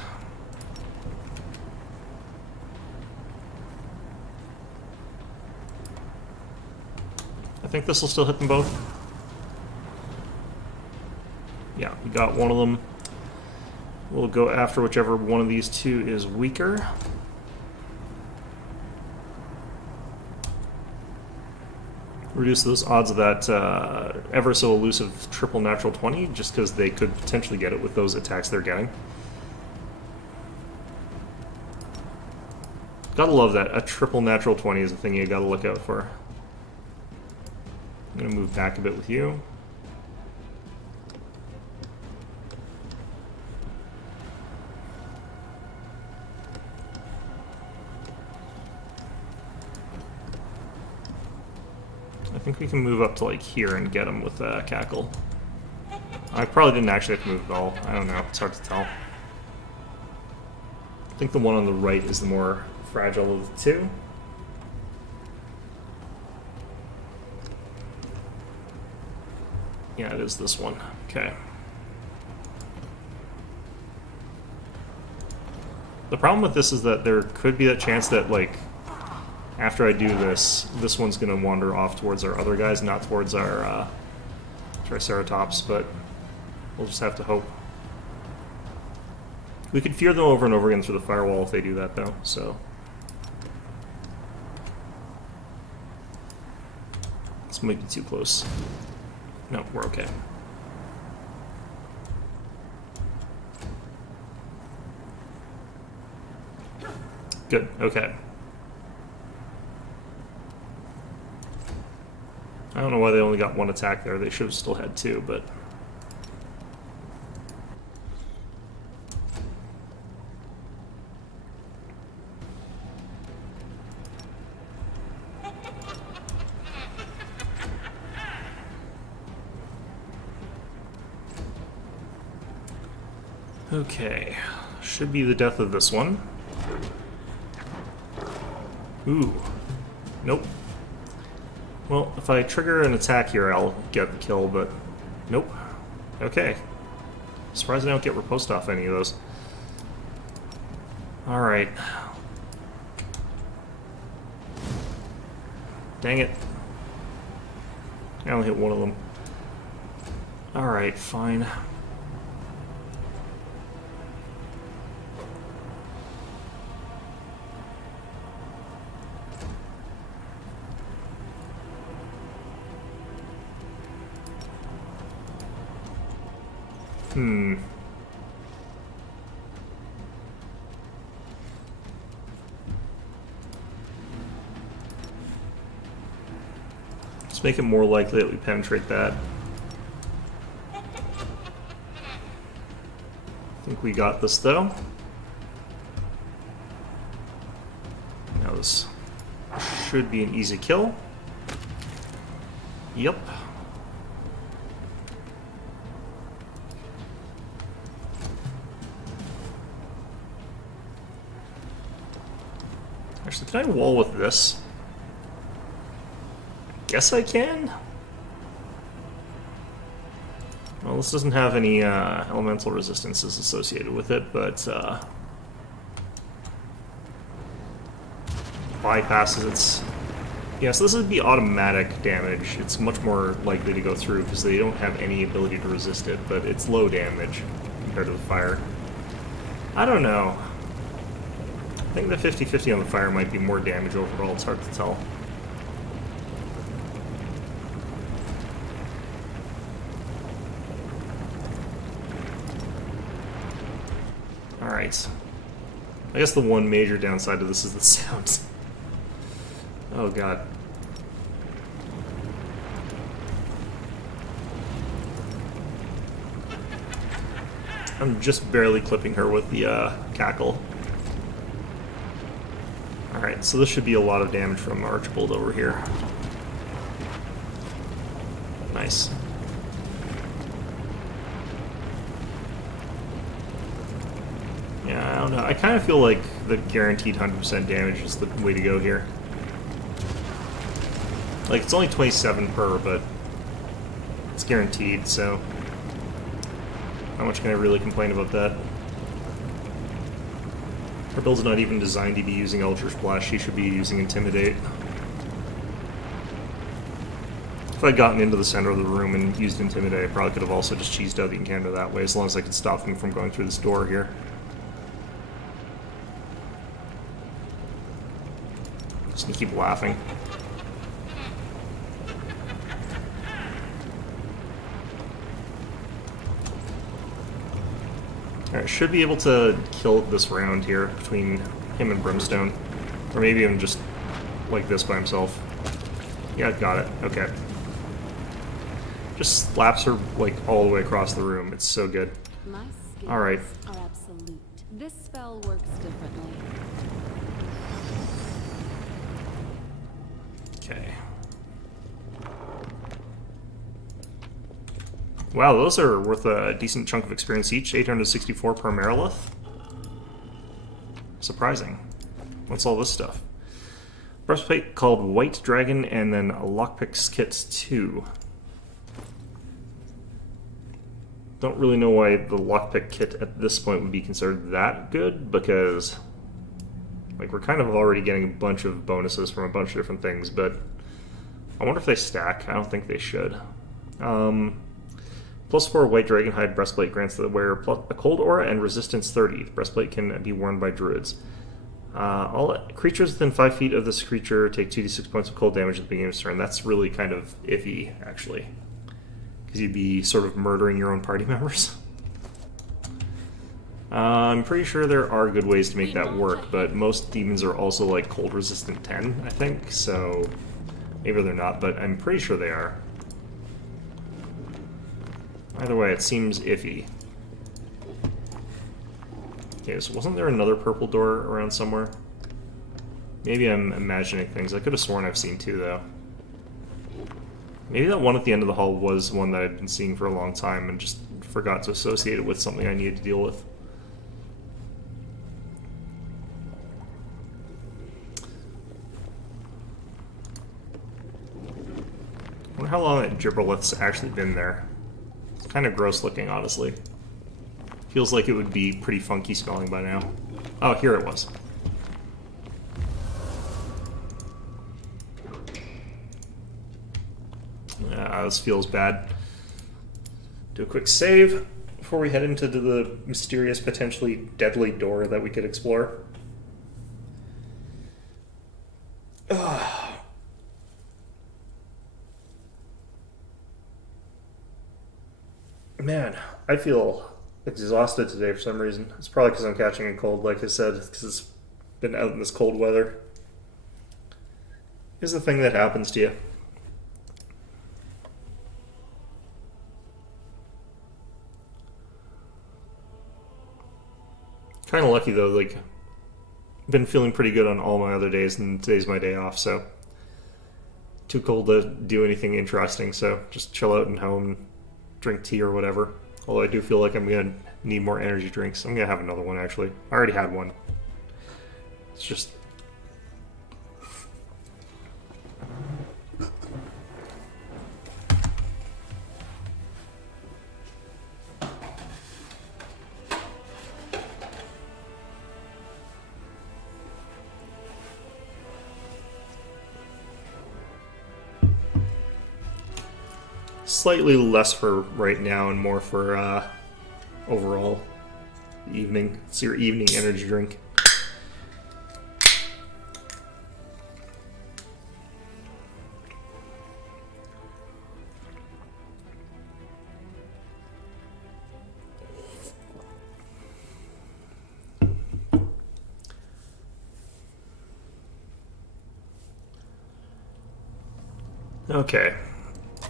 I think this will still hit them both. Yeah, we got one of them. We'll go after whichever one of these two is weaker. Reduce those odds of that ever so elusive triple natural 20, just because they could potentially get it with those attacks they're getting. Gotta love that. A triple natural 20 is a thing you gotta look out for. I'm gonna move back a bit with you. I think we can move up to like here and get him with Cackle. I probably didn't actually have to move at all. I don't know. It's hard to tell. I think the one on the right is the more fragile of the two. Yeah, it is this one. Okay. The problem with this is that there could be that chance that, like, after I do this, this one's going to wander off towards our other guys, not towards our Triceratops, but we'll just have to hope. We could fear them over and over again through the firewall if they do that, though, so... This might be too close. No, we're okay. Good, okay. I don't know why they only got one attack there. They should have still had two, but... Okay. Should be the death of this one. Ooh. Nope. Well, if I trigger an attack here, I'll get the kill, but... Nope. Okay. Surprised I don't get riposte off any of those. Alright. Dang it. I only hit one of them. Alright, fine. Let's make it more likely that we penetrate that. I think we got this, though. Now this should be an easy kill. Yep. Actually, can I wall with this? Guess I can? Well, this doesn't have any elemental resistances associated with it, but bypasses its... Yeah, so this would be automatic damage. It's much more likely to go through because they don't have any ability to resist it, but it's low damage compared to the fire. I don't know. I think the 50-50 on the fire might be more damage overall. It's hard to tell. Alright. I guess the one major downside to this is the sound. Oh god. I'm just barely clipping her with the cackle. Alright, so this should be a lot of damage from Archibald over here. Nice. Yeah, I don't know. I kind of feel like the guaranteed 100% damage is the way to go here. Like, it's only 27 per, but it's guaranteed, so how much can I really complain about that? Her build's not even designed to be using Ultra Splash, she should be using Intimidate. If I'd gotten into the center of the room and used Intimidate, I probably could have also just cheesed out the encounter that way, as long as I could stop them from going through this door here. Just gonna keep laughing. Alright, should be able to kill this round here between him and Brimstone. Or maybe even just like this by himself. Yeah, got it. Okay. Just slaps her like all the way across the room. It's so good. My skills Alright. are absolute. This spell works differently. Okay. Wow, those are worth a decent chunk of experience each. 864 per Marilith. Surprising. What's all this stuff? Breastplate called White Dragon, and then a Lockpicks Kit 2. Don't really know why the Lockpick Kit at this point would be considered that good, because like we're kind of already getting a bunch of bonuses from a bunch of different things, but I wonder if they stack. I don't think they should. Plus 4 White Dragonhide Breastplate grants the wearer a cold aura and resistance 30. The breastplate can be worn by druids. All creatures within 5 feet of this creature take 2d6 points of cold damage at the beginning of the turn. That's really kind of iffy, actually. Because you'd be sort of murdering your own party members. I'm pretty sure there are good ways to make that work, but most demons are also like cold resistant 10, I think, so maybe they're not, but I'm pretty sure they are. Either way, it seems iffy. Okay, so wasn't there another purple door around somewhere? Maybe I'm imagining things. I could have sworn I've seen two, though. Maybe that one at the end of the hall was one that I'd been seeing for a long time and just forgot to associate it with something I needed to deal with. I wonder how long that Gibberlith's actually been there. It's kind of gross looking, honestly. Feels like it would be pretty funky smelling by now. Oh, here it was. This feels bad. Do a quick save before we head into the mysterious, potentially deadly door that we could explore. Ugh. Man, I feel exhausted today for some reason. It's probably because I'm catching a cold, like I said, because it's been out in this cold weather. Is the thing that happens to you. Kind of lucky though, like, been feeling pretty good on all my other days, and today's my day off, so too cold to do anything interesting, so just chill out at home and drink tea or whatever. Although I do feel like I'm gonna need more energy drinks. I'm gonna have another one actually. I already had one. It's just slightly less for right now and more for overall evening. It's your evening energy drink. Okay.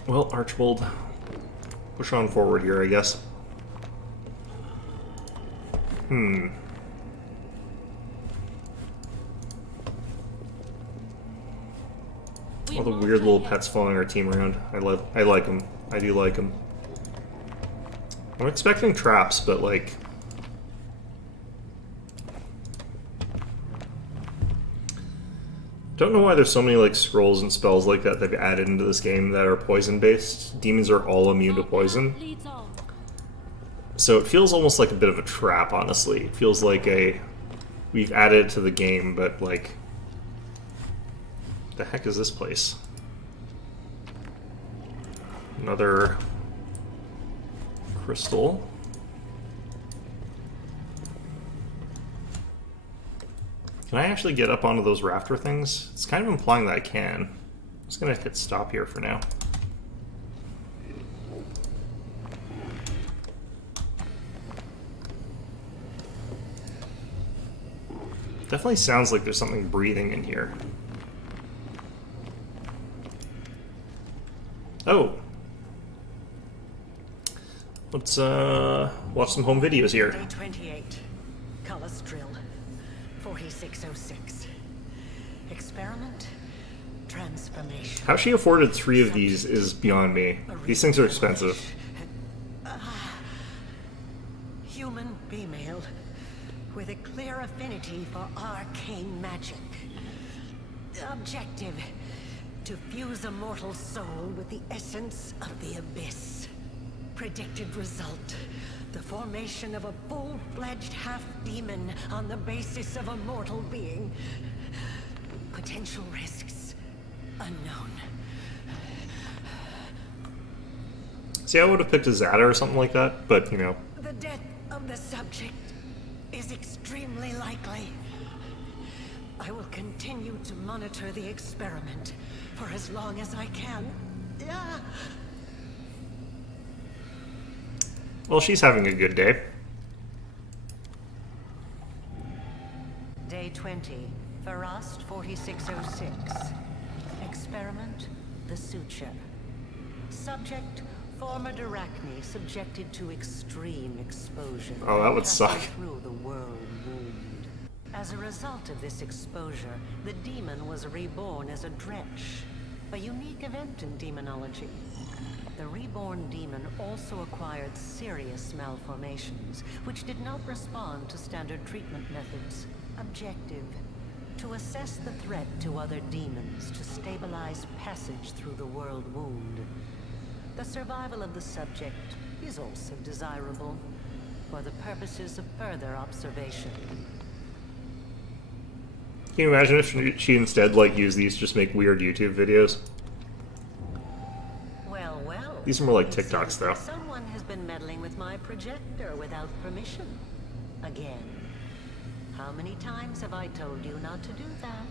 Well, Archibald, push on forward here, I guess. All the weird little pets following our team around. I like them. I do like them. I'm expecting traps, but like... Don't know why there's so many like scrolls and spells like that they've added into this game that are poison based. Demons are all immune to poison. So it feels almost like a bit of a trap, honestly. It feels like we've added it to the game, but like, the heck is this place? Another crystal. Can I actually get up onto those rafter things? It's kind of implying that I can. I'm just gonna hit stop here for now. Definitely sounds like there's something breathing in here. Oh. Let's watch some home videos here. Day 28. Cullis drill. 4606. Experiment. Transformation. How she afforded 3 of these is beyond me. These things are expensive. Human female with a clear affinity for arcane magic. Objective: to fuse a mortal soul with the essence of the abyss. Predicted result: the formation of a full-fledged half-demon on the basis of a mortal being. Potential risks unknown. See, I would have picked a Zata or something like that, but, you know. The death of the subject is extremely likely. I will continue to monitor the experiment for as long as I can. Well, she's having a good day. Day 20, Farast 4606. Experiment, the suture. Subject, former Arachne subjected to extreme exposure. Oh, that would suck. Passing through the world wound. As a result of this exposure, the demon was reborn as a dretch, a unique event in demonology. The reborn demon also acquired serious malformations, which did not respond to standard treatment methods. Objective: to assess the threat to other demons to stabilize passage through the world wound. The survival of the subject is also desirable for the purposes of further observation. Can you imagine if she instead, like, used these to just make weird YouTube videos? Well. These are more like it TikToks, seems though. that someone has been meddling with my projector without permission. Again. How many times have I told you not to do that,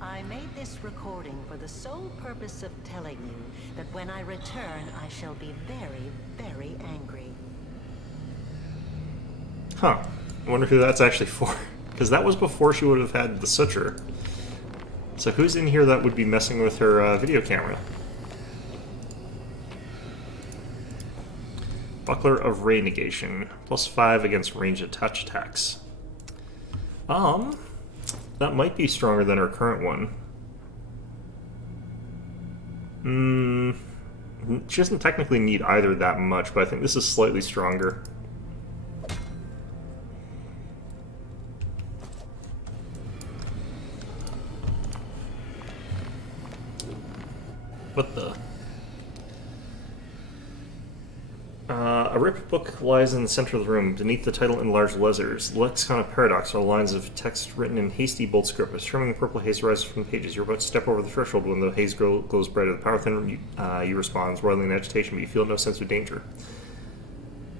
I made this recording for the sole purpose of telling you that when I return, I shall be very, very angry. Huh. I wonder who that's actually for. Because that was before she would have had the Suture. So who's in here that would be messing with her video camera? Buckler of Ray Negation. +5 against range touch attacks. That might be stronger than her current one. She doesn't technically need either that much, but I think this is slightly stronger. What the? A ripped book lies in the center of the room. Beneath the title in large letters, Lexicon of Paradox are lines of text written in hasty bold script. A streaming purple haze rises from the pages. You're about to step over the threshold when the haze glows brighter. The power within you responds, roiling in agitation, but you feel no sense of danger.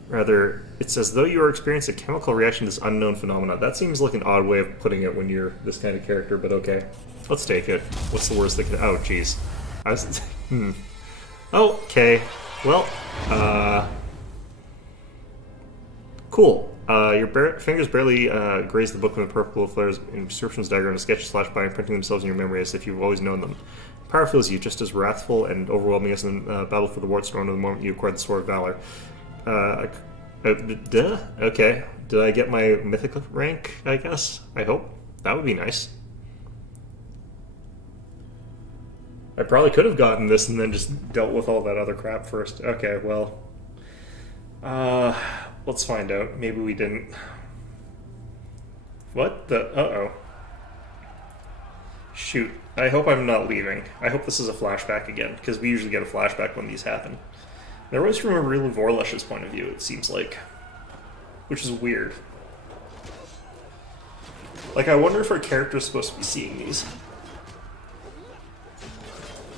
Rather, it's as though you are experiencing a chemical reaction to this unknown phenomena. That seems like an odd way of putting it when you're this kind of character, but okay. Let's take it. What's the worst that could... Oh, jeez. I was... Okay. Well, cool. Your fingers barely graze the book when the purple flares inscriptions, dagger, and a sketch flash by, imprinting themselves in your memory as if you've always known them. Power fills you just as wrathful and overwhelming as in battle for the Wartstorm the moment you acquired the Sword of Valor. Okay. Did I get my mythic rank, I guess? I hope. That would be nice. I probably could have gotten this and then just dealt with all that other crap first. Okay, well... let's find out. Maybe we didn't. What the... Uh-oh. Shoot. I hope I'm not leaving. I hope this is a flashback again, because we usually get a flashback when these happen. They're always from a real Vorlesh's point of view, it seems like. Which is weird. Like, I wonder if our character's supposed to be seeing these.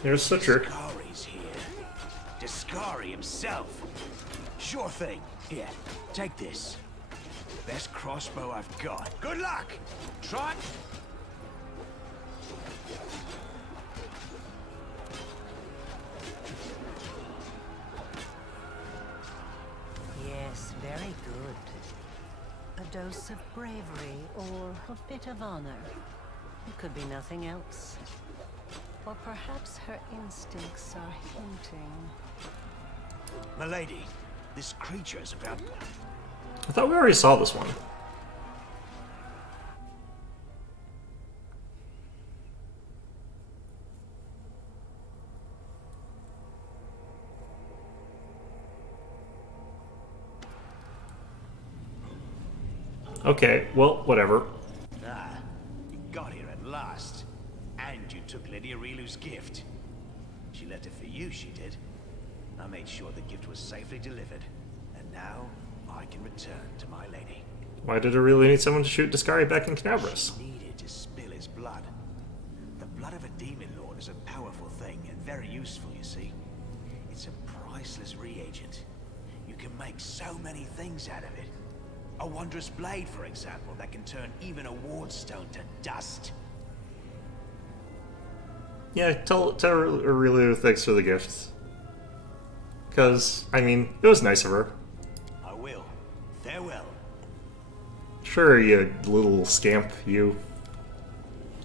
There's Suture. Discari's here. Discari himself. Sure thing. Here, take this. Best crossbow I've got. Good luck! Try... Yes, very good. A dose of bravery or a bit of honor. It could be nothing else. Or perhaps her instincts are hinting. Milady, this creature's about... I thought we already saw this one. Okay, well, whatever. Ah, you got here at last. And you took Lydia Rilu's gift. She left it for you, she did. I made sure the gift was safely delivered. And now, I can return to my lady. Why did it really need someone to shoot Discari back in Canabras? She needed to spill his blood. The blood of a demon lord is a powerful thing and very useful, you see. It's a priceless reagent. You can make so many things out of it. A wondrous blade, for example, that can turn even a wardstone to dust. Yeah, tell Aurelia thanks for the gifts. Because, I mean, it was nice of her. I will. Farewell. Sure, you little scamp, you.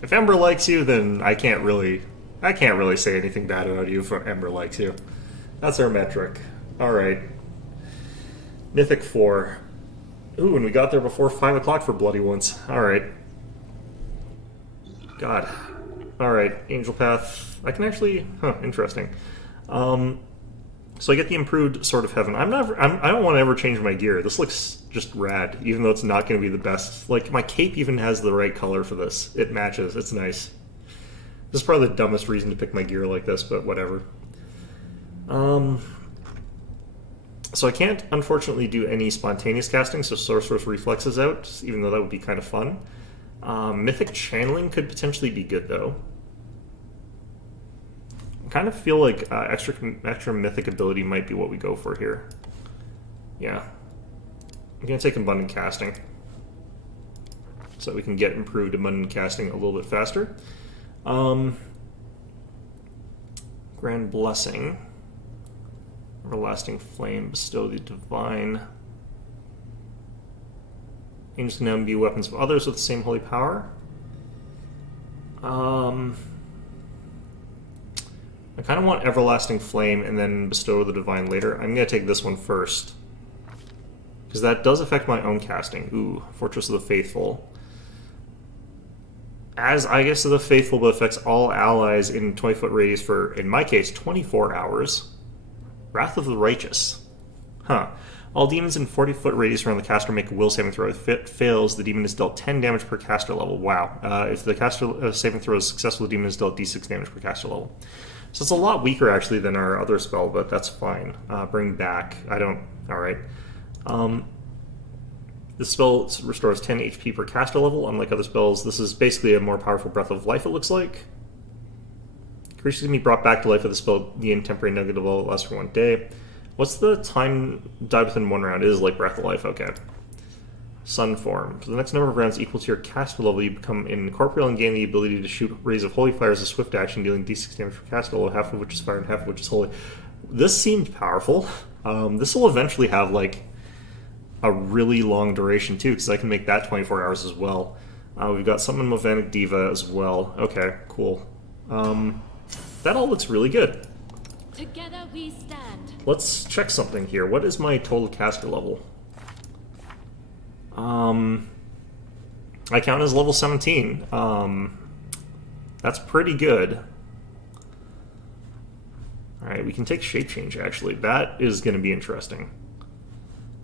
If Ember likes you, then I can't really say anything bad about you if Ember likes you. That's our metric. Alright. Mythic 4. Ooh, and we got there before 5 o'clock for bloody once. Alright. God. Alright, Angel Path. I can actually... Huh, interesting. So I get the improved Sword of Heaven. I don't want to ever change my gear. This looks just rad, even though it's not going to be the best. Like, my cape even has the right color for this. It matches. It's nice. This is probably the dumbest reason to pick my gear like this, but whatever. So I can't, unfortunately, do any spontaneous casting, so Sorcerer's Reflex is out, even though that would be kind of fun. Mythic Channeling could potentially be good, though. I kind of feel like extra Mythic ability might be what we go for here. Yeah. I'm going to take Abundant Casting, so that we can get improved Abundant Casting a little bit faster. Grand Blessing. Everlasting Flame, Bestow the Divine. Angels can now imbue weapons of others with the same holy power. I kind of want Everlasting Flame and then Bestow the Divine later. I'm going to take this one first, because that does affect my own casting. Ooh, Fortress of the Faithful. As I guess of the Faithful, but affects all allies in 20-foot radius for, in my case, 24 hours. Wrath of the Righteous. Huh. All demons in 40-foot radius around the caster make a will saving throw. If it fails, the demon is dealt 10 damage per caster level. Wow. If the caster saving throw is successful, the demon is dealt d6 damage per caster level. So it's a lot weaker, actually, than our other spell, but that's fine. Bring back. I don't... Alright. This spell restores 10 HP per caster level. Unlike other spells, this is basically a more powerful Breath of Life, it looks like. Creatures can be brought back to life with the spell. The temporary negative level lasts for 1 day. What's the time die within 1 round? It is like Breath of Life, okay. Sun Form. For the next number of rounds equal to your caster level, you become incorporeal and gain the ability to shoot rays of holy fire as a swift action, dealing d6 damage per caster level, half of which is fire and half of which is holy. This seemed powerful. This will eventually have, like, a really long duration, too, because I can make that 24 hours as well. We've got Summon Movantic Diva as well. Okay, cool. That all looks really good. Together we stand. Let's check something here. What is my total caster level? I count as level 17. That's pretty good. Alright, we can take Shape Change, actually. That is going to be interesting.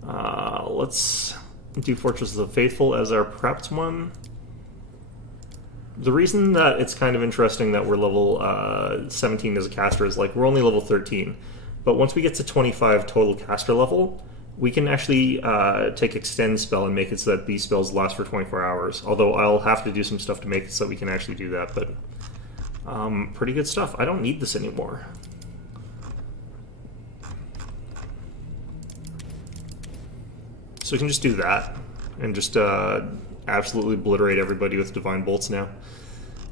Let's do Fortress of the Faithful as our prepped one. The reason that it's kind of interesting that we're level 17 as a caster is, like, we're only level 13. But once we get to 25 total caster level, we can actually take Extend spell and make it so that these spells last for 24 hours. Although I'll have to do some stuff to make it so we can actually do that, but pretty good stuff. I don't need this anymore. So we can just do that and just absolutely obliterate everybody with Divine Bolts now.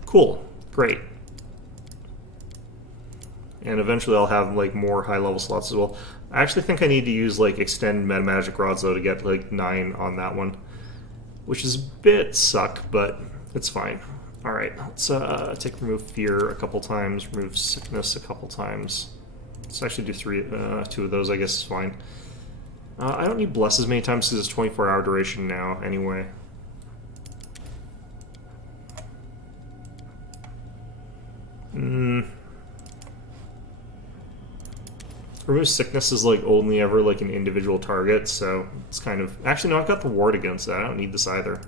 Cool. Great. And eventually I'll have, like, more high-level slots as well. I actually think I need to use, like, Extend Meta Magic Rods, though, to get, like, 9 on that one. Which is a bit suck, but it's fine. Alright, let's take Remove Fear a couple times, Remove Sickness a couple times. Let's actually do 2 of those, I guess is fine. I don't need Bless as many times because it's 24-hour duration now, anyway. Remove Sickness is, like, only ever, like, an individual target, so it's kind of... Actually, no, I've got the ward against that. I don't need this either.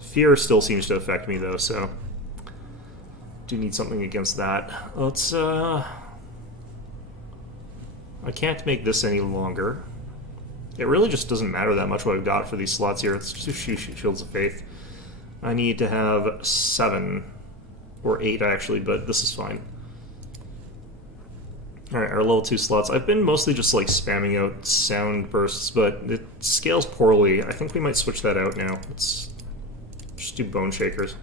Fear still seems to affect me, though, so... Do need something against that. Let's, I can't make this any longer. It really just doesn't matter that much what I've got for these slots here. Let's just do Shields of Faith. I need to have 7... or 8, actually, but this is fine. Alright, our level 2 slots. I've been mostly just, like, spamming out sound bursts, but it scales poorly. I think we might switch that out now. Let's just do Bone Shakers.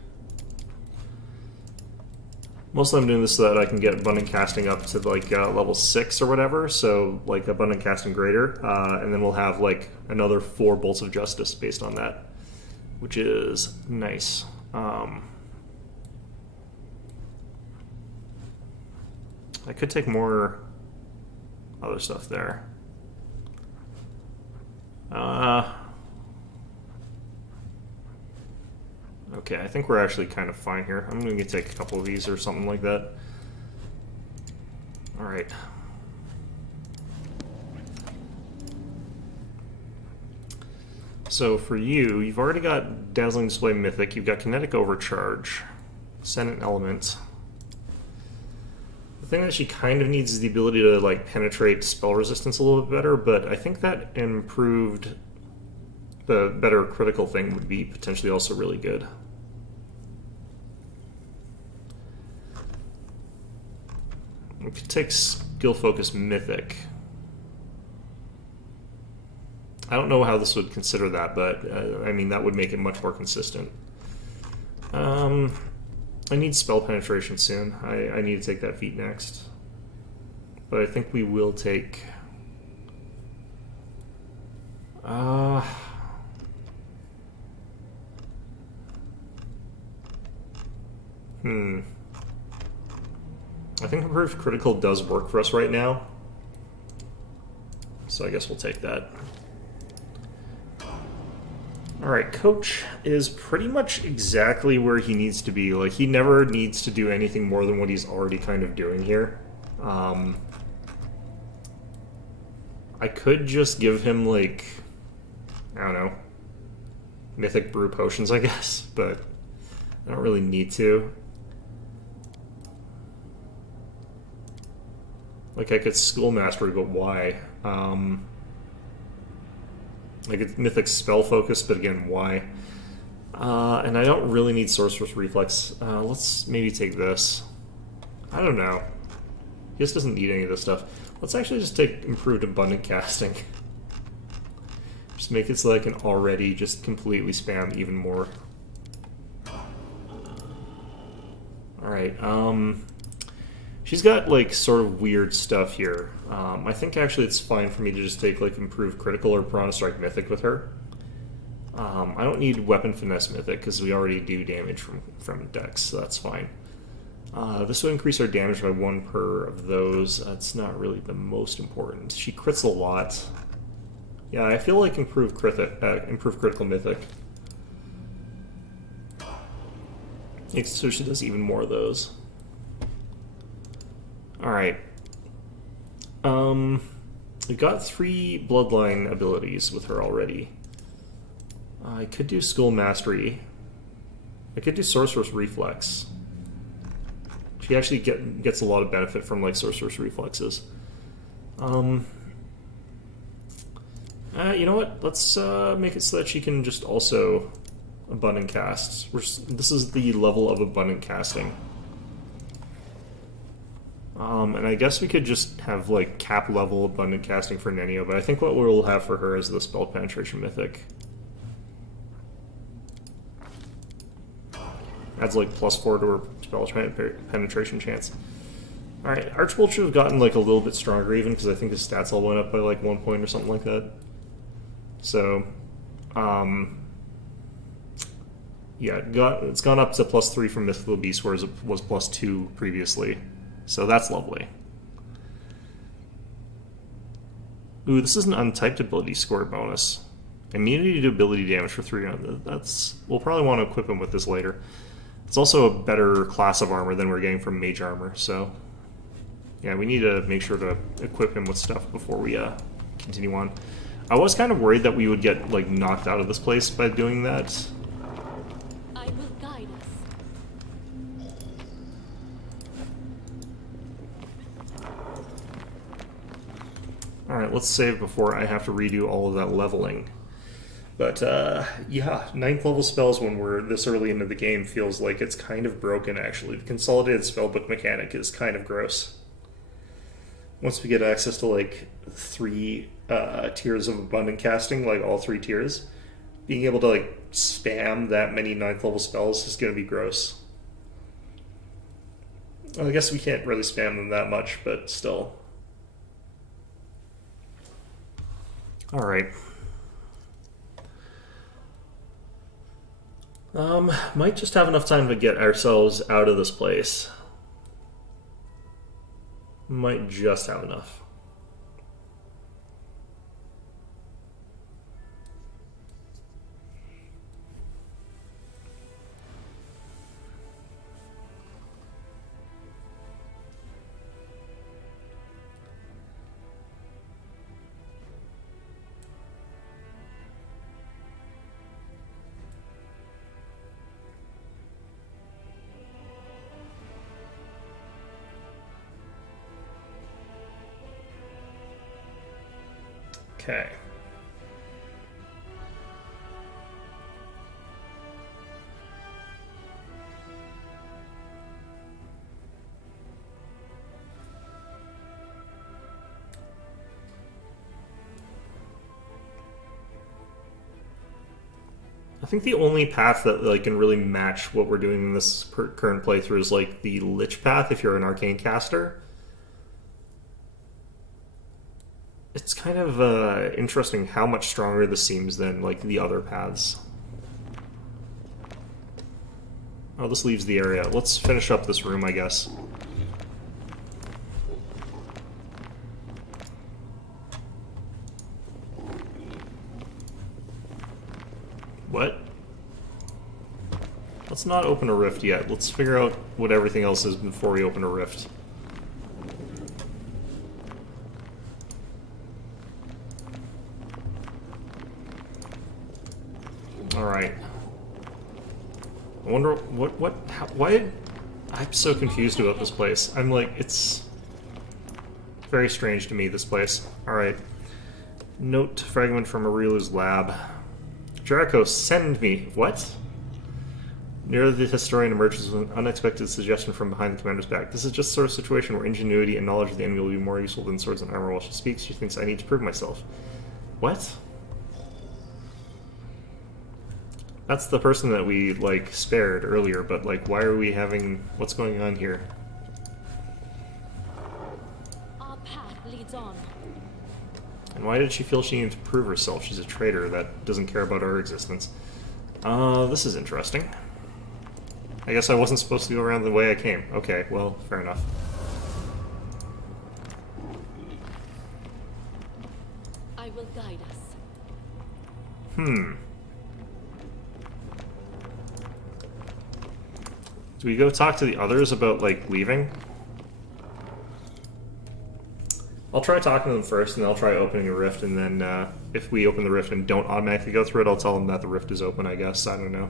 Mostly I'm doing this so that I can get Abundant Casting up to, like, level 6 or whatever, so, like, Abundant Casting Greater, and then we'll have, like, another 4 Bolts of Justice based on that, which is nice. I could take more other stuff there. Okay, I think we're actually kind of fine here. I'm going to take a couple of these or something like that. Alright. So for you, you've already got Dazzling Display Mythic, you've got Kinetic Overcharge, Ascendant Element. The thing that she kind of needs is the ability to, like, penetrate spell resistance a little bit better, but I think that improved, the better critical thing would be potentially also really good. We could take Skill Focus Mythic. I don't know how this would consider that, but I mean, that would make it much more consistent. I need Spell Penetration soon. I need to take that feat next. But I think we will take... I think improved critical does work for us right now. So I guess we'll take that. Alright, Coach is pretty much exactly where he needs to be. Like, he never needs to do anything more than what he's already kind of doing here. I could just give him, like, I don't know, Mythic Brew Potions, I guess, but I don't really need to. Like, I could School Mastery, but why? Like, it's Mythic Spell Focus, but again, why? And I don't really need Sorcerer's Reflex. Let's maybe take this. I don't know. He just doesn't need any of this stuff. Let's actually just take Improved Abundant Casting. Just make it so that I can already just completely spam even more. Alright, she's got, like, sort of weird stuff here. I think actually it's fine for me to just take, like, Improved Critical or Piranha Strike Mythic with her. I don't need Weapon Finesse Mythic, because we already do damage from Dex, so that's fine. This will increase our damage by 1 per of those. That's not really the most important. She crits a lot. Yeah, I feel like Improved Critical Mythic. So she does even more of those. Alright. We got 3 Bloodline abilities with her already. I could do School Mastery. I could do Sorcerer's Reflex. She actually gets a lot of benefit from, like, Sorcerer's Reflexes. You know what? Let's make it so that she can just also Abundant Cast. This is the level of Abundant Casting. And I guess we could just have, like, cap level Abundant Casting for Nenio, but I think what we'll have for her is the Spell Penetration Mythic. Adds, like, +4 to her Spell Penetration chance. Alright, Archbolt should have gotten, like, a little bit stronger even, because I think his stats all went up by, like, 1 point or something like that. So, yeah, it's gone up to +3 from Mythical Beast, whereas it was +2 previously. So that's lovely. Ooh, this is an untyped ability score bonus. Immunity to ability damage for 3 rounds. We'll probably want to equip him with this later. It's also a better class of armor than we're getting from Mage Armor, so yeah, we need to make sure to equip him with stuff before we continue on. I was kind of worried that we would get, like, knocked out of this place by doing that. I will guide us. Alright, let's save before I have to redo all of that leveling. But, yeah, 9th level spells when we're this early into the game feels like it's kind of broken, actually. The consolidated spellbook mechanic is kind of gross. Once we get access to, like, 3 tiers of Abundant Casting, like all 3 tiers, being able to, like, spam that many 9th level spells is going to be gross. Well, I guess we can't really spam them that much, but still. Alright. Might just have enough time to get ourselves out of this place. Might just have enough. Okay. I think the only path that, like, can really match what we're doing in this current playthrough is, like, the Lich path if you're an Arcane caster. It's kind of interesting how much stronger this seems than, like, the other paths. Oh, this leaves the area. Let's finish up this room, I guess. What? Let's not open a rift yet. Let's figure out what everything else is before we open a rift. Alright. I wonder why... I'm so confused about this place. I'm like, it's very strange to me, this place. Alright. Note fragment from Arilu's lab. Jericho, send me... What? Near the historian emerges with an unexpected suggestion from behind the commander's back. This is just the sort of situation where ingenuity and knowledge of the enemy will be more useful than swords and armor. While she speaks, she thinks I need to prove myself. What? That's the person that we, like, spared earlier, but, like, why are we having... What's going on here? Our path leads on. And why did she feel she needed to prove herself? She's a traitor that doesn't care about our existence. This is interesting. I guess I wasn't supposed to go around the way I came. Okay, well, fair enough. I will guide us. Do we go talk to the others about, like, leaving? I'll try talking to them first, and I'll try opening a rift, and then, if we open the rift and don't automatically go through it, I'll tell them that the rift is open, I guess. I don't know.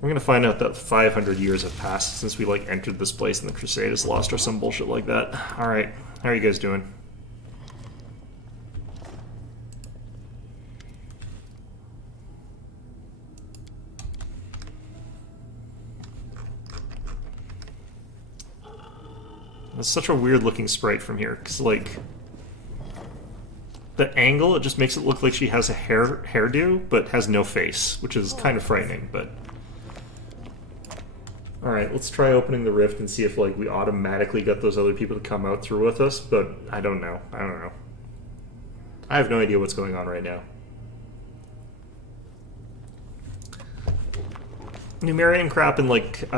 We're gonna find out that 500 years have passed since we, like, entered this place and the Crusade is lost or some bullshit like that. Alright, how are you guys doing? It's such a weird looking sprite from here, because, like, the angle, it just makes it look like she has a hairdo, but has no face, which is kind of frightening, but... Alright, let's try opening the rift and see if, like, we automatically get those other people to come out through with us, but I don't know. I don't know. I have no idea what's going on right now. Numerian crap in, like,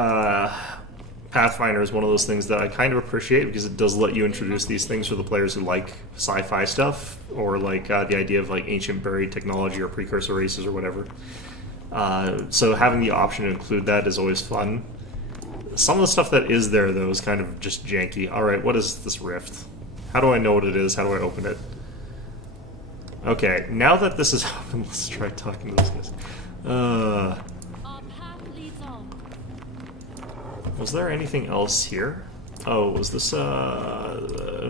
Pathfinder is one of those things that I kind of appreciate because it does let you introduce these things for the players who like sci-fi stuff or like the idea of like ancient buried technology or precursor races or whatever. So having the option to include that is always fun. Some of the stuff that is there though is kind of just janky. Alright, what is this rift? How do I know what it is? How do I open it? Okay, now that this is open, let's try talking to those guys. Our path leads on. Was there anything else here? Oh, was this, uh-oh.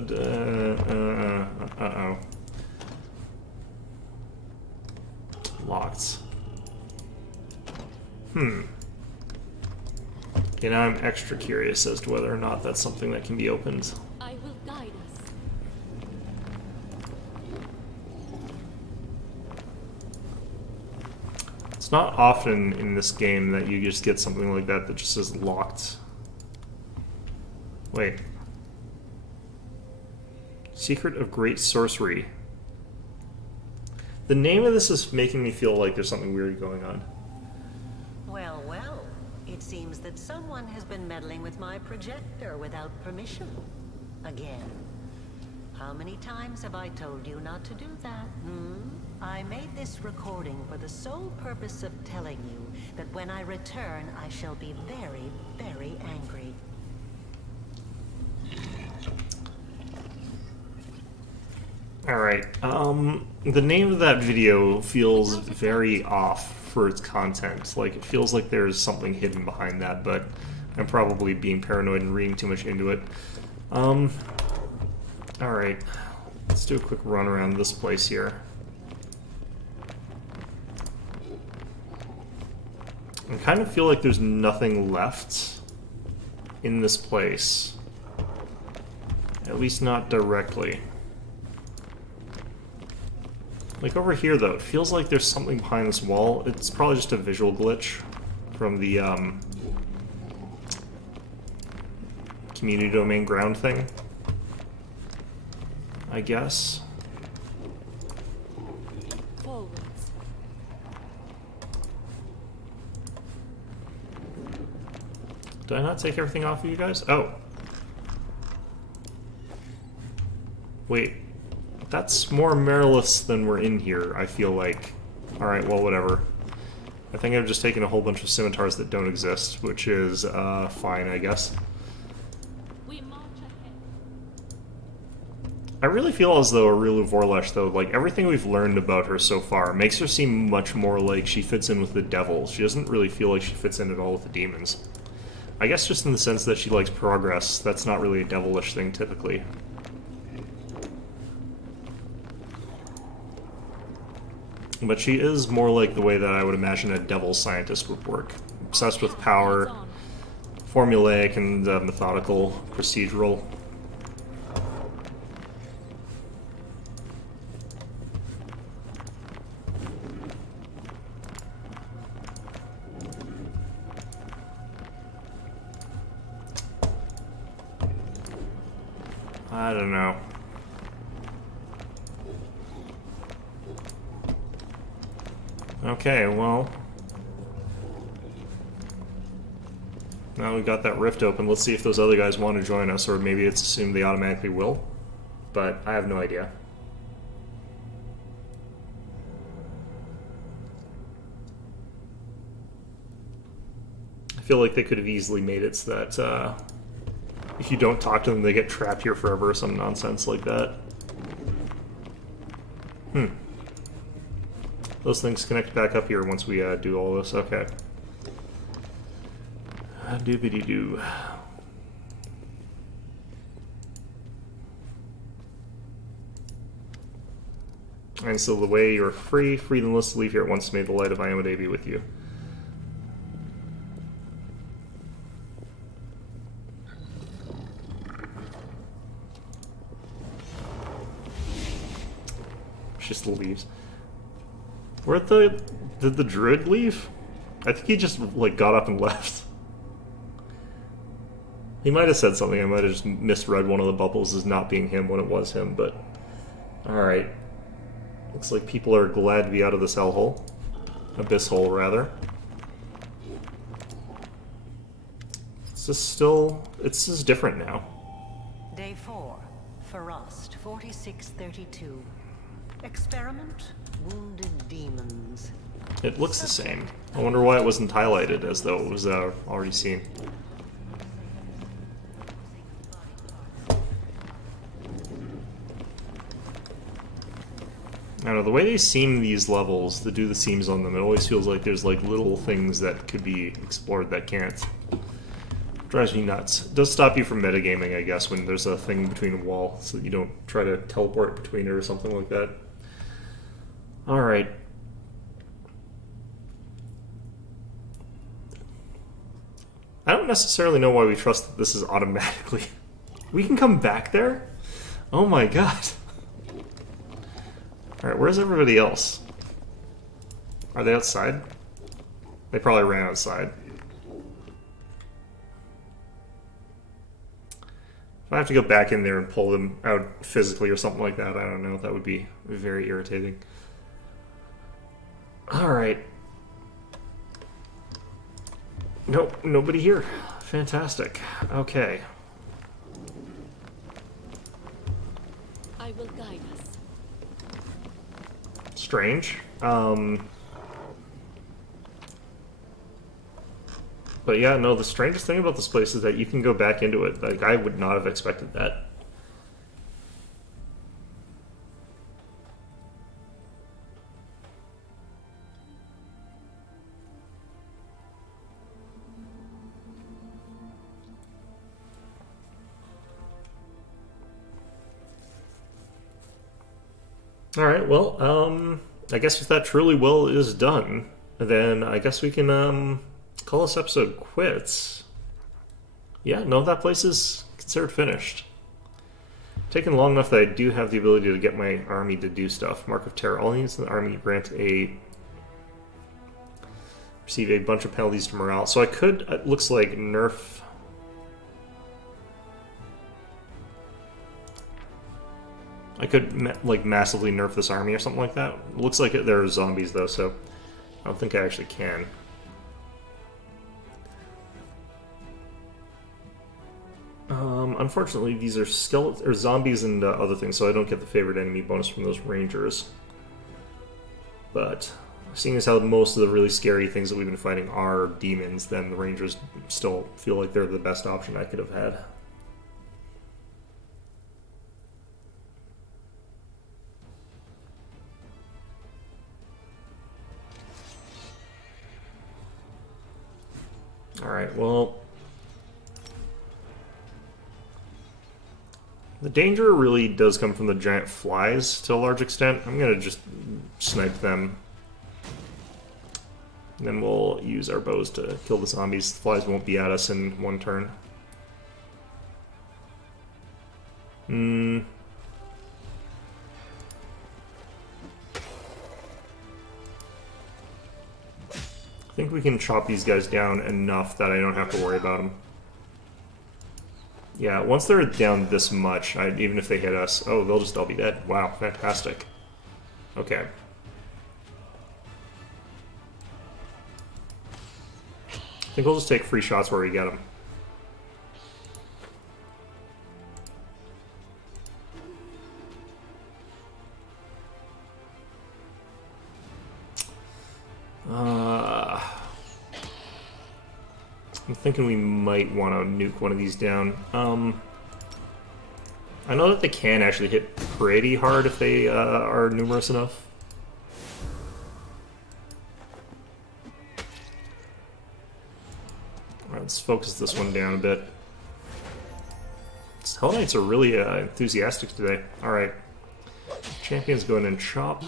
Locked. Okay, now I'm extra curious as to whether or not that's something that can be opened. I will guide us. It's not often in this game that you just get something like that that just says locked. Wait. Secret of Great Sorcery. The name of this is making me feel like there's something weird going on. Well, well. It seems that someone has been meddling with my projector without permission. Again. How many times have I told you not to do that, I made this recording for the sole purpose of telling you that when I return, I shall be very, very angry. Alright, the name of that video feels very off for its content. Like, it feels like there's something hidden behind that, but I'm probably being paranoid and reading too much into it. Alright, let's do a quick run around this place here. I kind of feel like there's nothing left in this place. At least not directly. Like over here though, it feels like there's something behind this wall. It's probably just a visual glitch from the community domain ground thing, I guess. Forwards. Did I not take everything off of you guys? Oh. Wait. That's more Mariliths than were in here, I feel like. Alright, well, whatever. I think I've just taken a whole bunch of scimitars that don't exist, which is, fine, I guess. We march ahead. I really feel as though Arilu Vorlesh, though, like, everything we've learned about her so far makes her seem much more like she fits in with the devils. She doesn't really feel like she fits in at all with the demons. I guess just in the sense that she likes progress. That's not really a devilish thing, typically. But she is more like the way that I would imagine a devil scientist would work. Obsessed with power, formulaic and methodical, procedural. I don't know. Okay, well... now we've got that rift open. Let's see if those other guys want to join us, or maybe it's assumed they automatically will. But I have no idea. I feel like they could have easily made it so that if you don't talk to them, they get trapped here forever or some nonsense like that. Those things connect back up here once we do all this. Okay. Doobity-doo. And so the way you're free, freedomless to leave here at once, may the light of Iomedae be with you. She just leaves. Did the druid leave? I think he just, like, got up and left. He might have said something. I might have just misread one of the bubbles as not being him when it was him, but... alright. Looks like people are glad to be out of this hellhole. Abyss hole, rather. It's just still... it's just different now. Day 4. Frost, 4632. Experiment, wounded demons. It looks the same. I wonder why it wasn't highlighted as though it was already seen. I don't know, the way they seam these levels, to do the seams on them, it always feels like there's like little things that could be explored that can't. Drives me nuts. It does stop you from metagaming, I guess, when there's a thing between a wall, so that you don't try to teleport between it or something like that. Alright. I don't necessarily know why we trust that this is automatically... we can come back there? Oh my god. Alright, where's everybody else? Are they outside? They probably ran outside. If I have to go back in there and pull them out physically or something like that, I don't know. That would be very irritating. Alright. Nope, nobody here. Fantastic. Okay. I will guide us. Strange. But yeah, no, the strangest thing about this place is that you can go back into it. Like, I would not have expected that. Alright, well, I guess if that truly will is done, then I guess we can, call this episode quits. Yeah, no, that place is considered finished. Taken long enough that I do have the ability to get my army to do stuff. Mark of Terror. All units in the army receive a bunch of penalties to morale. So I could, it looks like, nerf... I could, like, massively nerf this army or something like that. It looks like there are zombies, though, so I don't think I actually can. unfortunately, these are skeletons or zombies and other things, so I don't get the favorite enemy bonus from those rangers. But seeing as how most of the really scary things that we've been fighting are demons, then the rangers still feel like they're the best option I could have had. Alright, well, the danger really does come from the giant flies to a large extent. I'm going to just snipe them. And then we'll use our bows to kill the zombies. The flies won't be at us in one turn. I think we can chop these guys down enough that I don't have to worry about them. Yeah, once they're down this much, even if they hit us... Oh, they'll just all be dead. Wow, fantastic. Okay. I think we'll just take free shots where we get them. I'm thinking we might want to nuke one of these down. I know that they can actually hit pretty hard if they are numerous enough. Alright, let's focus this one down a bit. These Hell Knights are really enthusiastic today. Alright. Champions go in and chop.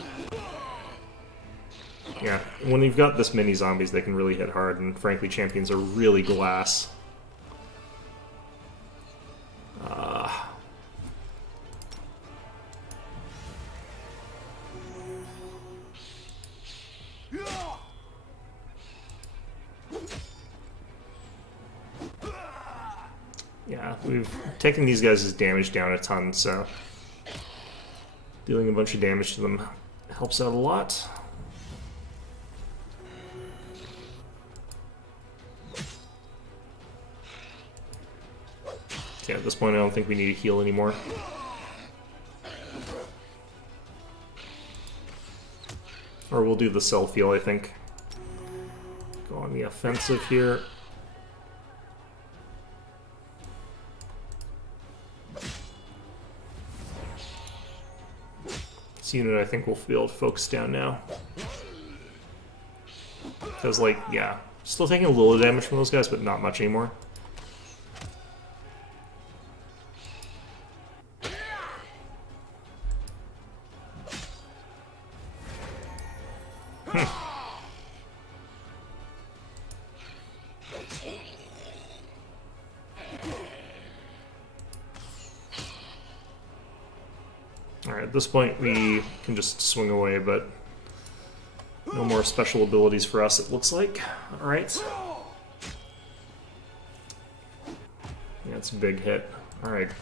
Yeah, when you've got this many zombies, they can really hit hard, and frankly, champions are really glass. Yeah, we've taken these guys' damage down a ton, so dealing a bunch of damage to them helps out a lot. Yeah, at this point I don't think we need to heal anymore. Or we'll do the self-heal, I think. Go on the offensive here. This unit I think we'll be able to focus down now. Because, like, yeah, still taking a little damage from those guys, but not much anymore. Alright, at this point we can just swing away, but no more special abilities for us, it looks like. Alright. Yeah, it's a big hit. Alright.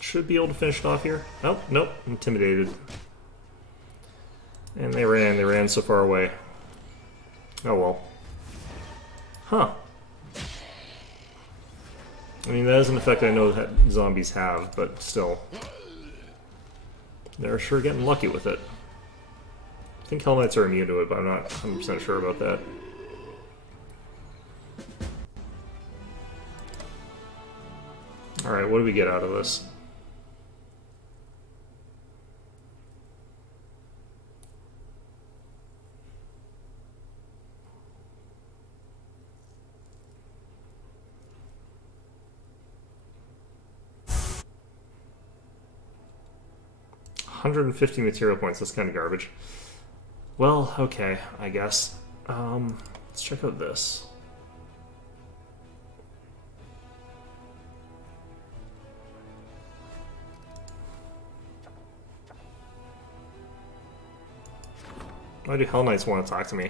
Should be able to finish it off here. Oh, nope, intimidated. And they ran so far away. Oh well. Huh. I mean, that is an effect I know that zombies have, but still. They're sure getting lucky with it. I think Hell Knights are immune to it, but I'm not 100% sure about that. Alright, what do we get out of this? $150 material points, that's kind of garbage. Well, okay, I guess. Let's check out this. Why do Hell Knights want to talk to me?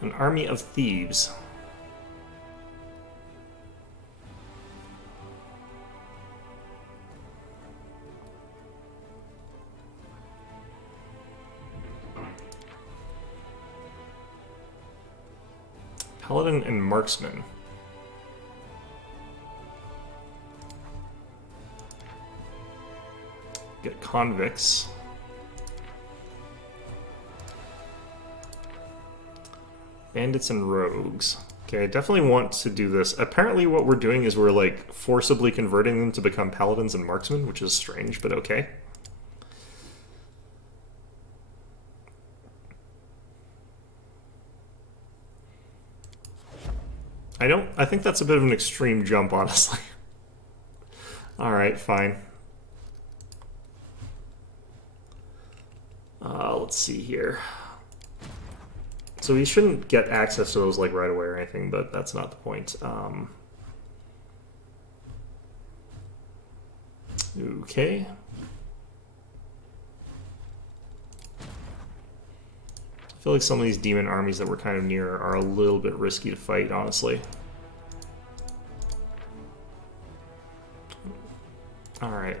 An army of thieves. Paladin and Marksman. Get Convicts. Bandits and Rogues. Okay, I definitely want to do this. Apparently what we're doing is we're like forcibly converting them to become Paladins and Marksmen, which is strange, but okay. I think that's a bit of an extreme jump, honestly. Alright, fine. Let's see here. So we shouldn't get access to those like right away or anything, but that's not the point. Okay. I feel like some of these demon armies that we're kind of near are a little bit risky to fight, honestly. Alright,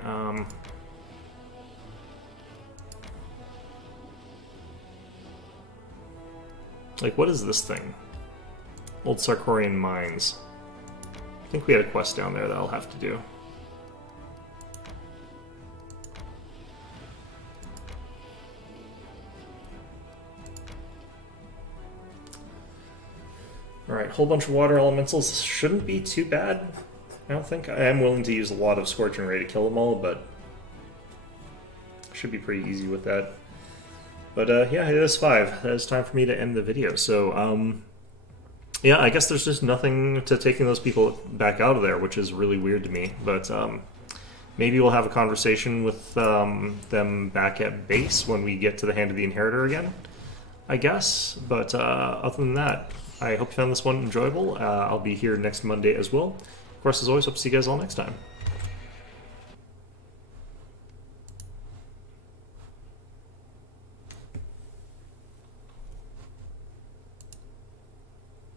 like, what is this thing? Old Sarcorian Mines. I think we had a quest down there that I'll have to do. Alright, whole bunch of water elementals. This shouldn't be too bad, I don't think. I am willing to use a lot of Scorching Ray to kill them all, but should be pretty easy with that. But yeah, it is 5. That is time for me to end the video. So, yeah, I guess there's just nothing to taking those people back out of there, which is really weird to me. But maybe we'll have a conversation with them back at base when we get to the Hand of the Inheritor again, I guess. But other than that, I hope you found this one enjoyable. I'll be here next Monday as well. Of course, as always, hope to see you guys all next time.